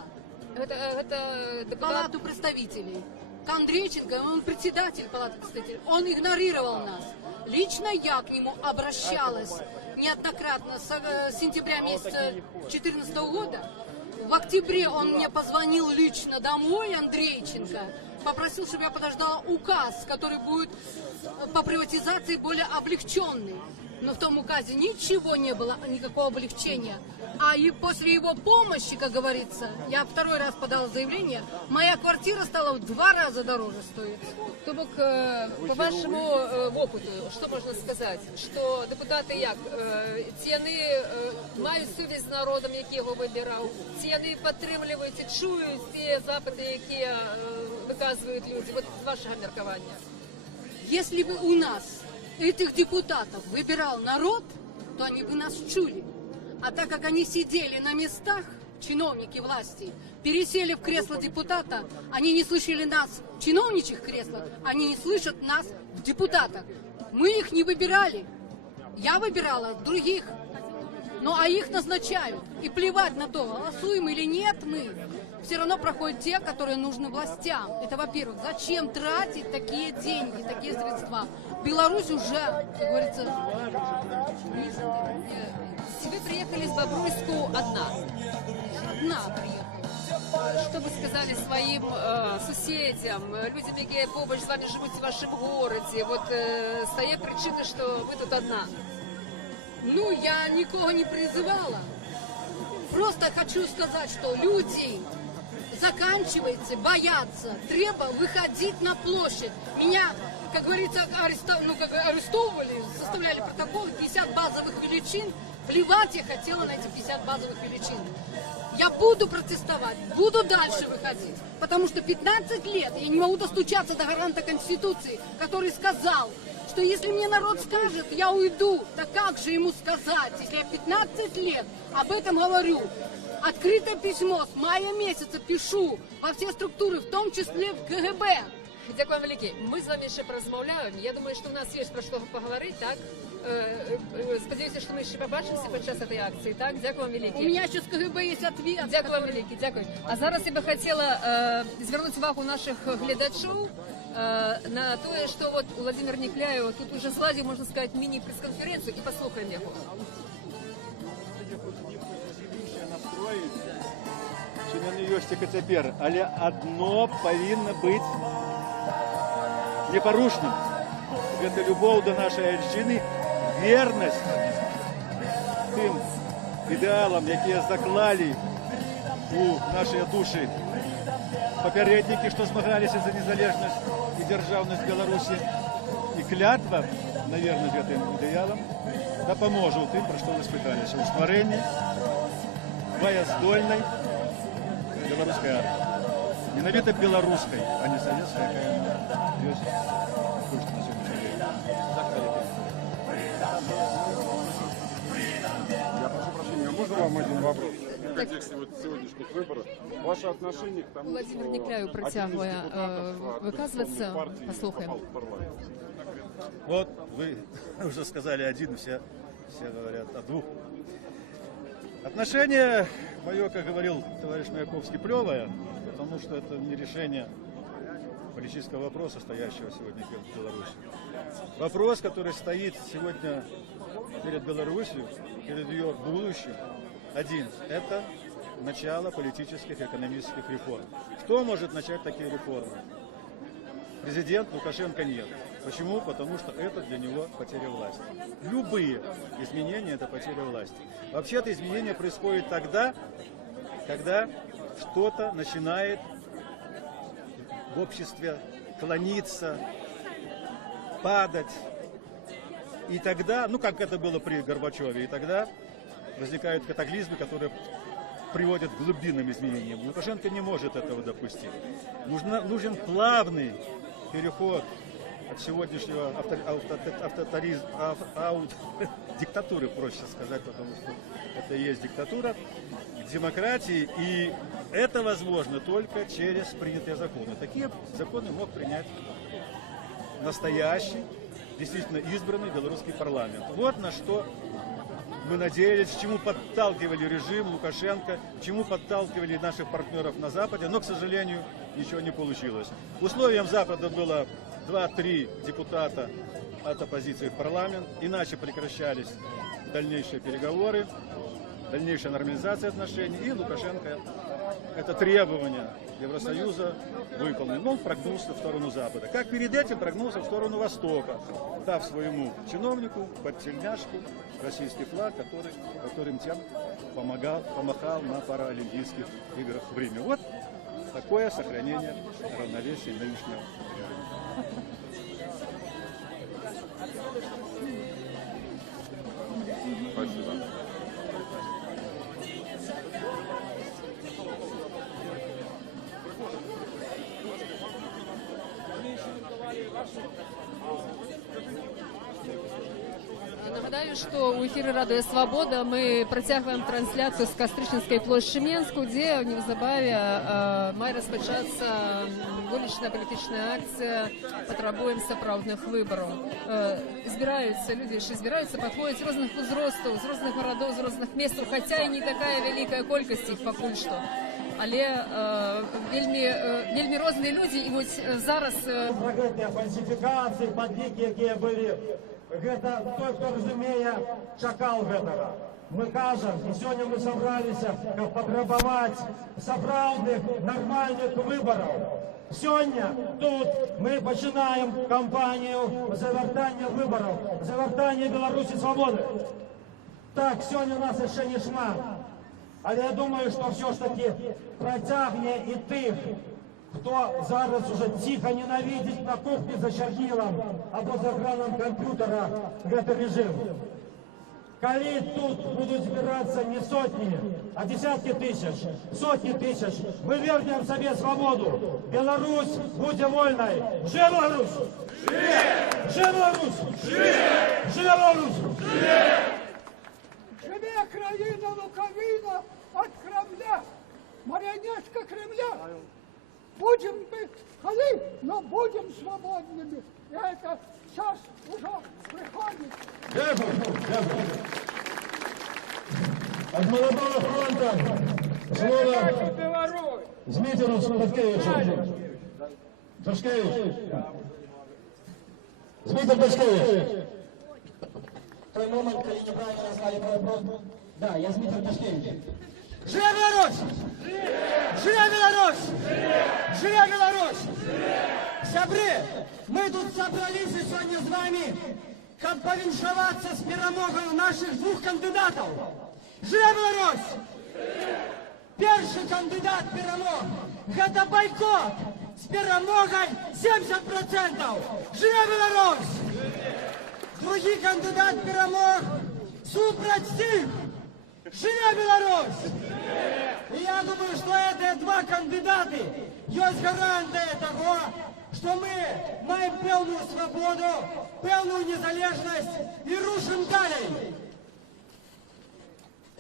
Палату представителей. К Андрейченко, он председатель Палаты представителей, он игнорировал нас. Лично я к нему обращалась неоднократно с сентября месяца 2014 года. В октябре он мне позвонил лично домой, Андрейченко, попросил, чтобы я подождала указ, который будет по приватизации более облегченный. Но в том указе ничего не было, никакого облегчения. А и после его помощи, как говорится, я 2-й раз подала заявление, моя квартира стала в 2 раза дороже стоить. То бок, по вашему опыту, что можно сказать? Что депутаты як? Ці яны мають сувязь з народом, який його вибирав? Ці яны підтримують і чують ті запити, які виказують люди? Вот вашего меркования. Если бы у нас этих депутатов выбирал народ, то они бы нас чули. А так как они сидели на местах, чиновники власти, пересели в кресло депутата, они не слышали нас в чиновничьих креслах, они не слышат нас в депутатах. Мы их не выбирали. Я выбирала других. Ну а их назначают. И плевать на то, голосуем или нет мы. Все равно проходят те, которые нужны властям. Это во-первых. Зачем тратить такие деньги, такие средства? Беларусь уже, как говорится... Вы приехали с Бобруйску одна? Одна приехала. Что вы сказали своим соседям, людям, которые побач с вами живут в вашем городе? Вот с той причины, что вы тут одна. Ну, я никого не призывала. Просто хочу сказать, что люди, заканчивайте бояться, треба выходить на площадь. Меня, как говорится, арестовывали, составляли протокол, 50 базовых величин. Плевать я хотела на эти 50 базовых величин. Я буду протестовать, буду дальше выходить. Потому что 15 лет я не могу достучаться до гаранта Конституции, который сказал, что если мне народ скажет, я уйду. Так как же ему сказать, если я 15 лет об этом говорю? Открытое письмо с мая месяца пишу во все структуры, в том числе в КГБ. Дякую вам велике. Ми з вами ще порозмовляємо. Я думаю, що у нас є про що поговорити, так? Сподіваюся, що ми ще побачимося під час цієї акції, так? Дякую вам велике. У мене ще з КГБ є відповідь. Дякую вам велике, дякую. А зараз я би хотіла звернути увагу наших глядачів на то, що от Владимир Нікляєв тут уже зладив, можна сказати, міні-прес-конференцію, і послухаємо його. Чи не ёсць тільки цяпер, але одно павінна быць непарушным. Гэта любоў да нашай айчыны, вернасць тым ідэалам, якія заклалі у нашыя душы папярэднікі, што змагаліся за незалежнасць і дзяржаўнасць Беларусі, і клятва на вернасць гэтым ідэалам допоможуть тим, про що ви спиталися, у створенні боездольной белорусской армии. Ненавидно белорусской, а не советской, какая есть на сегодняшний день. Я прошу прощения, а можно вам один вопрос? В контексте вот сегодняшних выборов. Ваше отношение к тому, Владимир что Некляю один из протягивая депутатов выказываться, партии послухаем. попал в парламент? Вот вы уже сказали один, все говорят о двух. Отношение мое, как говорил товарищ Маяковский, плевое, потому что это не решение политического вопроса, стоящего сегодня перед Беларусью. Вопрос, который стоит сегодня перед Беларусью, перед ее будущим, один – это начало политических и экономических реформ. Кто может начать такие реформы? Президент Лукашенко нет. Почему? Потому что это для него потеря власти. Любые изменения – это потеря власти. Вообще-то изменения происходят тогда, когда что-то начинает в обществе клониться, падать. И тогда, ну как это было при Горбачеве, и тогда возникают катаклизмы, которые приводят к глубинным изменениям. Лукашенко не может этого допустить. Нужен плавный переход от сегодняшнего диктатуры, проще сказать, потому что это и есть диктатура, к демократии, и это возможно только через принятые законы. Такие законы мог принять настоящий, действительно избранный белорусский парламент. Вот на что мы надеялись, к чему подталкивали режим Лукашенко, к чему подталкивали наших партнеров на Западе, но, к сожалению, ничего не получилось. Условием Запада было 2-3 депутата от оппозиции в парламент, иначе прекращались дальнейшие переговоры, дальнейшая нормализация отношений, и Лукашенко это требование Евросоюза выполнил. Но он прогнулся в сторону Запада. Как перед этим прогнулся в сторону Востока, дав своему чиновнику под тельняшку российский флаг, которым тем помахал на паралимпийских играх в Риме. Вот такое сохранение равновесия нынешнего режима. Спасибо. Нагадаю, що у ефірі Радіо Свобода ми протягуємо трансляцію з Кастричинської площі Менську, де незабаві має розпочатися вулична політична акція «Потребуємо справедливих виборів». Збираються люди, що збираються, підходять з різних узростів, з різних городів, з різних міст, хоча і не така велика кількість їх поки що. Але вельми різні люди, і ось зараз... Фальсифікації, падліки, які були... Гэта той, хто разумее, чакаў гэтага. Мы кажам, і сёння мы сабраліся, каб патрабаваць сапраўдных, нармальных выбараў. Сёння тут мы пачынаем кампанію завяртання выбараў, завяртання Беларусі свабоды. Так, сёння у нас яшчэ не шмат, але я думаю, што ўсё ж такі працягне і тых, кто зараз уже тихо ненавидит на кухне за чернилом або за экраном компьютера этот режим. Коли тут будут збираться не сотни, а десятки тысяч, сотни тысяч, мы вернем себе свободу. Беларусь будет вольной. Живе Беларусь! Живе Беларусь! Живе Беларусь! Живе країна Луковина от Кремля, марионетка Кремля. Будем быть холи, но будем свободными. И это сейчас уже приходит. От Молодого фронта слово Змітеру Таткевичу. Ташкевич. Змитер Ташкевич. Той момент, коли неправильно назвали мой вопрос. Да, я Змитер Ташкевич. Живе Беларусь! Живе Беларусь! Живе Беларусь! Сябры, мы тут собрались сегодня с вами, как повіншаваться с перемогой наших двух кандидатов. Живе Беларусь! Первый кандидат перемог – это Бойко с перемогой 70%. Живе Беларусь! Другий кандидат перемог Супраць всіх! Живе Беларусь! І я думаю, що ці два кандидати есть гарантія того, що ми маємо певну свободу, певну незалежність і рушимо далі.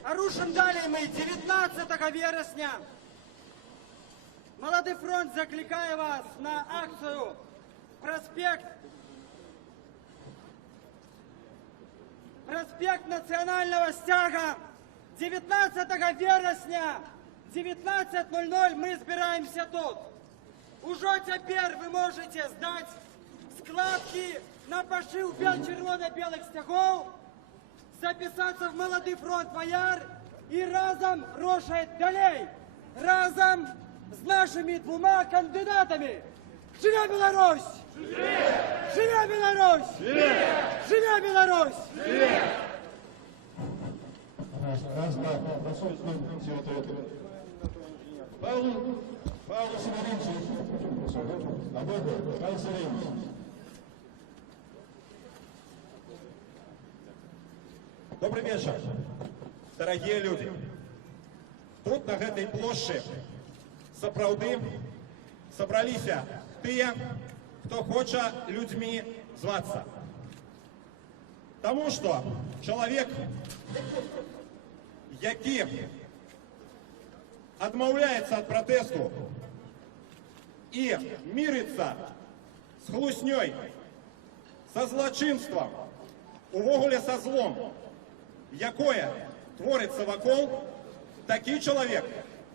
А рушимо далі ми 19 вересня. Молодий фронт закликає вас на акцію Проспект Національного стяга. 19 вересня, 19:00 мы збираємося тут. Уже тепер ви можете здати складки на пошив червоно-білих стягов, записатися в Молодий фронт Бояр і разом рушати далі. Разом з нашими двома кандидатами. Живе Білорусь! Живе Білорусь! Живе Білорусь! Раз, два, прошу, Павлу Северинцу. Павел Северинец. Добрый вечер, дорогие люди. Тут, на этой площади, сапраўды собралися тыя, хто хоче людьми зваться. Тому что человек, які адмаўляецца ад пратэсту і мірыцца з хлуснёй, са злачынствам, увогуле са злом, якое творыцца вакол, такі чалавек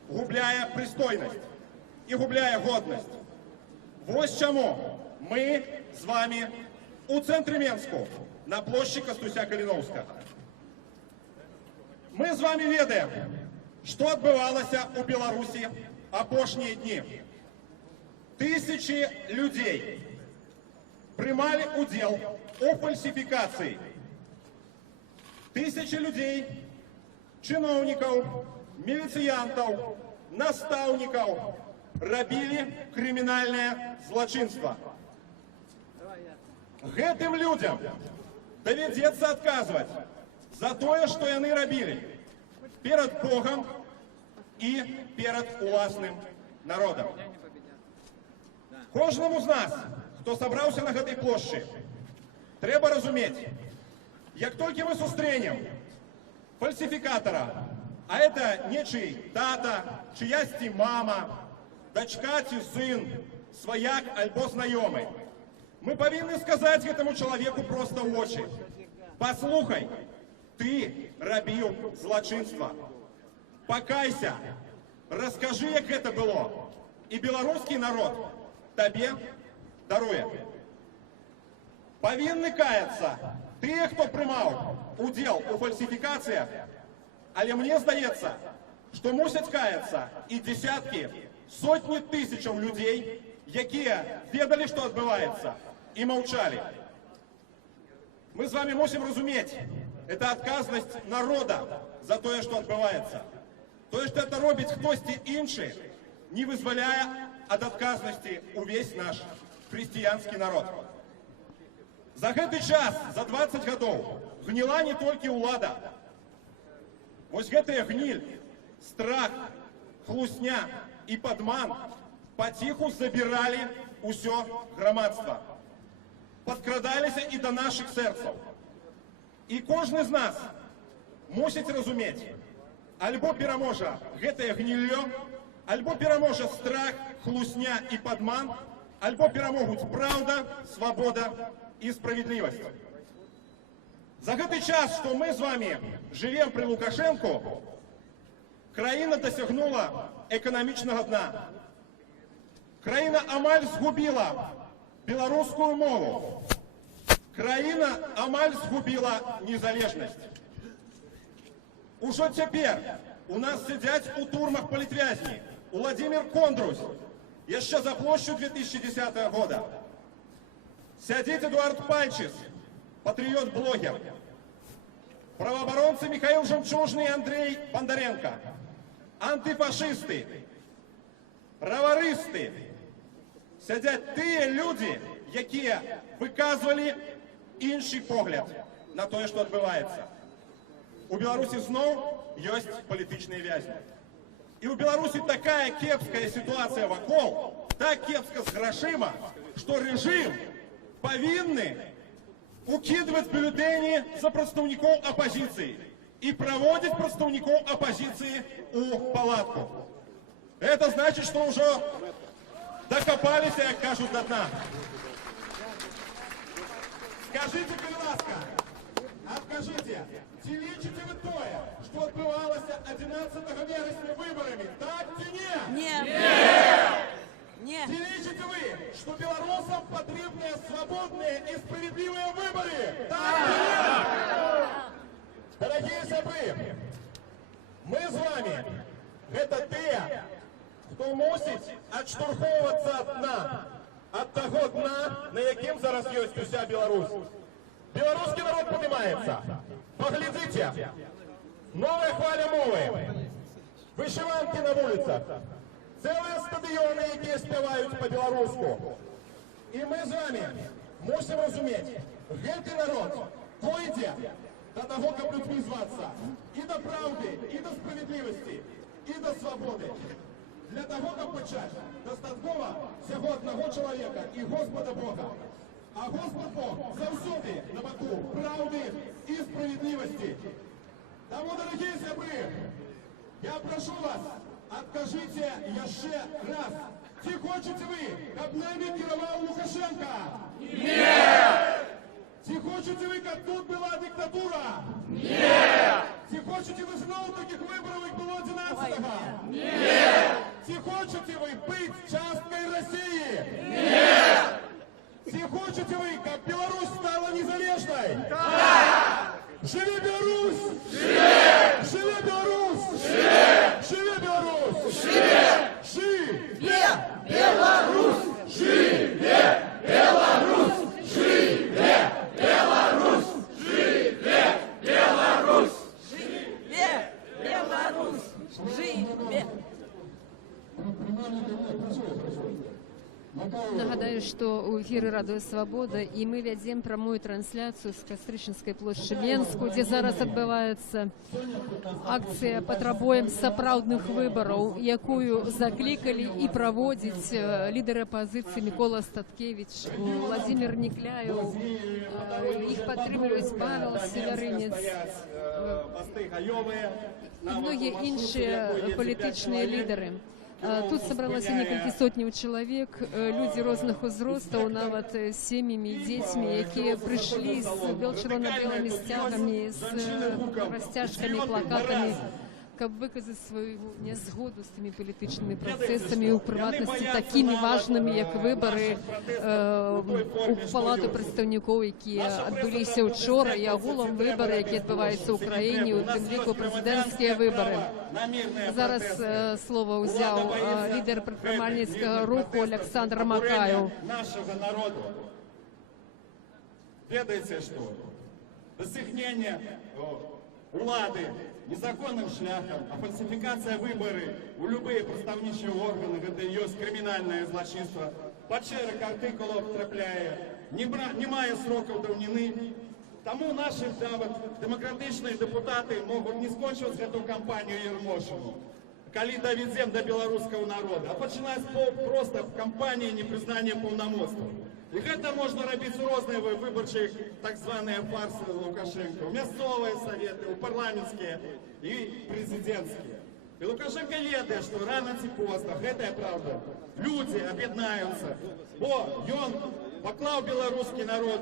губляе прыстойнасць і губляе годнасць. Вось чаму мы з вами у цэнтры Менску на плошчы Кастуся Каліноўскага. Мы з вами ведаем, што адбывалася ў Беларусі апошнія дні. Тысячи людей прымалі удзел у фальсіфікацыі. Тысячи людей, чыноўнікаў, міліцыянтаў, настаўнікаў рабілі крымінальнае злачынства. Гэтым людям давядзецца адказваць за тое, што яны рабілі перад Богом і перад уласным народам. Кожнаму з нас, хто сабраўся на гэтай плошчы, трэба разумець, як толькі мы сустрэнем фальсіфікатара, а это нечый тата, чыясьці мама, дачка ці сын, сваяк альбо знаёмы, мы павінны сказаць гэтаму чалавеку проста ў вочы: паслухай, ты рабіў злачынства. Пакайся, раскажы, як гэта было, і беларускі народ табе даруе. Павінны каяцца тыя, хто прымаў удзел у фальсіфікацыях, але мне здаецца, што мусяць каяцца і дзесяткі, сотні тысячаў людзей, якія ведалі, што адбываецца, і маўчалі. Мы з вами мусім разумець, это адказнасць народа за тое, што адбываецца. Тое, што это робіць хтосьці іншы, не вызваляе ад адказнасці увесь наш хрысціянскі народ. За гэты час, за 20 гадоў, гніла не толькі ўлада. Вось гэтая гніль, страх, хлусня і падман паціху забіралі ўсё грамадства. Падкрадаліся і да нашых сэрцаў. І кожны з нас мусіць разумець, альбо пераможа гэтае гніллё, альбо пераможа страх, хлусня і падман, альбо перамогуць праўда, свабода і справядлівасць. За гэты час, што мы з вами жывем пры Лукашэнку, краіна дасягнула эканамічнага дна. Краіна амаль згубіла беларускую мову. Краіна амаль згубіла незалежнасць. Ужо цяпер у нас сядзяць у турмах палітвязні Владимир Кондрусь, яшчэ за плошчу 2010 года. Сядзіць Эдуард Пальчис, патрыёт-блогер. Праваабаронцы Михаил Жемчужны и Андрей Бондаренко. Антыфашисты, праварысты. Сядзяць тыя людзі, якія выказвалі іншы погляд на тое, што адбываецца. у Беларуси снова есть политичные вязни. И у Беларуси такая кепская ситуация вокол, так кепска с грошима, что режим повинны укидывать бюллетени за представников оппозиции и проводить представников оппозиции у палатку. Это значит, что уже докопались, как кажут, до дна. Скажите, будь ласка, откажите, ці лічите ви тое, що відбувалося 11 вересня виборами, так чи ні? Ні. Ні. Ці лічите ви, що білорусам потрібні свободні і справедливі вибори, так чи ні? Дорогі сябри, ми з вами, це те, хто мусить відштурховуватися від дна, від того дна, на яким зараз є уся Білорусь. Белорусский народ поднимается. Поглядите. Новая хваля мови. Вышиванки на улицах. Целые стадионы, які співають по-белоруску. І ми з вами мусимо розуміти, гэтый народ пойде до того, каб людьми зваться. І до правди, і до справедливості, і до свободи. Для того, каб почати, достатково всього одного чоловіка і Господа Бога. А Господь Бог завсюди на боку правди і справедливості. Тому, дорогі сябри, я прошу вас, откажите ще раз. Чи хочете ви, щоб нами керував Лукашенко? Ні! Чи хочете ви, щоб тут була диктатура? Ні! Чи хочете ви знову таких виборів, як було 11-го? Ні! Чи хочете ви бути часткою Росії? Ні! Чи хочете ви, щоб Білорусь стала незалежною? Так! Живе Білорусь! Живе! Живе Білорусь! Живе! Живе Білорусь! Живе! Живе Білорусь! Живе Білорусь! Живе Білорусь! Живе Білорусь! Живе Беларусь! Живе! Нагадаю, что у эфира «Радио Свобода» и мы вядзем прамую трансляцию с Кастрычніцкай плошчы Менску, дзе зараз адбываецца акцыя патрабуем сапраўдных выбараў, якую заклікалі і праводзіць лідары апазіцыі Мікола Статкевіч, Владзімір Нікляеў, іх падтрымліваюць Павел Севярынец і многія іншыя палітычныя лідары. Тут собралось некалькі сотняў чалавек, людзі розных узростаў, нават з сем'ямі і дзецьмі, якія прыйшлі з чырвона-белымі сцягамі, з расцяжкамі, плакатамі, каб выказаць сваю нязгоду з тымі палітычнымі працэсамі, у прыватнасці такімі важнымі, як выбары у палату прадстаўнікоў, якія адбыліся ўчора, і агулам выбары, якія адбываюцца ў краіне, у тым ліку прэзідэнцкія выбары. Зараз слово ўзяў лідар прадпрымальніцкага руху Александр Макаев. Нашего народу. Ведаеце, што дасягнення улады незаконным шляхам, а фальсификация выборы у любые прадстаўнічыя органы, гэта ёсць крымінальнае злачынства, пад шэраг артыкулаў трапляе, не мае срокаў даўніны. Таму наши демократичные депутаты могут не скончивать эту кампанию Ермошину, коли доведем до белорусского народа, а починать просто кампании непризнания полномочий. И это можно робить разные выборчие так званые фарсы Лукашенко, мясцовые советы, парламентские и президентские. И Лукашенко ведает, что рано ці поздно, это правда, люди объединяются, бо он поклал белорусский народ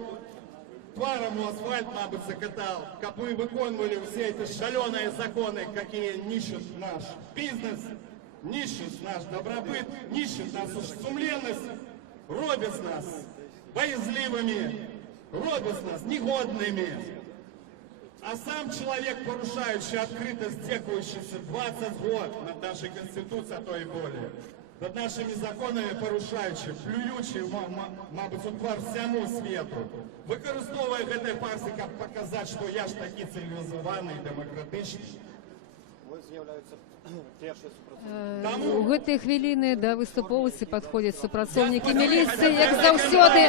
тваром у асфальт, мабуть, закатал, как мы выконывали все эти шаленые законы, какие нищут наш бизнес, нищут наш добробыт, нищут нашу сумленность, робят нас боязливыми, робят нас негодными. А сам человек, порушающий открыто здекающийся 20 год над нашей Конституцией, а то и более, над нашими законами порушаючи, плюючи, мабуть, у твар всьому світу, використовує гэтай фарси, як показати, що я ж такий цивілізований, демократичний. з'являються перші У гэтай хвіліны да выступоўцы падходзяць супрацоўнікі міліцыі. Як заўсёды,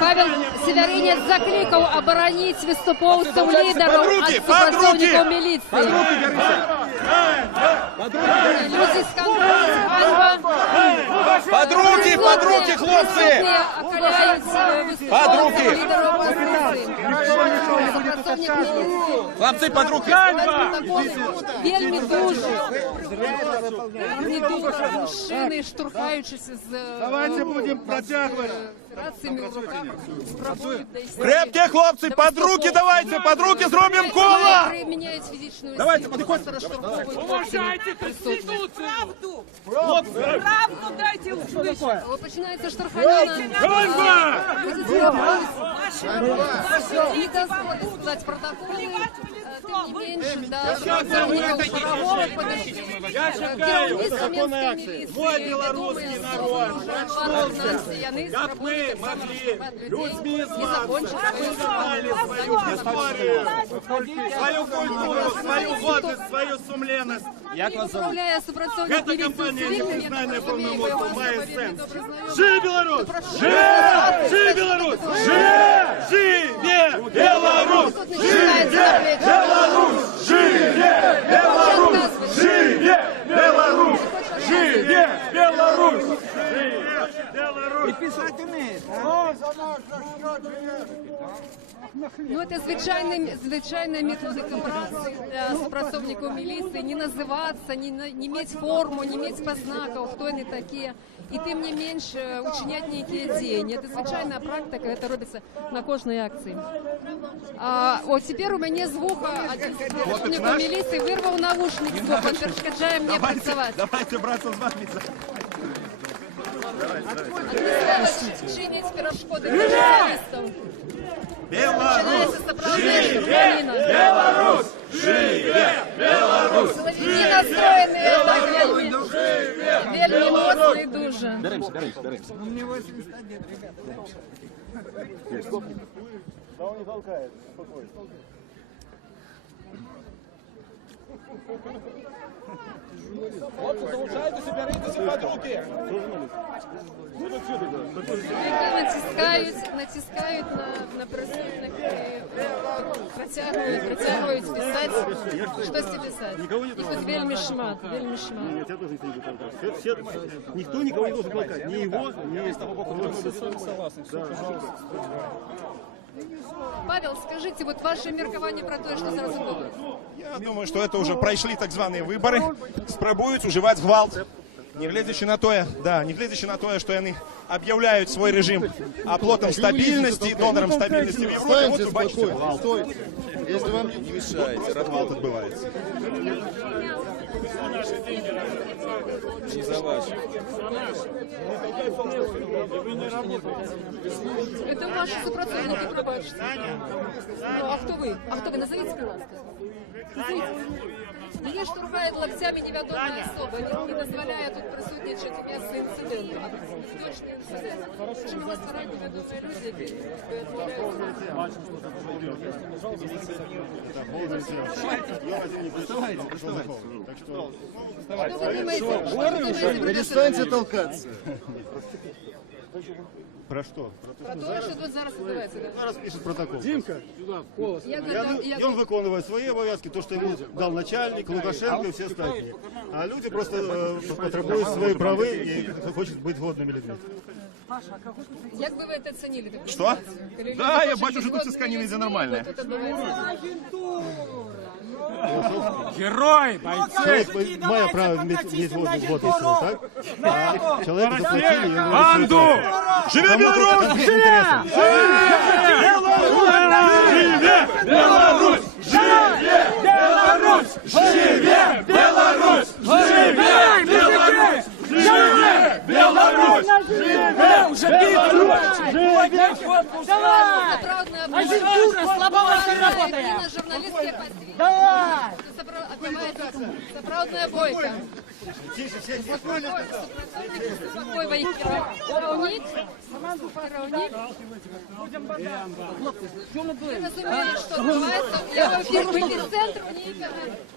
Павел Севярынец заклікаў абараніць выступоўцаў лідараў ад супрацоўнікаў міліцыі. Людзі скандуюць ганьба. Под руки, хлопцы! Под руки! Хлопцы, под руки! Вельмі дуже мужчины, штурхаючися з Давайте будем протягивать. рациями в руках, пробують десь. Крепкие хлопцы, под руки давайте, под руки зробим коло! Приміняють фізичну Давайте, силу, подходьте. просто розштовховують хлопцями присутніх. Правду дайте услышать. Починається штурханина. Люди з'явились. Не дозволить складати протоколи. Тим не менше, до працівників Шарагових подійшли керівництво Мінської міліції, відомий росіяни, Как мы могли людьми не закончили свою свою историю, свою культуру, свою гордость, свою сумленность. Як вас зовут? Управляє супрацовник Эта міліції компания цивільним, я незнание так розумію, ви його полномочий має особисто сенс. добре знайомі. Живи Беларусь! Живе! Живи Беларусь! Живе Беларусь! Живе Беларусь! Живе Беларусь! Живе Беларусь! Живе Беларусь! І писати вмієте. Ну, це звичайна методика праці для співпрацівників міліції. Не називатися, не мати форму, не мати познаків, хто вони такі. І тим не менш учиняти ніякі дії. Це звичайна практика, це робиться на кожній акції. От тепер у мене з вуха один співпрацівник міліції вирвав наушник з вуха, перешкоджає мені працювати. Давайте, братцы, с вами. Чинить перешкоди журналістам. Беларусь! Живе Беларусь! Живе Беларусь! Силовики настроєні вельми моцно і дуже. Беремся. Мне 81, ребята. Да он не толкает, спокойно. Хлопцы, залучайтесь, беритесь под руки! Натискають на присутних і протягують писати. Щось писати. Їх тут вельми шмат. Нет, я тоже не буду. Никто никого не должен толкать. Ни его, ни Я с тобой согласен. Все, пожалуйста. Павел, скажите, вот ваше меркование про то, что зараз было? Я думаю, что это уже пройшли так званые выборы, спробують уживать гвалт. Не глядячи на то, что они объявляют свой режим оплотом стабильности, донором стабильности в Европе, вот вы бачите гвалт. Если вам не мешаете, Гвалт отбывается. не за ваши. Это ваши сопротивники, пробачьте. Ну, а кто вы? Назовите, пожалуйста. Її штурхають локтями невідомі особи. Не дозволяє тут присутнічати місце інциденту. Точно інцидент. Чим вас створюють невідомі люди, які Перестаньте толкаться. Про что? Про то, що тут зараз відбувається. Зараз пишет протокол. Димка, сюда, в колос. И он выполняет свои обовязки, то, что ему дал начальник, Лукашенко и все остальные. А люди просто потребуют свои правы и хочет быть годными людьми. Як би ви це оцінили? таку Что? ситуацію? Да, я бачу, что тут все сканины за нормальное. Тут відбувається. Герой, бойцы! Мое право иметь год, так? А человеку заплатили, и он Банду! Живе Беларусь! Живе! Беларусь! Живе Беларусь! Живе Беларусь! Живе Беларусь! Живе Беларусь! Живе Уже Агентура слабовато работает. Журналистские посты. Давай! Отбивается Сапраўдная бойка. Кіраўнік. Ты разумееш, што адбываецца? Я ў эпіцэнтру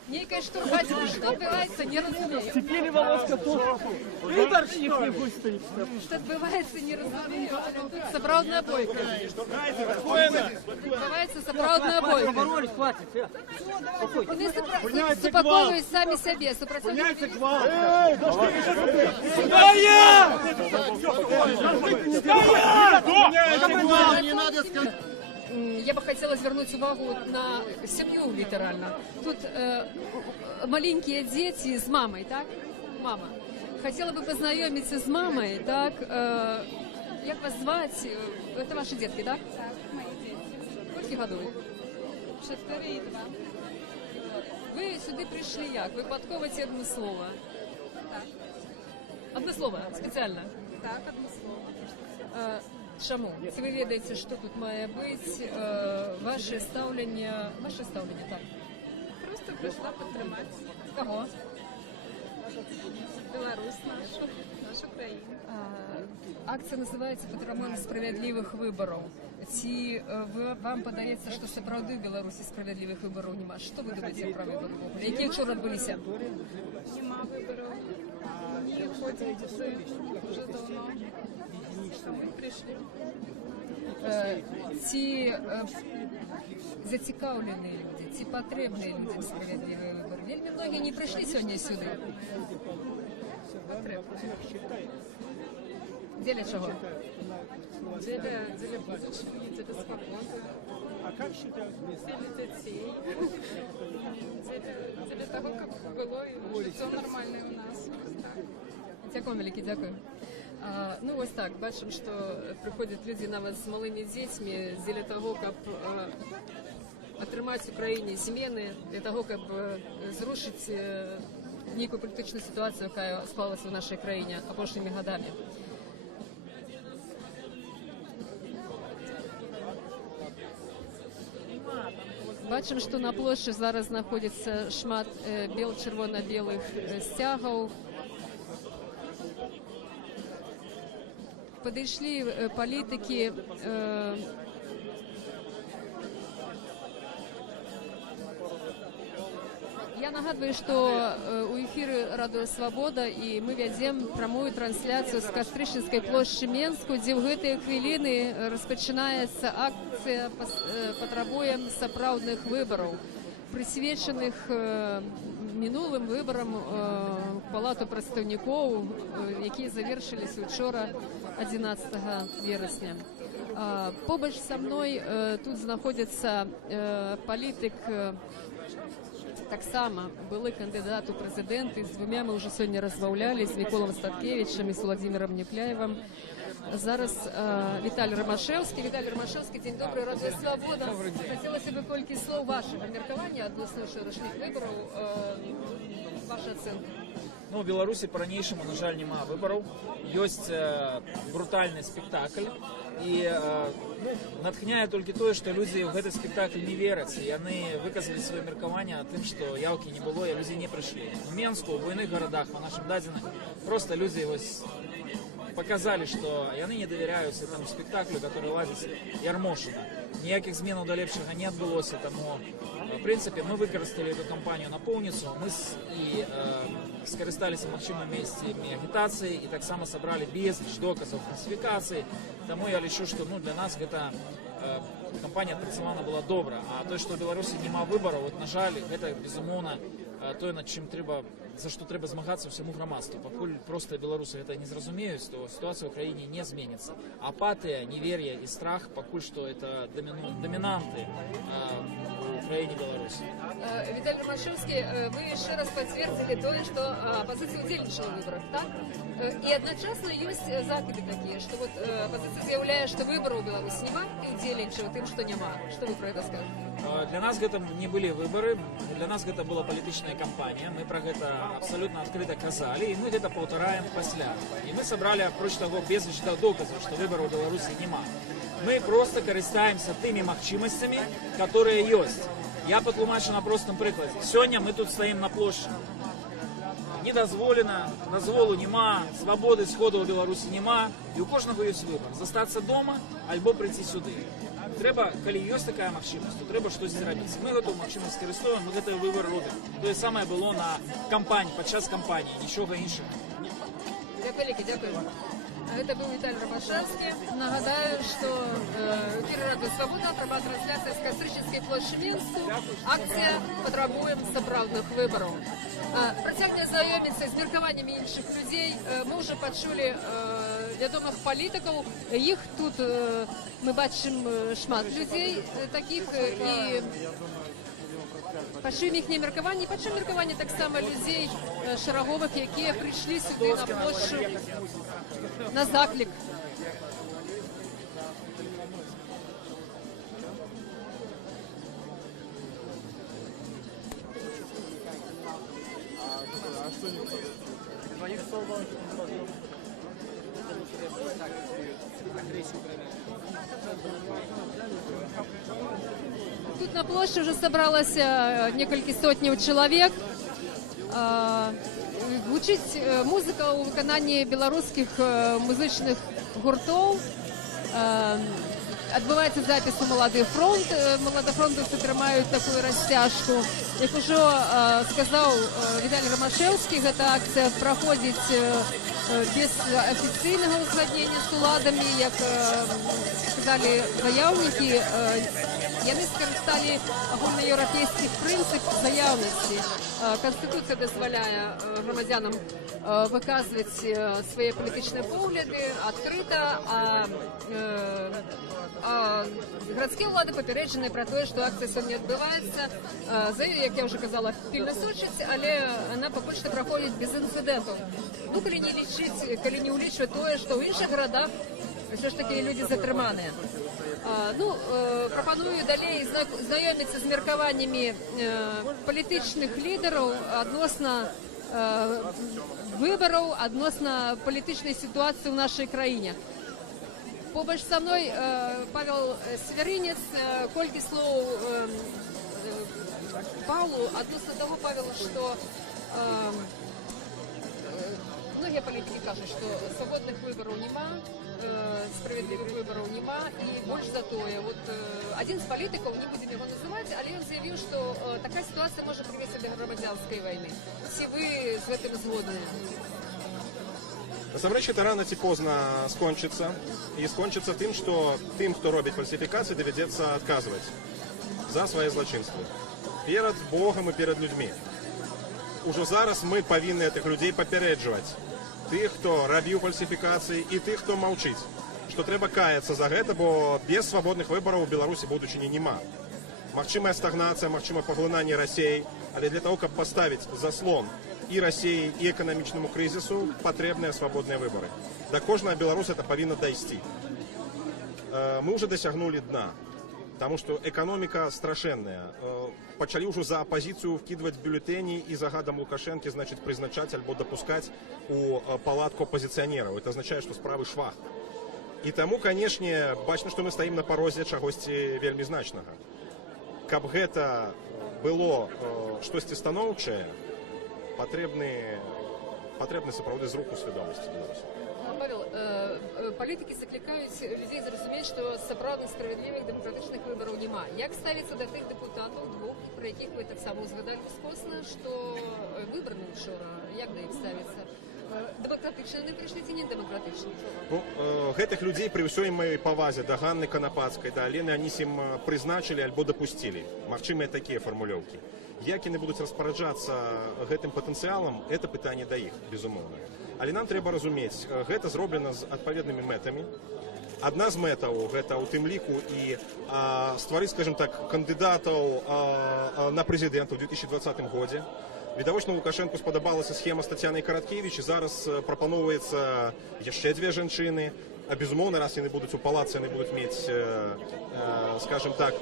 нейкай штурхаціны. Што адбываецца, не разумею. Теперь волоска тут. Выборщик не пустит. Што адбываецца, не разумею. Сапраўдная бойка. Адбываецца сапраўдная бойка. Яны супакоююць самі сябе. Супрацоўнікі. Я бы хотела звернуть увагу на семью литерально. Тут маленькие дети с мамой, так? Мама. Хотела бы познакомиться с мамой, так? Как вас звать? Это ваши детки, так? Так, мои дети. Сколько годов? 4 и 2. Ви сюди прийшли як? Випадково чи одмислово? Так. Одмислово, спеціально? Так, одмислово. Чому? Це ви ведаєте, що тут має бути, ваше ставлення, так? Просто прийшла підтримати. Кого? Білорусь нашу країну. Акція називається «Патримон справедливих виборів». Ці вам подається, що справді в Білорусі справедливих виборів немає? Що ви думаєте про вибори? Які вчора відбулися? Нема виборів. Вони ходять вже давно. Ми прийшли. Ці зацікавлені люди, ці потрібні людям справедливі вибори. Вельми многі не прийшли сьогодні сюди. Для чого? Для будущего, для свободы. Для детей. Для того, как было и життя нормальне у нас. Дякую, велике, дякую. Ну, ось так, бачимо, що приходять люди навіть з малими дітьми для того, щоб отримати в Україні зміни, для того, щоб зрушити некую політичну ситуацію, яка склалася в нашій країні останніми годами. Бачимо, що на площі зараз знаходиться шмат червоно-білих стягів. Подійшли політики, я нагадываю, что у эфира «Радио Свобода» и мы ведем прямую трансляцию с Кастрычнинской площади Менску, где в эти хвилины распочинається акція «Потребуємо сапраўдних виборів», присвячених минулим виборам в Палату представників, які завершились вчора, 11 вересня. Побач со мной тут знаходиться політик, так само були кандидат у президенти, з двома ми вже сьогодні розмовляли, з Миколом Статкевичем і з Владимиром Нікляєвим. Зараз Віталій Ромашевський. Віталій Ромашевський, день добрий, Радіо Свобода. Хотілося б кілька слов вашого міркування відносно вчорашніх виборів, ваша оцінка. Ну, в Беларуси по-ранейшему, на жаль, нема выборов. Есть брутальный спектакль. И натхняе только то, что люди в этот спектакль не верят. И они выказали свое меркование о том, что явки не было, и люди не пришли. В Менску, в иных городах, по нашим дадзинам, просто люди показали, что они не доверяют этому спектаклю, который ладится Ярмошина. Никаких змен до лепшего не отбылось. Тому, в принципе, мы выкористали эту кампанию на полницу. Мы скористались максимумом местами агитации и так само собрали безліч доказов фальсификации. Тому я лічу, что для нас эта кампания працавана была добра. А то, что в Беларуси нема выборов, на жаль, это безумовно то, над чим треба, за что треба змагаться всему громадству. Покуль просто белорусы это не зразумеют, то ситуация в Украине не изменится. Апатия, неверие и страх, покуль что это доминанты в Украине и Беларуси. Виталий Ромашевский, вы еще раз подтвердили то, что оппозиция удельничала в выборах, так? И одночасно есть закиды такие, что вот оппозиция заявляет, что выборы у Беларуси нема, и удельничала тем, что нема. Что вы про это скажете? Для нас это не были выборы, для нас это была политичная кампания. Мы про это абсолютно открыто казали, и мы это повторяем после. И мы собрали, проч того, безліч доказов, что выборов в Беларуси нема. Мы просто користаемся теми махчимостями, которые есть. Я патлумачу на простым прыкладзе. Сёння мы тут стаім на плошчы. Не дазволена, дазволу нема, свабоды сходу ў Беларусі нема, і у кожнага ёсць выбар застацца дома альбо прыйсці сюды. Трэба, калі ёсць такая магчымасць, то трэба штось зрабіць. Мы гэтую магчымасць скарыстоваем, мы гэты выбар робім. Тое самае было на кампаніі, падчас кампаніі, нічога іншага. Дякую. Это был Виталий Ромашевский. Нагадаю, что эфир Радио Свобода, прямая трансляция с Кострической площади Минску. Акция «Потребуем сапраўдных выборов». Працягне знаёміцца з меркаваннямі іншых людзей. Мы уже пачулі вядомых палітыкаў. Іх тут мы бачым шмат людзей такіх і пачуем іхнія меркаванні, пачуем меркаванні таксама людзей шараговых, якія прыйшлі сюды на плошчу на заклік. Тут на площади уже собралось несколько сотен человек. Гучить музыка у выкананні белорусских музычных гуртов. Адбываецца запіс у «Молодый фронт». Маладафронтовцы трымаюць такую растяжку. Як ужо сказаў Віталій Ромашевскі, гэта акцыя праходзіць без афіцыйнага ўзгаднення з уладамі, як сказалі заяўнікі. Яны скарысталі агульнаеўрапейскі прынцып заяўнасці. Канстытуцыя дазваляе грамадзянам выказваць свае палітычныя погляды адкрыта, а гарадскія ўлады папярэджаныя пра тое, што акцыя сёння адбываецца. За ёй, як я ўжо казала, пільна сочыць, але яна пакуль што праходзіць без інцыдэнтаў. Ну, калі не ўлічваць тое, што ў іншых гарадах ўсё ж такі людзі затрыманыя. Прапаную далей знаёміцца з меркаваннямі палітычных лідараў адносна выбараў, адносна палітычнай сітуацыі ў нашай краіне. Побач са мной Павел Сверынец. Колькі слоў Павлу адносна таго, Павел, што многія палітыкі кажуць, што свабодных выбараў няма, справедливых выборов нема, и больше за тое. Вот один из политиков, не будем его называть, але он заявил, что такая ситуация может привести до громадянской войны. Все вы с этим згодны? Насамрэч, это рано ці позна скончыцца. І скончыцца тым, што тым, хто робіць фальсіфікацыі, давядзецца адказваць за свае злачынствы. Перад Богам і перад людзьмі. Ужо зараз мы павінны гэтых людзей папярэджваць. Тых, хто рабіў фальсіфікацыі, і тых, хто маўчыць. Што трэба каяцца за гэта, бо без свабодных выбараў у Беларусі будучыні няма. Магчымая стагнацыя, магчыма паглынанне Расіі, але для того, каб паставіць заслон і Расіі, і эканамічнаму крызісу, патрэбныя свабодныя выбары. Да кожнага беларуса это павінна дайсці. Мы уже дасягнулі дна, таму што эканоміка страшэнная. Пачалі ўжо за апазіцыю вкідваць бюлетэні і загадам Лукашэнкі, значыць, прызначаць альбо дапускаць у палатку апазіцыянераў. Это азначае, што справы швах. І таму, канешне, бачна, што мы стаім на парозе чагосьці вельмі значнага. Каб гэта было штосьці станоўчае, патрэбны сапраўды зрух у свядомасці Беларусі. Павел, палітыкі заклікаюць людзей зразумець, што сапраўдных справядлівых дэмакратычных выбараў няма. Як ставіцца да тых дэпутатаў двух, пра якіх вы таксама узгадалі ўскосна, што выбраны учора, як да іх ставіцца? Дэмакратычна яны прыйшлі ці не дэмакратычна? Гэтых людзей пры ўсёй маёй павазе да Ганны Канапацкай, да Алены Анісім прызначылі альбо дапусцілі. Магчымыя такія фармулёўкі. Як яны будуць распараджацца гэтым патэнцыялам, это пытанне да іх, безумоўна. Але нам трэба разумець, гэта зроблена з адпаведнымі мэтамі. Адна з мэтаў гэта ў тым ліку і стварыць, скажем так, кандыдатаў на прэзідэнта ў 2020 годзе. Відавочна, Лукашэнку спадабалася схема з Тацянай Караткевіч, і зараз прапаноўваецца яшчэ дзве жанчыны. А безумоўна, раз яны будуць у палацы, яны будуць мець, скажем так,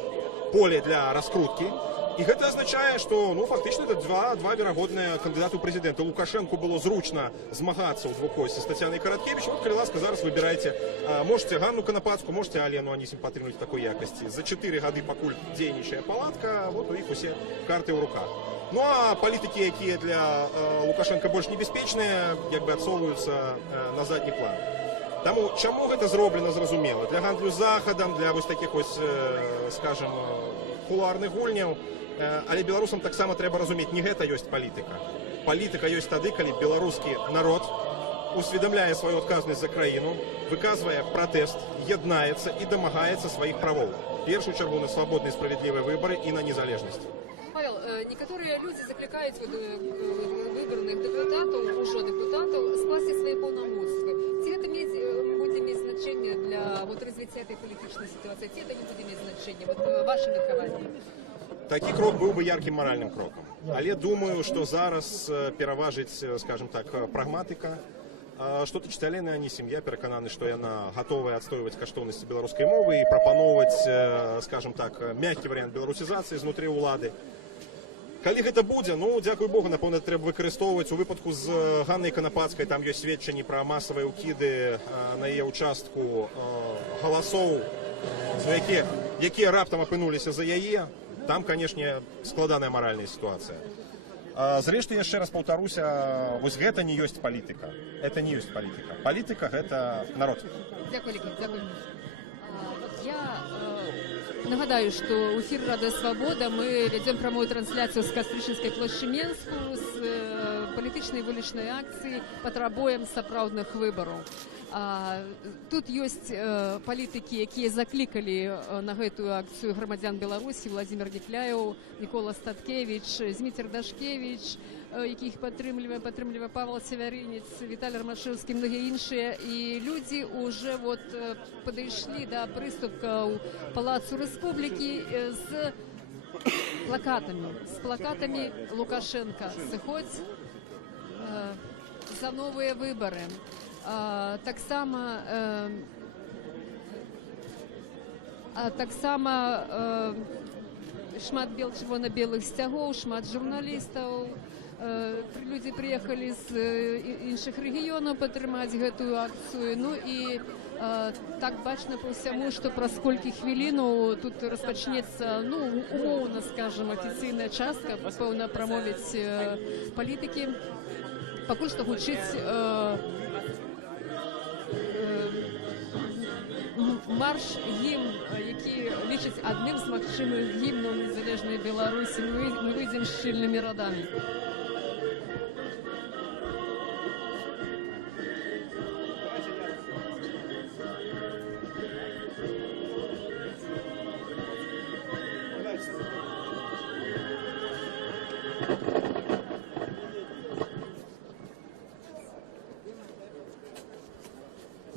поле для раскруткі. І гэта азначае, што фактычна это два верагодныя кандыдаты ў прэзідэнты. Лукашэнку было зручна змагацца ў двухосці з Тацянай Караткевіч. Вот, калі ласка, зараз выбірайце. Можете Ганну Канапацку, можете Алену Анісім падтрымліваць такой якасці. За 4 гады, пакуль дзейнічае палатка, вот у іх усе карты ў руках. Ну а палітыкі, якія для Лукашенка больш небяспечныя, як бы адсоўваюцца на задні план. Таму чаму гэта зроблена, зразумела. Для гандлю захадам, для вось такіх вось, скажем, кулуарных гульняў. Але беларусам таксама трэба разумець, не гэта ёсць палітыка. Палітыка ёсць тады, калі беларускі народ усведамляе сваю адказнасць за краіну, выказвае пратэст, яднаецца і дамагаецца сваіх правоў. В першую чаргу на свабодныя справядлівыя выбары і на незалежнасць. Павел, некаторыя людзі заклікаюць выбраных дэпутатаў, ужо дэпутатаў, скласці свае паўнамоцтвы. Ці гэта будзе мець значэнне для развіцця этой палітычнай сітуацыі, ці гэта не будзе мець значэнне? Ваше меркаванне. Такі крок быў бы яркім маральным крокам. Але думаю, што зараз пераважыць, скажем так, прагматыка. Што тычыць Алены Анісім, я перакананы, што яна гатовая адстойваць каштоўнасці беларускай мовы і прапаноўваць, скажем так, мяккі варыянт беларусізацыі знутры ўлады. Калі гэта будзе, дзякуй Богу, напэўна, трэба выкарыстоўваць. У выпадку з Ганнай Канапацкай там ёсць сведчанні пра масавыя ўкіды на яе ўчастку галасоў, якія раптам апынуліся за яе. Там, канешне, складаная маральная сітуацыя. Зрэшты, яшчэ раз паўтаруся, вось гэта не ёсць палітыка. Это не ёсць палітыка. Палітыка – гэта народ. Дзякуй, дзякуй. Я нагадаю, што ў эфіры Радыё Свабода мы вядзем прамую трансляцыю з Кастрычніцкай плошчы Менску з палітычнай вулічнай акцыі «Патрабуем сапраўдных выбараў». Тут ёсць палітыкі, якія заклікалі на гэтую акцыю грамадзян Беларусі: Владзімір Некляеў, Мікола Статкевіч, Зміцер Дашкевіч, які іх падтрымлівае Павел Севярынец, Віталій Рамашэўскі, многія іншыя. І людзі ўжо падышлі да прыступкаў Палацу Рэспублікі з плакатамі Лукашенка «Сыходзь за новыя выбары». Таксама шмат чырвона-белых сцягоў, шмат журналістаў. Людзі прыехалі з іншых рэгіёнаў падтрымаць гэтую акцыю. Ну і так бачна па ўсяму, што праз колькі хвілінаў тут распачнецца, умоўна, скажам, афіцыйная частка, пэўна, прамовяць палітыкі. Пакуль што гучыць марш, гімн, які лічыць адным з магчымых гімнаў незалежнай Беларусі. Мы выйдзем шчыльнымі радамі.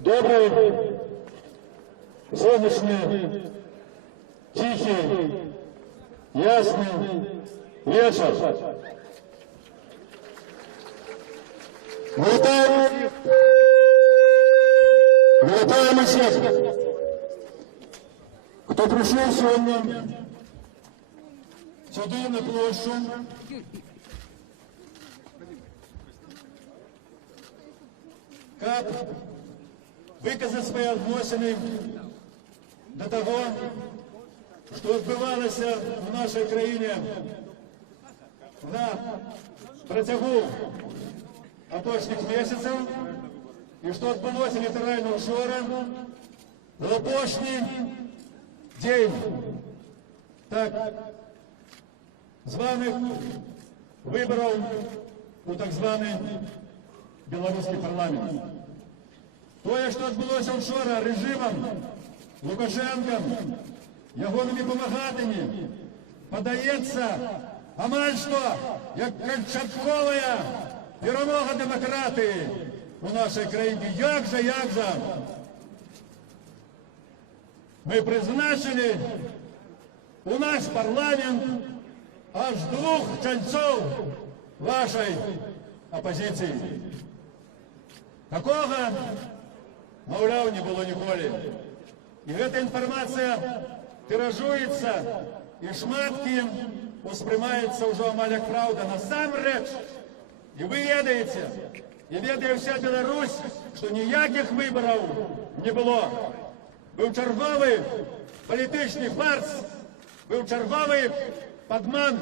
Добрый, солнечный, тихий, ясный вечер. Мы вітаємо всіх, хто прийшов сьогодні сюди на площу. Как виказати свої відносини до того, що відбувалося в нашій країні на протягу апошніх місяців, і що відбулося літерально вчора, в апошній день так званих виборів у так званий білоруський парламент. Тое, що відбулося вчора режимом Лукашенка, ягоними помагатими, подається амаль що, як кончаткова перемога демократії у нашій країні. Як же? Ми призначили у наш парламент аж 2 членців вашої опозиції. Такого, мовляв, не було ніколи. І ця інформація тиражується і шматким успрымаецца ўжо амаль як праўда. Насамрэч, і вы ведаеце, і ведае вся Беларусь, што ніякіх выбараў не было. Быў чарговы палітычны фарс, быў чарговы падман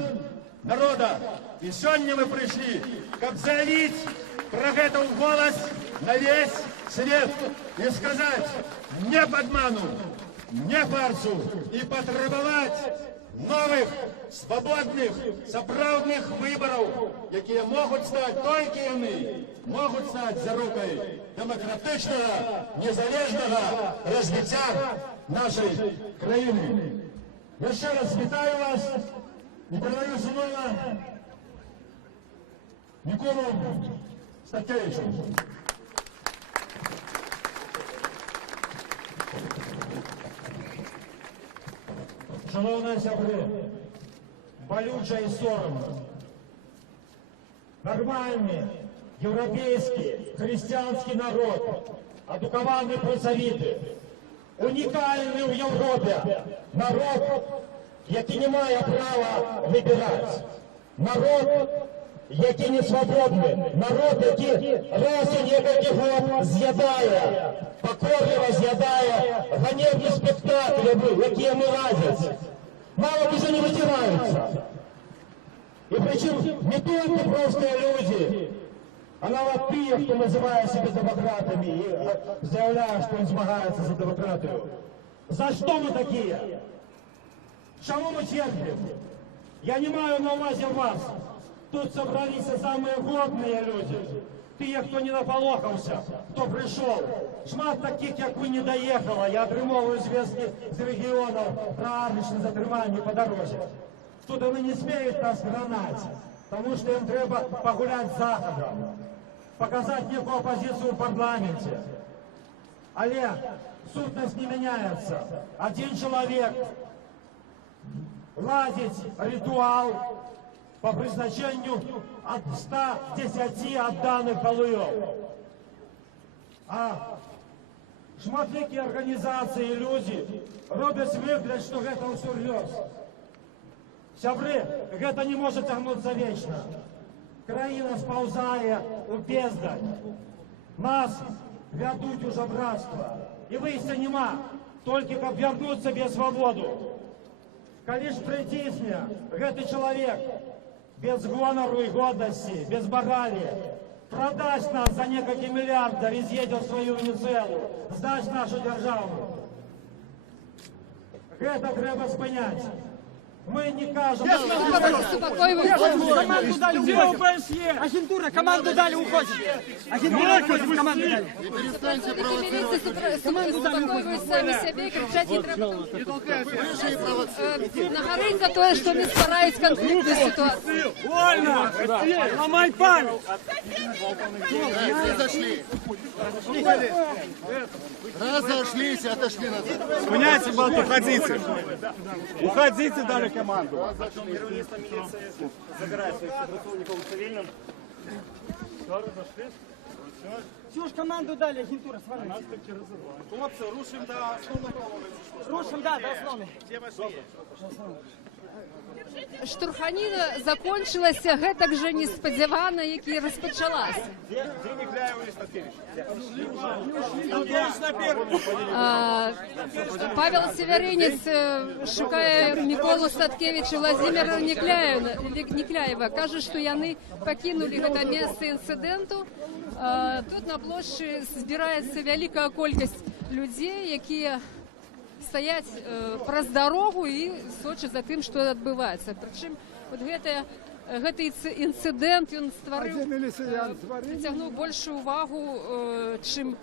народа. І сёння мы прыйшлі, каб заявіць пра гэта ў голас на весь свет і сказаць не падману, не фарсу і патрабаваць новых, свабодных, сапраўдных выбараў, якія могуць стаць, толькі яны могуць стаць зарукай дэмакратычнага, незалежнага развіцця нашай краіны. Яшчэ раз вітаю вас і передаю слово Миколу Статкевичу. Шановні сябри, болюча і соромно. Нормальний, європейський, християнський народ, адукований працовитий, унікальний в Європі народ, який не має права вибирати. Народ, який не свободний. Народ, який раз у некілька років з'їдає, покорливо з'їдає ганебні спектаклі, які йому радять. Мало уже не вытираются. И причем не только просто люди, а навіть ті, хто називає себе демократами і заявляє, що він змагається за демократію. За що ми такі? Чому ми терпимо? Я не маю на увазі вас. Тут собрались самые годные люди. Ті, хто не наполохався, хто прийшов. Шмат таких, як ви, не доїхало. Я отримовую зв'язки з регіонів про армічне затримання по дорозі. Тут вони не сміють нас гнати, тому що їм треба погуляти з Заходом, показати некую опозицію в парламенті. Але сутність не міняється. Один чоловік ладить ритуал по призначению от 110 отданных полыев. А шматликие организации и люди роблять выгляд, что это усерьез. Сябры, это не может тягнуться вечно. Краина сползая у бездань. Нас ведут уже братство. И выйсти нема, только как вернуть себе свободу. Коли ж притисне, этот человек без гонору и годности, без морали, продасть нас за несколько миллиардов и съедет в свою Венесуэлу, сдасть нашу державу. Это треба спынять. Мы не кажем... Команду дали, уходит. Агентура, команду дали, уходит. Агентура уходит, команду дали. Команду дали, уходит. Сами себе кричать не треба. Нагориться то, что не стараюсь конфликтной ситуации. Вольно! Ломай память! Разошлись, отошли назад. Спыняйте, балт, уходите. Уходите, дали команду. Первое милиции забирает своих сотрудников в цивильном. Все, разошлись? Всю ж команду дали, агентура, свалите. Нас таки разорвали. Хлопцы, рушим до основного. Рушим, да, до основного. Где ваши? Штурханіна закончилася гэтак жа неспадзявана, як і распачалася. Павел Северинец шукае Миколу Статкевича, Владимира Некляева. Кажа, што яны пакінулі гэта месца інцыдэнту. Тут на плошчы збіраецца вялікая колькасць людзей, якія стаяць праз дарогу і сочаць за тым, што адбываецца. Прычым вот гэты інцыдэнт ён прыцягнуў большую увагу, чым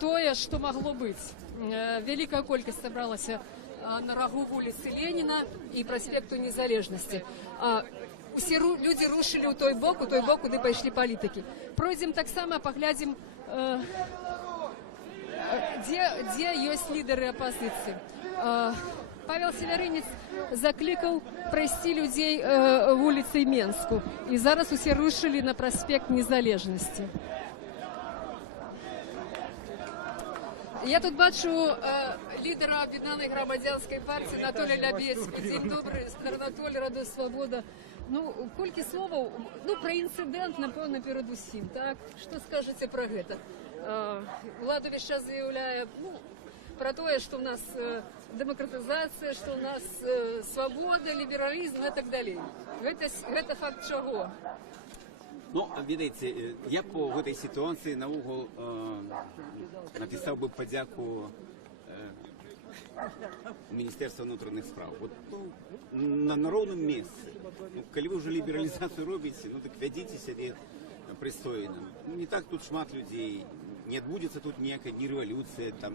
тое, што магло быць. Вялікая колькасць сабралася на рагу вуліцы Леніна і праспекту Незалежнасці. Усе людзі рушылі ў той бок, куды пайшлі палітыкі. Пройдзем таксама, паглядзім, дзе ёсць лідары апазіцыі. Павел Северинец заклікаў прайсці людзей вуліцай Менску. І зараз усе рушылі на праспект Незалежнасці. Я тут бачу лідера Об'єднаної громадянської партії Анатолія Лябецького. День добрий, Анатолій, Радіо Свобода. Ну, колькі словаў, ну, про інцидент, напевно, перед усім, так? Що скажете про гэта? Улада весь час заявляе, ну, про тое, што ў нас дэмакратызацыя, што ў нас свабода, лібералізм і так далей. Гэта факт чаго? Ну, видите, я по этой ситуации на угол написал бы подяку Министерства внутренних справ. Вот, ну, на ровном месте. Ну, коли вы уже либерализацию робите, ну так ведите себя пристойно. Ну, не так тут шмат людей, не отбудется тут некая ни революция, там,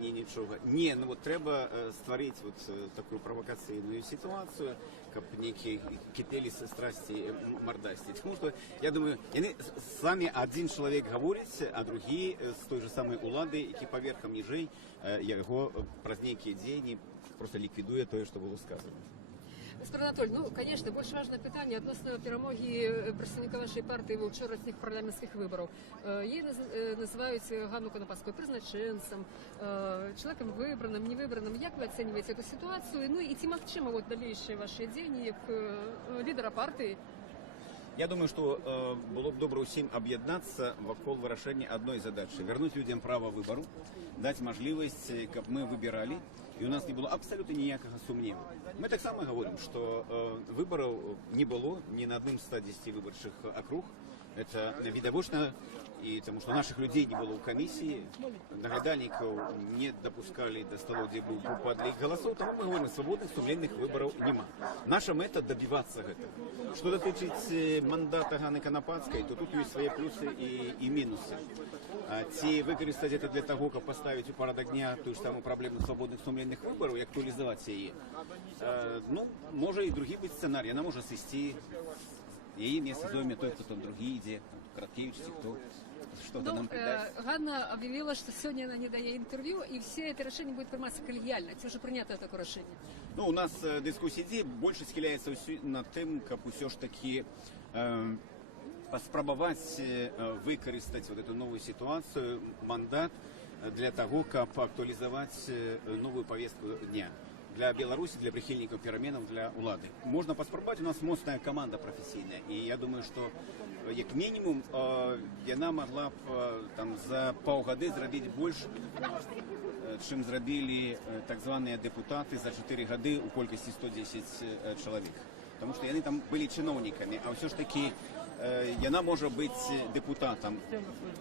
ни ничего. Не, ну вот треба створить вот такую провокационную ситуацию, как некие кипели со страсти мордасти. Потому что, я думаю, с вами один человек говорит, а другие с той же самой улады, які поверхом ніжей, его праз некие дзені просто ликвидуя то, что было сказано. Господин Анатолій, ну, конечно, больш важное питання відносно перемоги представника вашої партії в учорашніх парламентських виборах. Її називають Ганну Конопадською призначенцем, чоловіком вибраним, невибраним. Як ви оцінюєте цю ситуацію? Ну, і ці магчимо вот дальнейшие ваші дії як лідера партії? Я думаю, что было бы добро всем объединяться вокруг вырашения одной задачи. Вернуть людям право выбору, дать возможность, как мы выбирали, и у нас не было абсолютно никакого сомнения. Мы так само говорим, что выборов не было ни на одном 110 выборчих округ. Это видовочно, и потому что наших людей не было в комиссии, нагадальников не допускали до столов, где был подлик голосов, тому мы говорим, свободных, сумленных выборов нема. Наша мета добиваться этого. Что дотычить мандата Ганны Конопадской, то тут есть свои плюсы и минусы. Ці використати это для того, как поставить у порядок дня ту ж саму проблему свободных, сумленных выборов и актуализовать ее. Ну, может и другие быть сценарии. Она может свести її місце займає той, хто там другий йде, Краткевич, хто что-то нам придаст. Ганна объявила, что сегодня она не дает интервью, и все это решение будет приниматься коллегиально. Это уже принято такое решение. Ну, у нас дискуссия идей больше схиляется над тем, как все ж таки спробовать використати вот эту новую ситуацию, мандат для того, как актуализовать новую повестку дня. Для Беларуси, для прихильников переменов, для улады. Можно поспробовать, у нас мощная команда профессийная, и я думаю, что як минимум она могла б там за полгоды зробить больше, чем зробили так званые депутаты за 4 года у колькости 110 человек. Потому что они там были чиновниками, а все ж таки она может быть депутатом.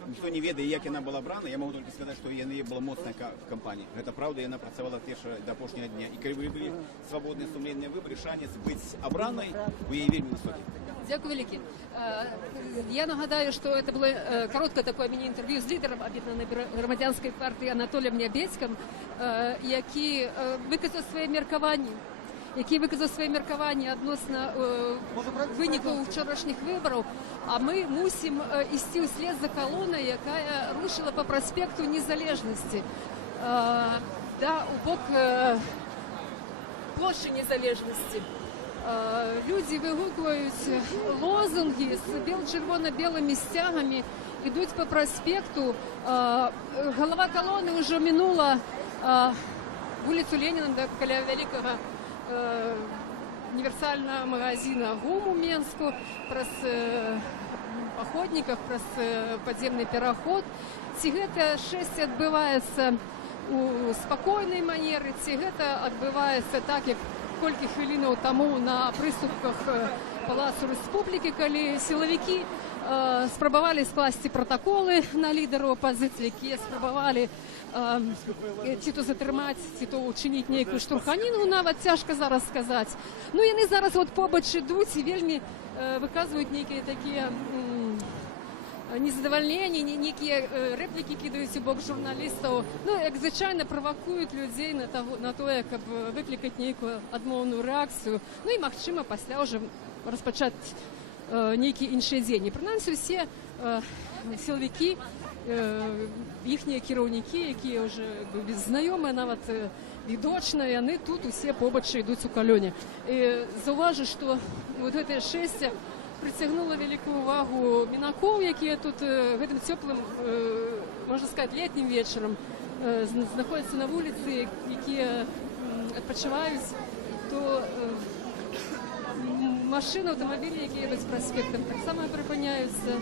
Ніхто не ведає, як вона була брана, я можу тільки сказати, що вона була моцна в кампанії. Це правда, вона працювала теж до останнього дня. І коли були свободні, сумлінні вибори, шанс бути обраною у її вельми високий. Дякую велике. Я нагадаю, що це було коротке таке міні-інтерв'ю з лідером Об'єднаної громадянської партії Анатолієм Лябецьким, який виказав своє міркування відносно виників вчорашніх виборів, а ми мусимо йти вслед за колоною, яка рушила по проспекту Незалежності, у бок площі Незалежності. Люди вигукують лозунги з червоно-білими стягами, йдуть по проспекту. Голова колони вже минула вулицю Леніна до коля великого универсального магазина ГУМ у Менску, праз походников, праз подземный переход. Ці гэта шэсце адбываецца у спакойнай манеры, ці гэта адбываецца так, як колькі хвілінаў таму на прыступках Палацу Рэспублікі, калі сілавікі спрабавалі скласці пратаколы на лідараў апазіцыі, якія спрабавалі ці то затрымаць, ці то учыніць нейкую штурханіну, нават цяжка зараз сказаць. Ну, яны зараз вот побач ідуць і вельмі выказваюць нейкія такія незадавальненні, нейкія рэплікі кідаюць у бок журналістаў. Ну, як звычайна правакуюць людзей на тое, каб выклікаць нейкую адмоўную рэакцыю. Ну і, магчыма, пасля ўжо распачаць нейкія іншыя дзеянні. Прынамсі, усе сілавікі, іхнія кіраўнікі, якія ўжо знаёмыя, нават відочна, яны тут усе побач ідуць у калёне. І заўважу, што вот гэтае шэсце прыцягнула вялікую увагу мінакоў, якія тут гэтым цёплым, можна сказаць, летнім вечарам знаходяться на вулиці, які відпочивають, то машини, автомобілі, які їдуть проспектом, так само припиняються.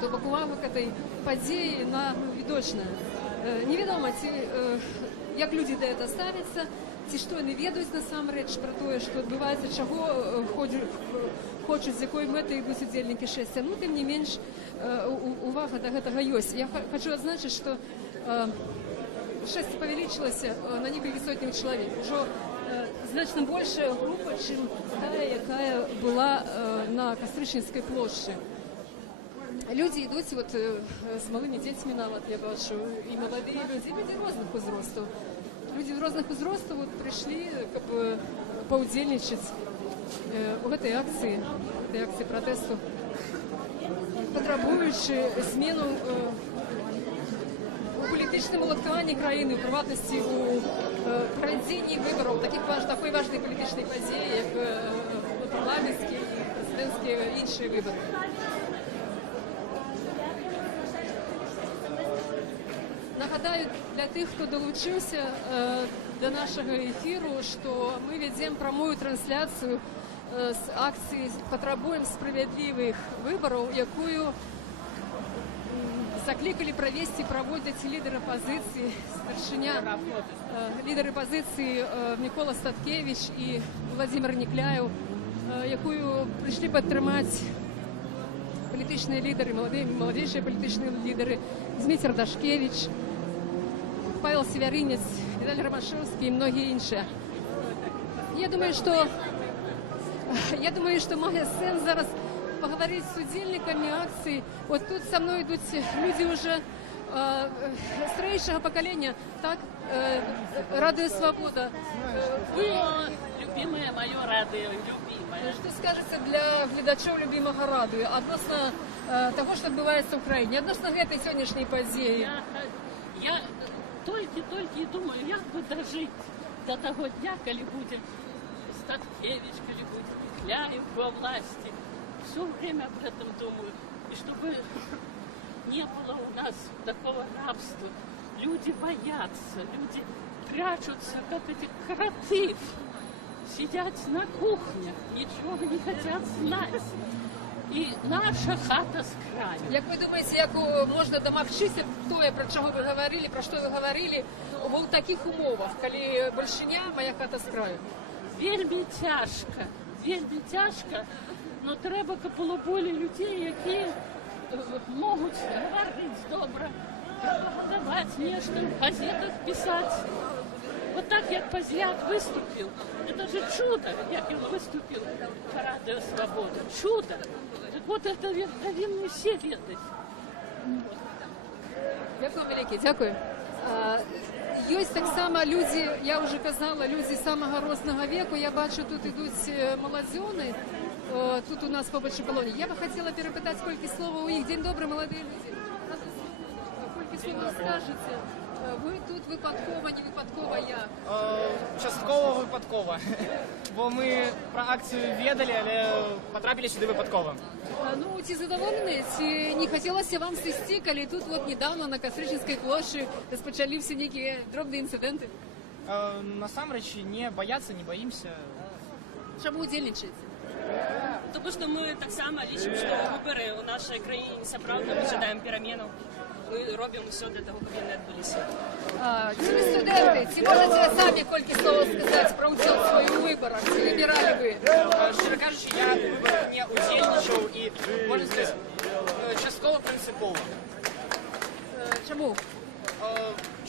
То увагу к этой події на відочне. Невідомо, як люди до цього ставляться, ці що не ведають насамрэч про те, що відбувається, чого хочуть, з якою метою йдуть удзельнікі шэсця. Ну, тим не менш, увага до гэтага ёсць. Я хочу адзначыць, што шэсце павялічылася на некалькі сотняў чалавек. Ужо значна большая група, чым тая, якая была на Кастрычніцкай плошчы. Люди ідуць вот, з малымі дзецьмі нават, я бачу, і маладыя людзі розных узростаў. Люди розных узростаў вот, прыйшлі, каб паўдзельнічаць у гэтай акцыі пратэсту, патрабуючы змену у палітычным уладкаванні краіны, у прыватнасці у правядзенні выбараў, такой важнай палітычнай падзеі, як парламенцкія і прэзідэнцкія іншыя выбары. Нагадаю для тых, хто долучыўся до нашага эфіру, што мы вядзем прамую трансляцыю з акцыі «Патрабуем справядлівых выбараў», якую заклікалі правесці, праводзяць лідары апазіцыі, старшыня, лідары апазіцыі Мікола Статкевич і Владзімир Некляеў, якую прыйшлі падтрымаць палітычныя лідары, маладзейшыя палітычныя лідары Зміцер Дашкевич, Павел Севярынец, Віталій Ромашевский и многие іншие. Я думаю, что має сенс зараз поговорить с удзельниками акции. Вот тут со мной идут люди уже старейшего поколения. Так, Радио Свобода. Вы любимое мое радио, любимое. Что скажете для глядачів любимого радио относно того, что відбувається в Україні, относно этой сегодняшней події? Я толькі думаю, як бы дожить до того дня, коли будет Статкевич, коли будет Некляев во власти. Все время об этом думаю. И чтобы не было у нас такого рабства. Люди боятся, люди прячутся, как эти кроты. Сидят на кухнях, ничего не хотят знать. І наша хата з краю. Як ви думаєте, як можна домагчися тое, про чого ви говорили, про що ви говорили, в таких умовах, коли большиня, моя хата з краю? Вельми тяжко, но треба, каб було более людей, які можуть говорити добре, пропагандувати нечто, в газетах писати. Вот так, як Позняк выступил, это же чудо, як він выступил по Радио Свобода. Чудо. Так вот это повинны все ведать. Дякую, велике, дякую. Ёсць таксама людзі, я уже казала, людзі самага рознага веку. Я бачу, тут ідуць маладзёны, тут у нас побач у калоні. Я бы хотела перапытаць колькі словаў у іх. Дзень добры, маладыя людзі. Колькі словаў скажаце? Ви тут випадково, не випадково як? Частково випадково. Бо ми про акцію ведали, але потрапили сюди випадково. Ну, ці задоволені? Ці не хотілося вам сісти, коли тут вот недавно на Кастрычніцкай площі розпочалися які дробні інциденти? Насамрэч, не бояться, не боимся. Чому удзельнічаєте? Тому що ми так само лічимо, що вибори у нашій країні сапраўдна, ми чекаємо перемену. Ми робимо все для того, щоб вони відбулися. Ці студенти, ці можете самі кілька слов сказати про участь в своїх виборах? Чи вибирали ви? Щиро кажучи, я в виборах не удзельничав і, можна сказати, частково принципово. Чому?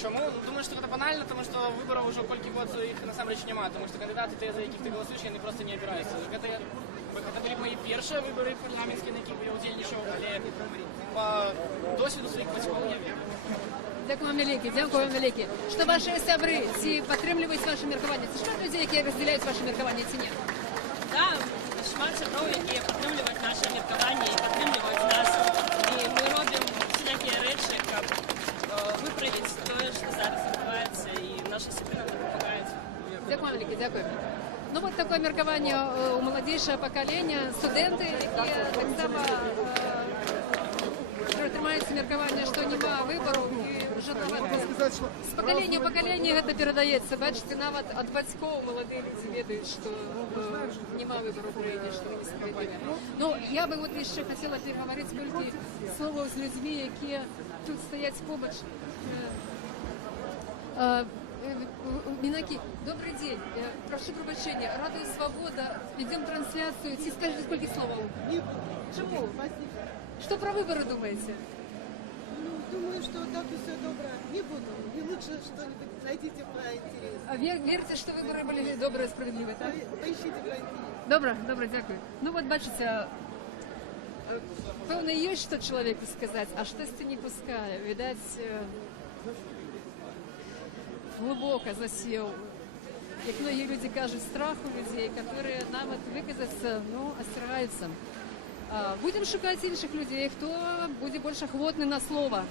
Чому? Думаю, що це банально, тому що виборів вже кілька років їх насамрэч немає, тому що кандидати, за яких ти голосуєш, вони просто не обираються. Це були мої перші вибори парламентські, на яких я удзельничав, але по досвіду своїх батьків я вірю. Дякую вам велике, дякую вам велике. Що ваші сябри, ці підтримують ваше міркування? Це шмат людей, які розділяють ваше міркування, ці ні? Так, шмат сябров, які підтримують наше міркування і підтримують нас. І ми робимо всілякі речі, як виправити те, що зараз відбувається, і наші сябри нам допомагають. Дякую вам велике, дякую. Ну вот такое меркование у молодейшего поколения, студенты, які так само притримаються мерковання, що нема вибору, і Уже с поколения в поколение это передаецца. Бачите, нават ад бацькоў маладыя людзі ведаюць, што няма выбару ў краіне, што несправядліва. Ну, я бы вот яшчэ хацела перагаварыць колькі словаў з людзьмі, якія тут стаяць побач. Минаки, добрый день. Прошу прощения. Радио Свобода. Ведем трансляцию. Скажите, сколько слов? Чему? Что про выборы думаете? Ну, думаю, что так и все добро. Не буду. Не лучше что-нибудь найдите про интерес. А верите, что выборы были добрые, справедливые, так? Поищите про интерес. Добро, дякую. Ну вот, бачите, певно, есть что человеку сказать, а что-то не пускаю. Видать, глубоко засел. Як многие люди кажут, страх у людей, которые нам это выказаться, ну, остерегаются. Будем шукать інших людей, кто будет больше охотный на слово.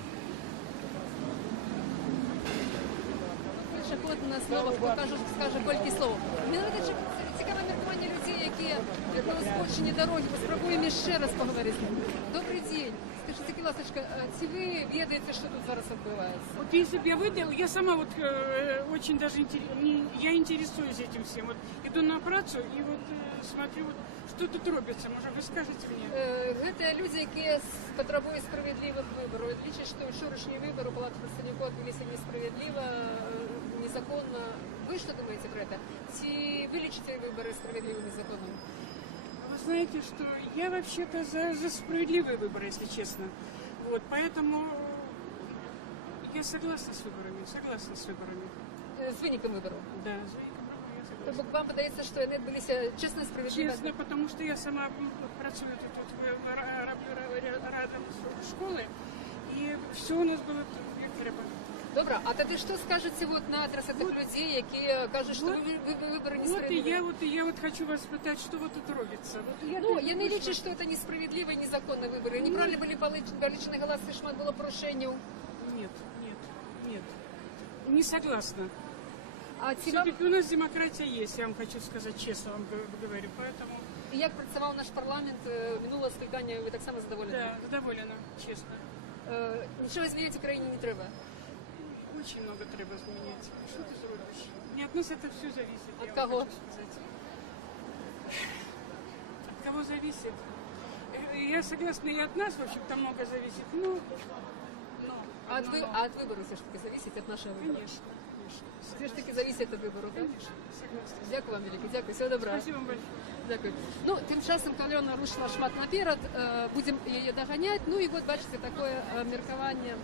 Больше охотный на слово, хто скаже колькі слов. Мені навіть цікаве міркування людей, які на узбочині дороги. Спробуємо ще раз поговорити. Добрий день. Скажите, будь ласка, ці ви ведаєте, що тут зараз відбувається? Вот если бы я выдал, я сама вот очень даже я интересуюсь этим всем. Вот иду на працу и вот смотрю, вот, что тут робится. Может, вы скажете мне? Гэта люди, які потребують справедливих виборів. Лічать, що вчорашні вибори у Палати представників відбулися несправедливо, незаконно. Ви що думаєте про це? Чи ви лічите вибори справедливими, незаконными? Вы знаете, что я вообще-то за справедливые выборы, если честно. Вот, поэтому я согласна с выборами, С виником выборов? Да, с виником выборов я согласна. Вам подается, что они были честно, справедливо? Честно, потому что я сама працюю тут рядом с школой, и все у нас было як треба. Добре, а тоді що скажете вот на адрес этих людей, які кажуть, що вибори несправедливі? Вот я хочу вас спитати, що вот тут робиться. Я не лічу, що це несправедливі і незаконні вибори. Неправильно були получені голоси, шмат було порушень. Нет. Не согласна. Все-таки у нас демократия есть, я вам хочу сказать честно, вам говорю, поэтому... І як працював наш парламент, минуле скликання, ви так само задоволені? Да, задоволена, честно. Нічого змінити в Україні не треба? Очень много треба изменять. Что ты зробишь? Не от нас это все зависит. От кого? От кого зависит? Я согласна, и от нас, в общем-то, много зависит. А от выборов все-таки зависит, от нашего выбора? Конечно. Все-таки зависит от выборов, так? Конечно, согласна. Дякую вам, велике, дякую, всього доброго. Спасибо вам большое. Дякую. Ну, тим часом Альона рушила шмат наперед, будемо її доганяти. Ну і от, бачите, таке міркування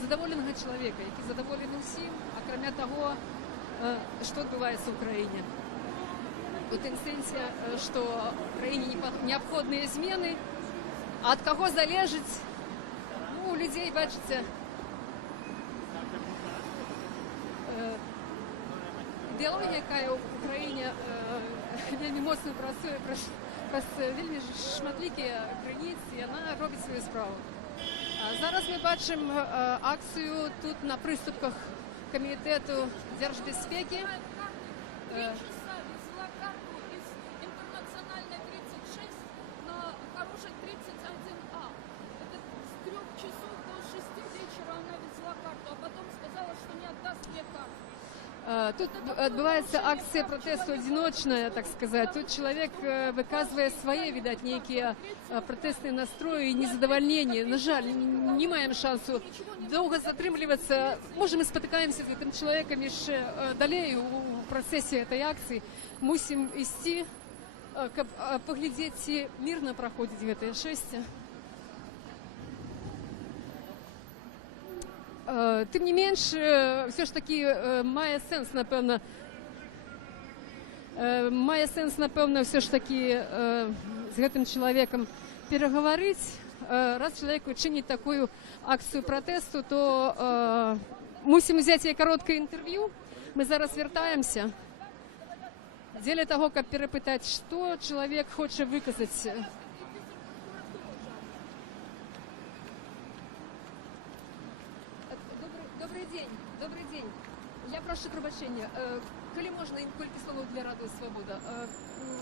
задоволеного чоловіка, який задоволений усім, а крім того, що відбувається в Україні. У тим сенсі, що в країні необхідні зміни, а від кого залежить, ну, у людей, бачите, ідеологія, яка в Україні вельми моцно працює, праз вельми шматлікі границі, і вона робить свою справу. Зараз ми бачимо акцію тут на приступках Комітету держбезпеки. 3 часа везла карту из интернациональной 36 на хорошей 31А. Это с 3 часов до 6 вечера она везла карту, а потом сказала, что не отдаст мне карту. Тут відбувається акція протесту одиночна, так сказати. Тут чоловік виказує свої, видать, які протестні настрої і незадоволення. На жаль, не маємо шансу довго затримуватися. Може, ми спотикаємося з цим чоловіком ще далі у процесі цієї акції. Мусимо йти, щоб поглядіти, мирно проходить це шествие. Тим не менш, все ж таки має сенс, напевно, все ж таки з гэтым чоловіком переговорити. Раз чоловік чинить таку акцію протесту, то мусимо взяти коротке інтерв'ю. Ми зараз вертаємося для того, щоб перепитати, що чоловік хоче виказати. Добрый день. Я прошу пробачення. Коли можна, кілька слов для Радио Свобода.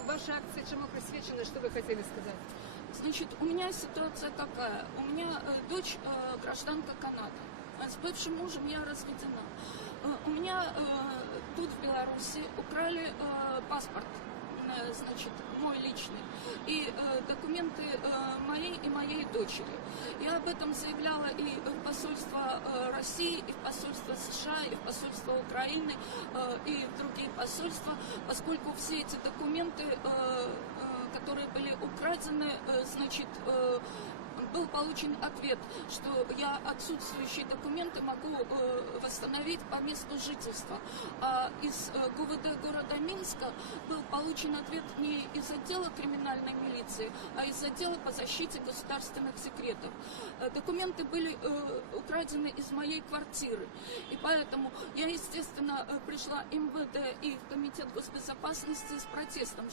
Ваша акция чему присвящена, что вы хотели сказать? Значит, у меня ситуация какая? У меня дочь гражданка Канады. С бывшим мужем я разведена. У меня тут в Беларуси украли паспорт, значит, мой личный, и документы моей и моей дочери. Я об этом заявляла и в посольство России, и в посольство США, и в посольство Украины, и в другие посольства, поскольку все эти документы, которые были украдены, значит, был получен ответ, что я отсутствующие документы могу восстановить по месту жительства. А из ГУВД города Минска был получен ответ не из отдела криминальной милиции, а из отдела по защите государственных секретов. Документы были украдены из моей квартиры. И поэтому я, естественно, пришла в МВД и в Комитет госбезопасности с протестом,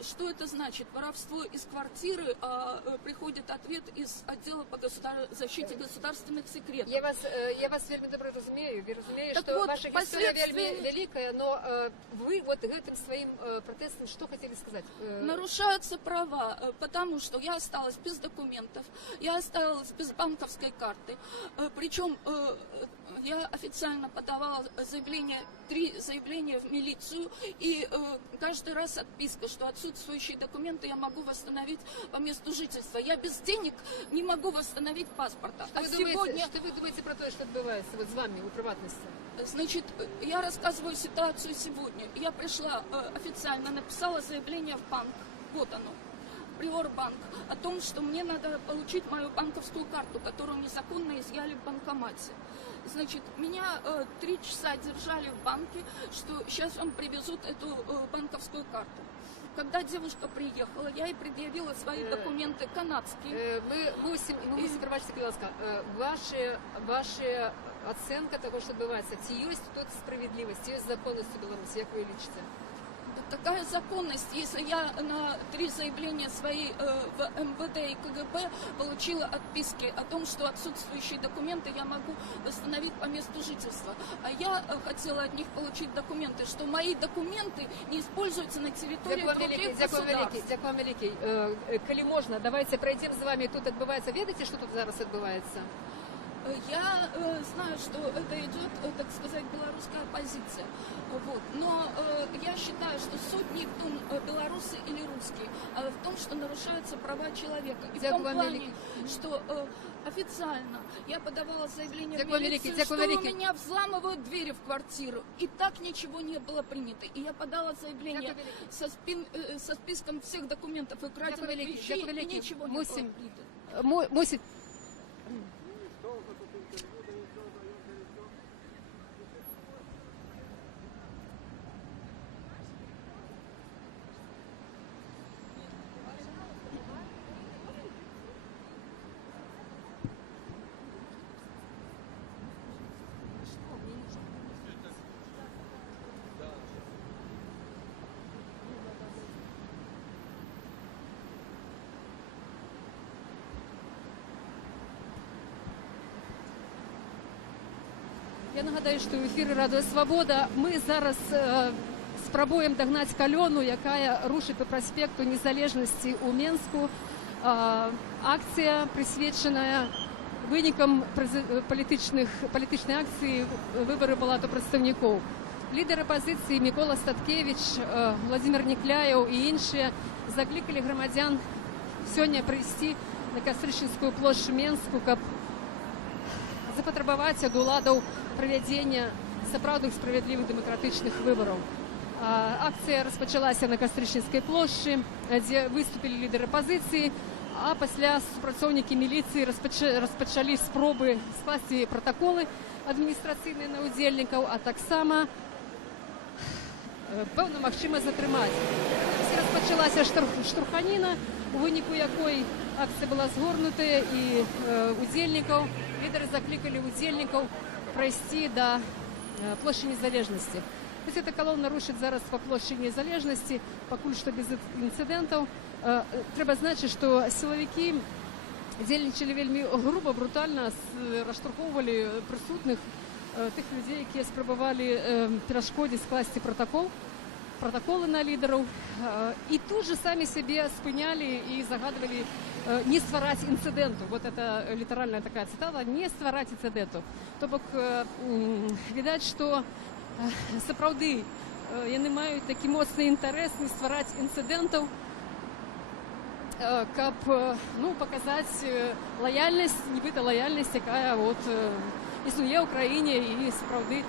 что это значит? Воровство из квартиры, а приходит ответ из отдела по защите государственных секретов. Я вас вельми добре розумію. Ви розумієте, Так що вот, ваша історія последствия- вельми велика, но ви вот этим своим протестом что хотели сказать? Нарушаются права, потому что я осталась без документов, я осталась без банковской карты. Причем я официально подавала заявление, 3 заявления в милицию, и каждый раз отписка, что отсутствующие документы я могу восстановить по месту жительства. Я без денег не могу восстановить паспорта. Что вы думаете про то, что отбывается вот с вами у приватности? Значит, я рассказываю ситуацию сегодня. Я пришла официально, написала заявление в банк, вот оно, Приорбанк, о том, что мне надо получить мою банковскую карту, которую незаконно изъяли в банкомате. Значит, меня 3 часа держали в банке, что сейчас вам привезут эту банковскую карту. Когда девушка приехала, я ей предъявила свои документы канадские. Мы мусим пробачте, будь ласка, ваша оценка того, что відбувається, чи є тут справедливість, є законність у Білорусі, як ви лічите? Какая законность, если я на 3 заявления свои в МВД и КГБ получила отписки о том, что отсутствующие документы я могу восстановить по месту жительства. А я хотела от них получить документы, что мои документы не используются на территории других государств. Дякую вам великий. Коли можна, давайте пройдем з вами. Тут відбувається. Видите, що тут зараз відбувається? Я знаю, что это идет, так сказать, белорусская оппозиция. Вот. Но я считаю, что суть не в том, белорусы или русские, а в том, что нарушаются права человека. И в том плане, что официально я подавала заявление в милицию, что у меня взламывают двери в квартиру. И так ничего не было принято. И я подала заявление со списком всех документов и украденных вещей, и ничего не было принято. Я нагадаю, що в ефірі Радіо Свобода. Ми зараз спробуємо догнати колону, яка рушить по проспекту Незалежності у Мінську. Акція, присвячена виникам політичної акції вибори Палату представників. Лідер опозиції Микола Статкевич, Владимир Некляєв і інші закликали громадян сьогодні прийти на Кастричинську площу Мінську, щоб запатрабаваць ад уладаў правядзення сапраўдных справядлівых дэмакратычных выбараў. Акцыя распачалася на Кастрычніцкай плошчы, дзе выступілі лідары апазіцыі, а пасля супрацоўнікі міліцыі распачалі спробы скласці пратаколы адміністрацыйныя на ўдзельнікаў, а таксама пэўна магчыма затрымаць. Распачалася штурханіна, у выніку якой акцыя была згорнутая, і удзельнікаў лідары закликали удзельнікаў пройти до площади Незалежности. То есть эта колонна рушит зараз по площади Незалежности, покуль что без инцидентов. Трэба значить, что силовики дзейнічалі вельмі грубо, брутально, раштурхоўвалі прысутных, тых людей, якія спрабавалі перашкодзіць скласці протоколы на лидеров, и тут же сами себе спынялі и загадывали не ствараць інцыдэнту. Вот это літаральная такая цытата, не ствараць інцыдэнту. То бок відаць, што сапраўды яны маюць такі моцны інтарэс не ствараць інцыдэнтаў, каб паказаць лаяльнасць, нібыта лаяльнасць, якая існуе ў краіне і сапраўды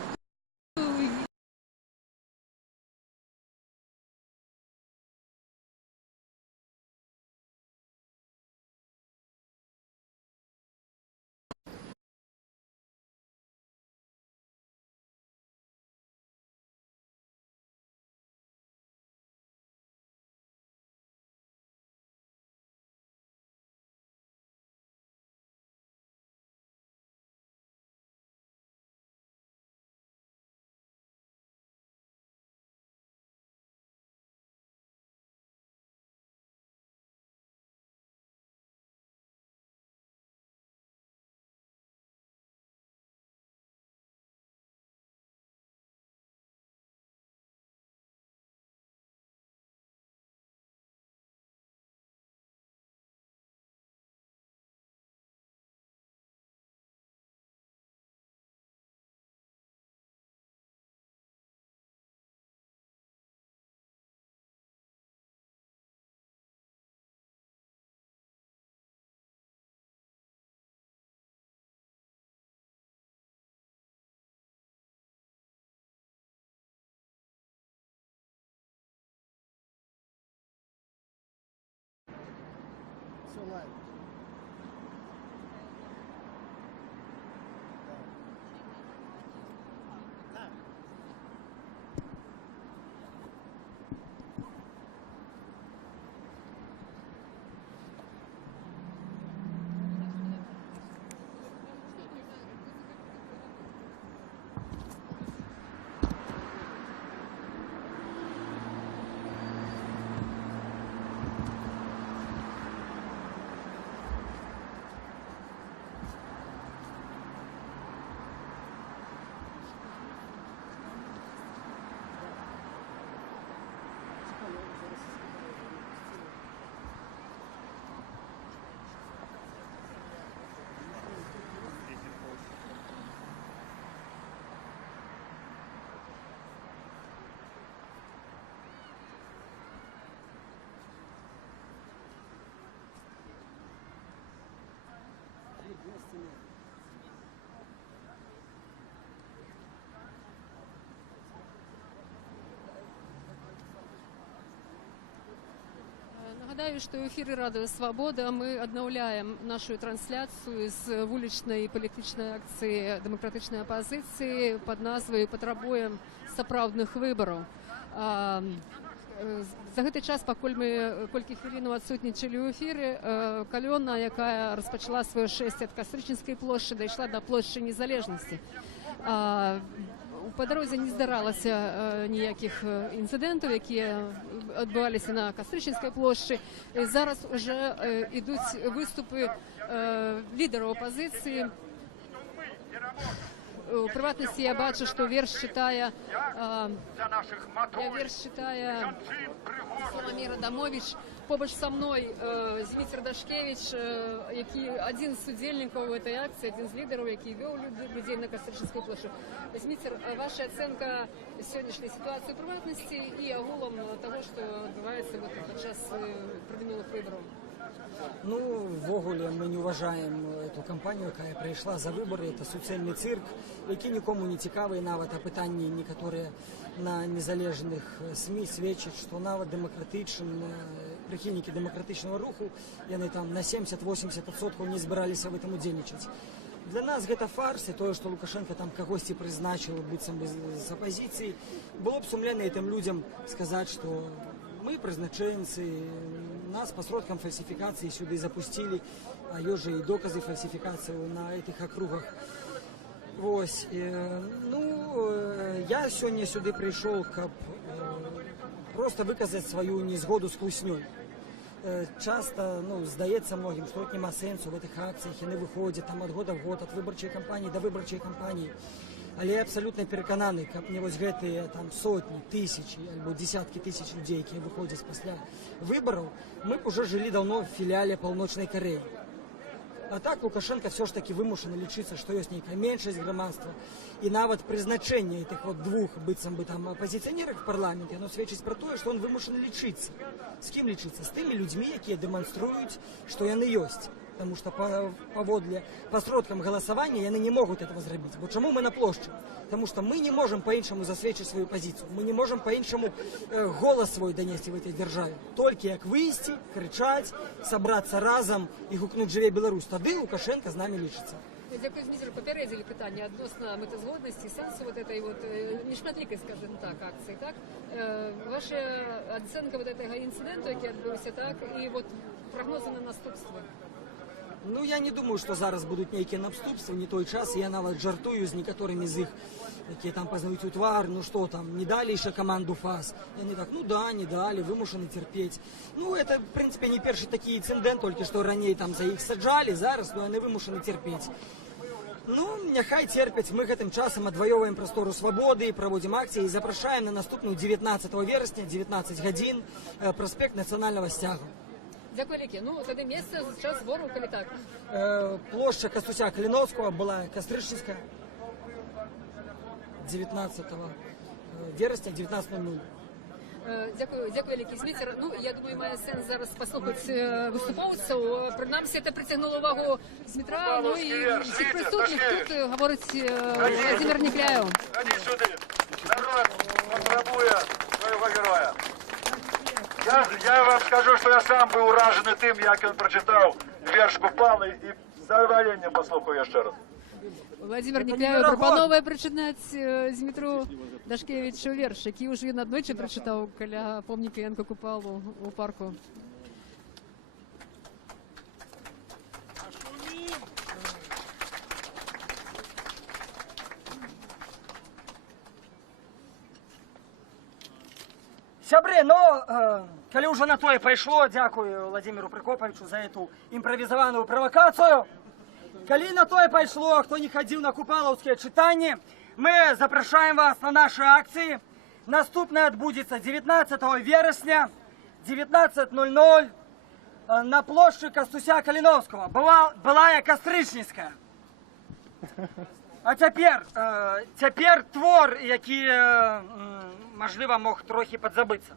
Нагадаю, што ў эфіры Радыё Свабода мы аднаўляем нашу трансляцыю з вулічнай палітычнай акцыі дэмакратычнай апазіцыі пад назвай «Патрабуем сапраўдных выбараў». За гэты час, пакуль мы колькі хвілінаў адсутнічалі ў эфіры, калёна, якая распачала сваё шэсце ад Кастрычніцкай плошчы, дайшла да плошчы Незалежнасці. Па дарозе не здаралася ніякіх інцыдэнтаў, якія адбываліся на Кастрычніцкай плошчы. Зараз уже ідуць выступы лідараў апазіцыі. У прыватнасці я бачу, што верш чытае Саламір Адамович. Побач са мной Зміцер Дашкевич, які адзін з удзельнікаў гэтай акцыі, адзін з лідараў, які вёў людзей на Кастрычніцкую плошчу. Зміцер, ваша ацэнка сённяшняй сітуацыі ў прыватнасці і агулам таго, што адбываецца падчас прадымелых выбараў? Ну, ввогуле, мы не уважаем эту кампанію, якая прайшла за выборы. Это суцэльны цырк, які нікому не цікавы, нават апытанні некаторыя на незалежных СМІ сведчаць, што нават прыхільнікі дэмакратычнага руху, яны там на 70-80% не збіраліся в этом удзельнічаць. Для нас гэта фарс, і тое, што Лукашенко там кагосьці прызначыў быццам бы з апазіцыі, было б сумленна гэтым людзям сказаць, што мы прызначэнцы, нас па сродкам фальсіфікацыі сюды запусцілі, а ёсць жа і доказы фальсіфікацыі на этих акругах. Вось, я сёння сюды прыйшоў, каб просто выказаць сваю незгоду з хлуснёй. Часто, здаецца многім, што няма сэнсу в этих акцыях, яны выходзяць там ад года в год, ад выбарчай кампаніі да выбарчай кампаніі. Але я абсолютно перекананы, каб не вось гэтыя там сотні, тысячи альбо десяткі тысяч людзей, якія выходзяць пасля выбараў, мы б уже жылі даўно в філіале Паўночнай Карэі. А так Лукашенко все ж таки вымушаны лічыцца, што ёсць нейкая меншасць грамадства, і нават прызначэнне этих вот двух быццам бы там апозіцыянерак в парламенте, оно сведчыць пра тое, што он вымушаны лічыцца. З кім лічыцца? З тымі людзьмі, якія дэманструюць, што яны ёсць. Потому что по сродкам голосования яны не могут этого сделать. Вот чему мы на площади? Потому что мы не можем по-іншаму засвечить свою позицию. Мы не можем по-іншаму голос свой донести в этой державе. Только как выйти, кричать, собраться разом и гукнуть «Живей Беларусь», тады Лукашенко з нами лічыцца. Дякую, Дмитро. Попередили питання відносно метазгодності, сенсу вот этой вот нешматликой, скажем так, акції, так? Ваша оценка вот этого інциденту, який відбувся, так? І вот прогнози на наступство? Ну, я не думаю, что зараз будут некие наступства, не той час. Я нават жартую з некоторыми з іх, якія там познаюць у твар, ну что там, не дали еще команду ФАС. И они так, ну да, не дали, вымушаны терпеть. Ну, это, в принципе, не перший такий инцидент, только что ранее там за іх саджали, зараз, но они вымушаны терпеть. Ну, няхай терпяць, мы гэтым часам адваёваем прастору свабоды, праводзім акцыі і запрашаем на наступную 19 верасня, 19 гадзін, праспект Нацыянальнага сцягу. Дякую, Лікі. Ну, тоді місце, час збору, коли так? Площа Костуся Калиновского была Костришевская, 19 вересня, 19:00. Дякую, Лікі Сміцер. Ну, я думаю, має сенс зараз послухати виступовців. Принаймні, це притягнуло увагу Дмитра, ну і всіх присутніх. Тут говорить Владимир Некляєв. Ходи сюди. Народ потребує свого героя. Я вам скажу, що я сам був уражений тим, як він прочитав вірш Купали, і з задоволенням послухаю ще раз. Владимир Некляєв пропонує прочитати Дмитру Дашкевичу вірш, який уже він одночі прочитав біля помника Янка Купалу у парку. Сябры, ну, калі уже на тое пайшло, дзякую Владимиру Прокоповичу за эту импровизованную провокацию. Калі на тое пайшло, хто не ходил на купалаўскія чытанні, мы запрашаем вас на наши акции. Наступная отбудется 19 вересня, 19:00 на площади Костуся Калиновского. Былая Кастрычніцкая. А цяпер твор, які, можливо, мог трохи подзабыцца.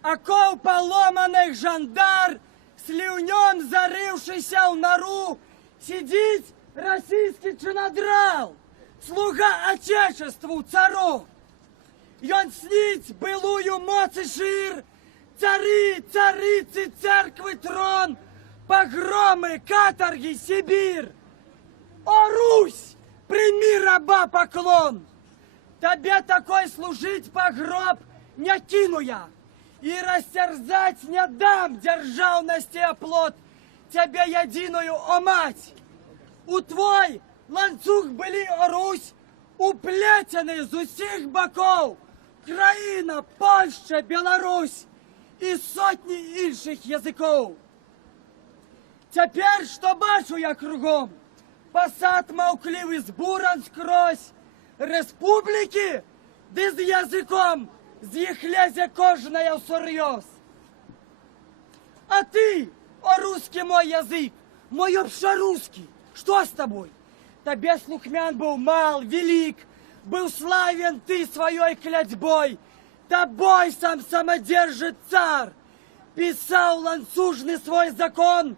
Акол поломаных жандар, слюнем зарывшийся в нору, сидит российский чинодрал, слуга отечеству цару. Он снить былую моц и шир, цари, царицы, церквы, трон, погромы, каторги, Сибирь. О, Русь, прими раба поклон! Тебе такой служить погроб не кину я, и растерзать не дам державности оплот тебе единую, о мать! У твой ланцуг были, о Русь, уплетены з усіх боков країна, Польща, Беларусь і сотні інших язиков. Тепер, що бачу я кругом, посад мовкливий збуран скрозь, республіки, де з язиком з їх лезе кожная всерйоз. А ты, о русский мой язык, мой общерусский, что с тобой? Тебе слухмян был мал, велик, был славен ты своей клятьбой, тобой сам самодержит царь, писал ланцужный свой закон,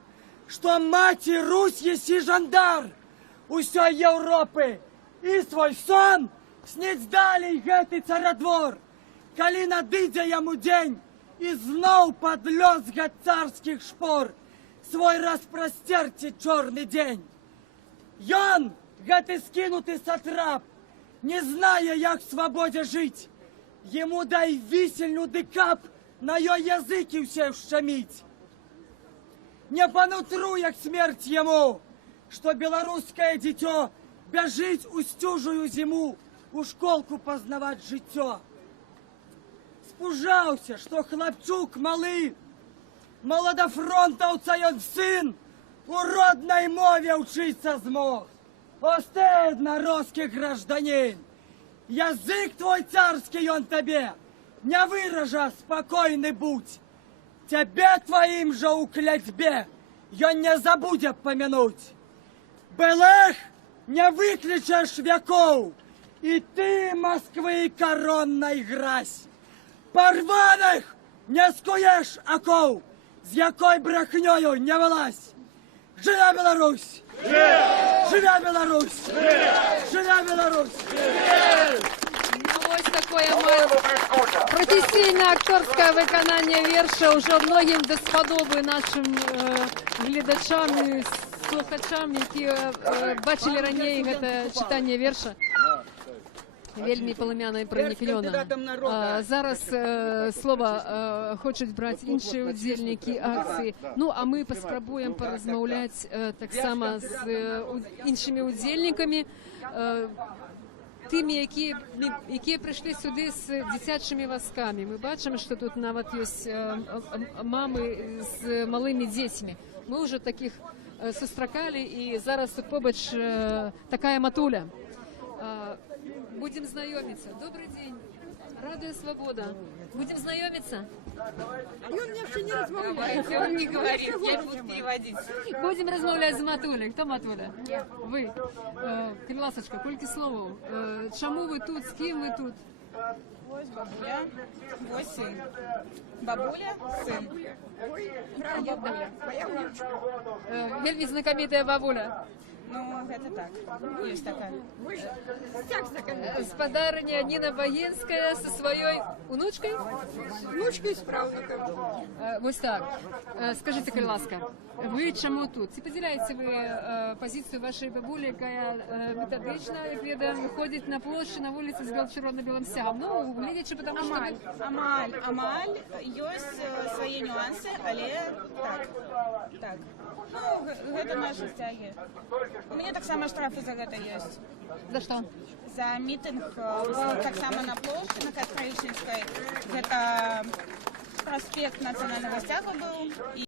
что мать и Русь еси жандар усей Европы, и свой сон снить далей гэты царадвор, калі надыдзе яму день, и знов под лёсгат царских шпор свой распростерти черный день. Ён, гэты скинутый сатрап, не зная, як в свободе жить, ему дай висельну декап на ее языке все ущемить. Не по нутру, як смерть ему, что белорусское дитё бежить у стюжую зиму, у школку познавать житё. Спужаўся, что хлопчук малы, молодофронтаўца ён сын, у родной мове учиться змог. Постыдно, русский гражданин! Язык твой царский он тебе, не выража, спокойный будь. Тебе твоим же у клятьбе он не забудет помянуть. Былых не выключишь веков, и ты Москвы коронной гразь. Порваных не скуешь оков, з якой брехнёю не вилазь. Живя Беларусь! Живя Беларусь! Живя Беларусь! Ось такое професійне акторське виконання вірша уже многим дасподоби нашим глядачам і слухачам, які бачили раніше це читання вірша. Вельми полум'яна і проникновена. Зараз слово хочуть брати інші удільники акції. Ну, а ми поспробуємо порозмовляти так само з іншими удільниками, тими, які прийшли сюди з дитячими візками. Ми бачимо, що тут навіть є мами з малими дітьми. Ми вже таких зустрічали, і зараз тут побач така матуля. Будем знакомиться. Добрый день. Радио Свобода. Будем знакомиться? И он мне вообще не разговаривает. Он не говорит, я буду переводить. Будем размовлять з Матулей. Кто Матуля? Ви. Криласочка, колькі словов. Чому ви тут, з ким ви тут? Ось бабуля, ось син. Бабуля, син. Я бабуля, моя внучка. Вельми знакомитая бабуля. Ну, это так. Есть такая. Господарыня Нина Багинская со своей внучкой? Внучкой с правнуком. Ось так. Скажите, будь ласка, ви чому тут? Чи поділяєте ви позицію вашої бабулі, яка методично, як відомо, виходить на площу, на вулиці з червоно-білим стягом? Ну, глядячи, тому що... Амаль, есть свои нюансы, але так. Ну, это наши стяги. У меня так само штрафы за это есть. За что? За митинг так само на площади, на Каспровичинской. Это проспект Национального стяга был.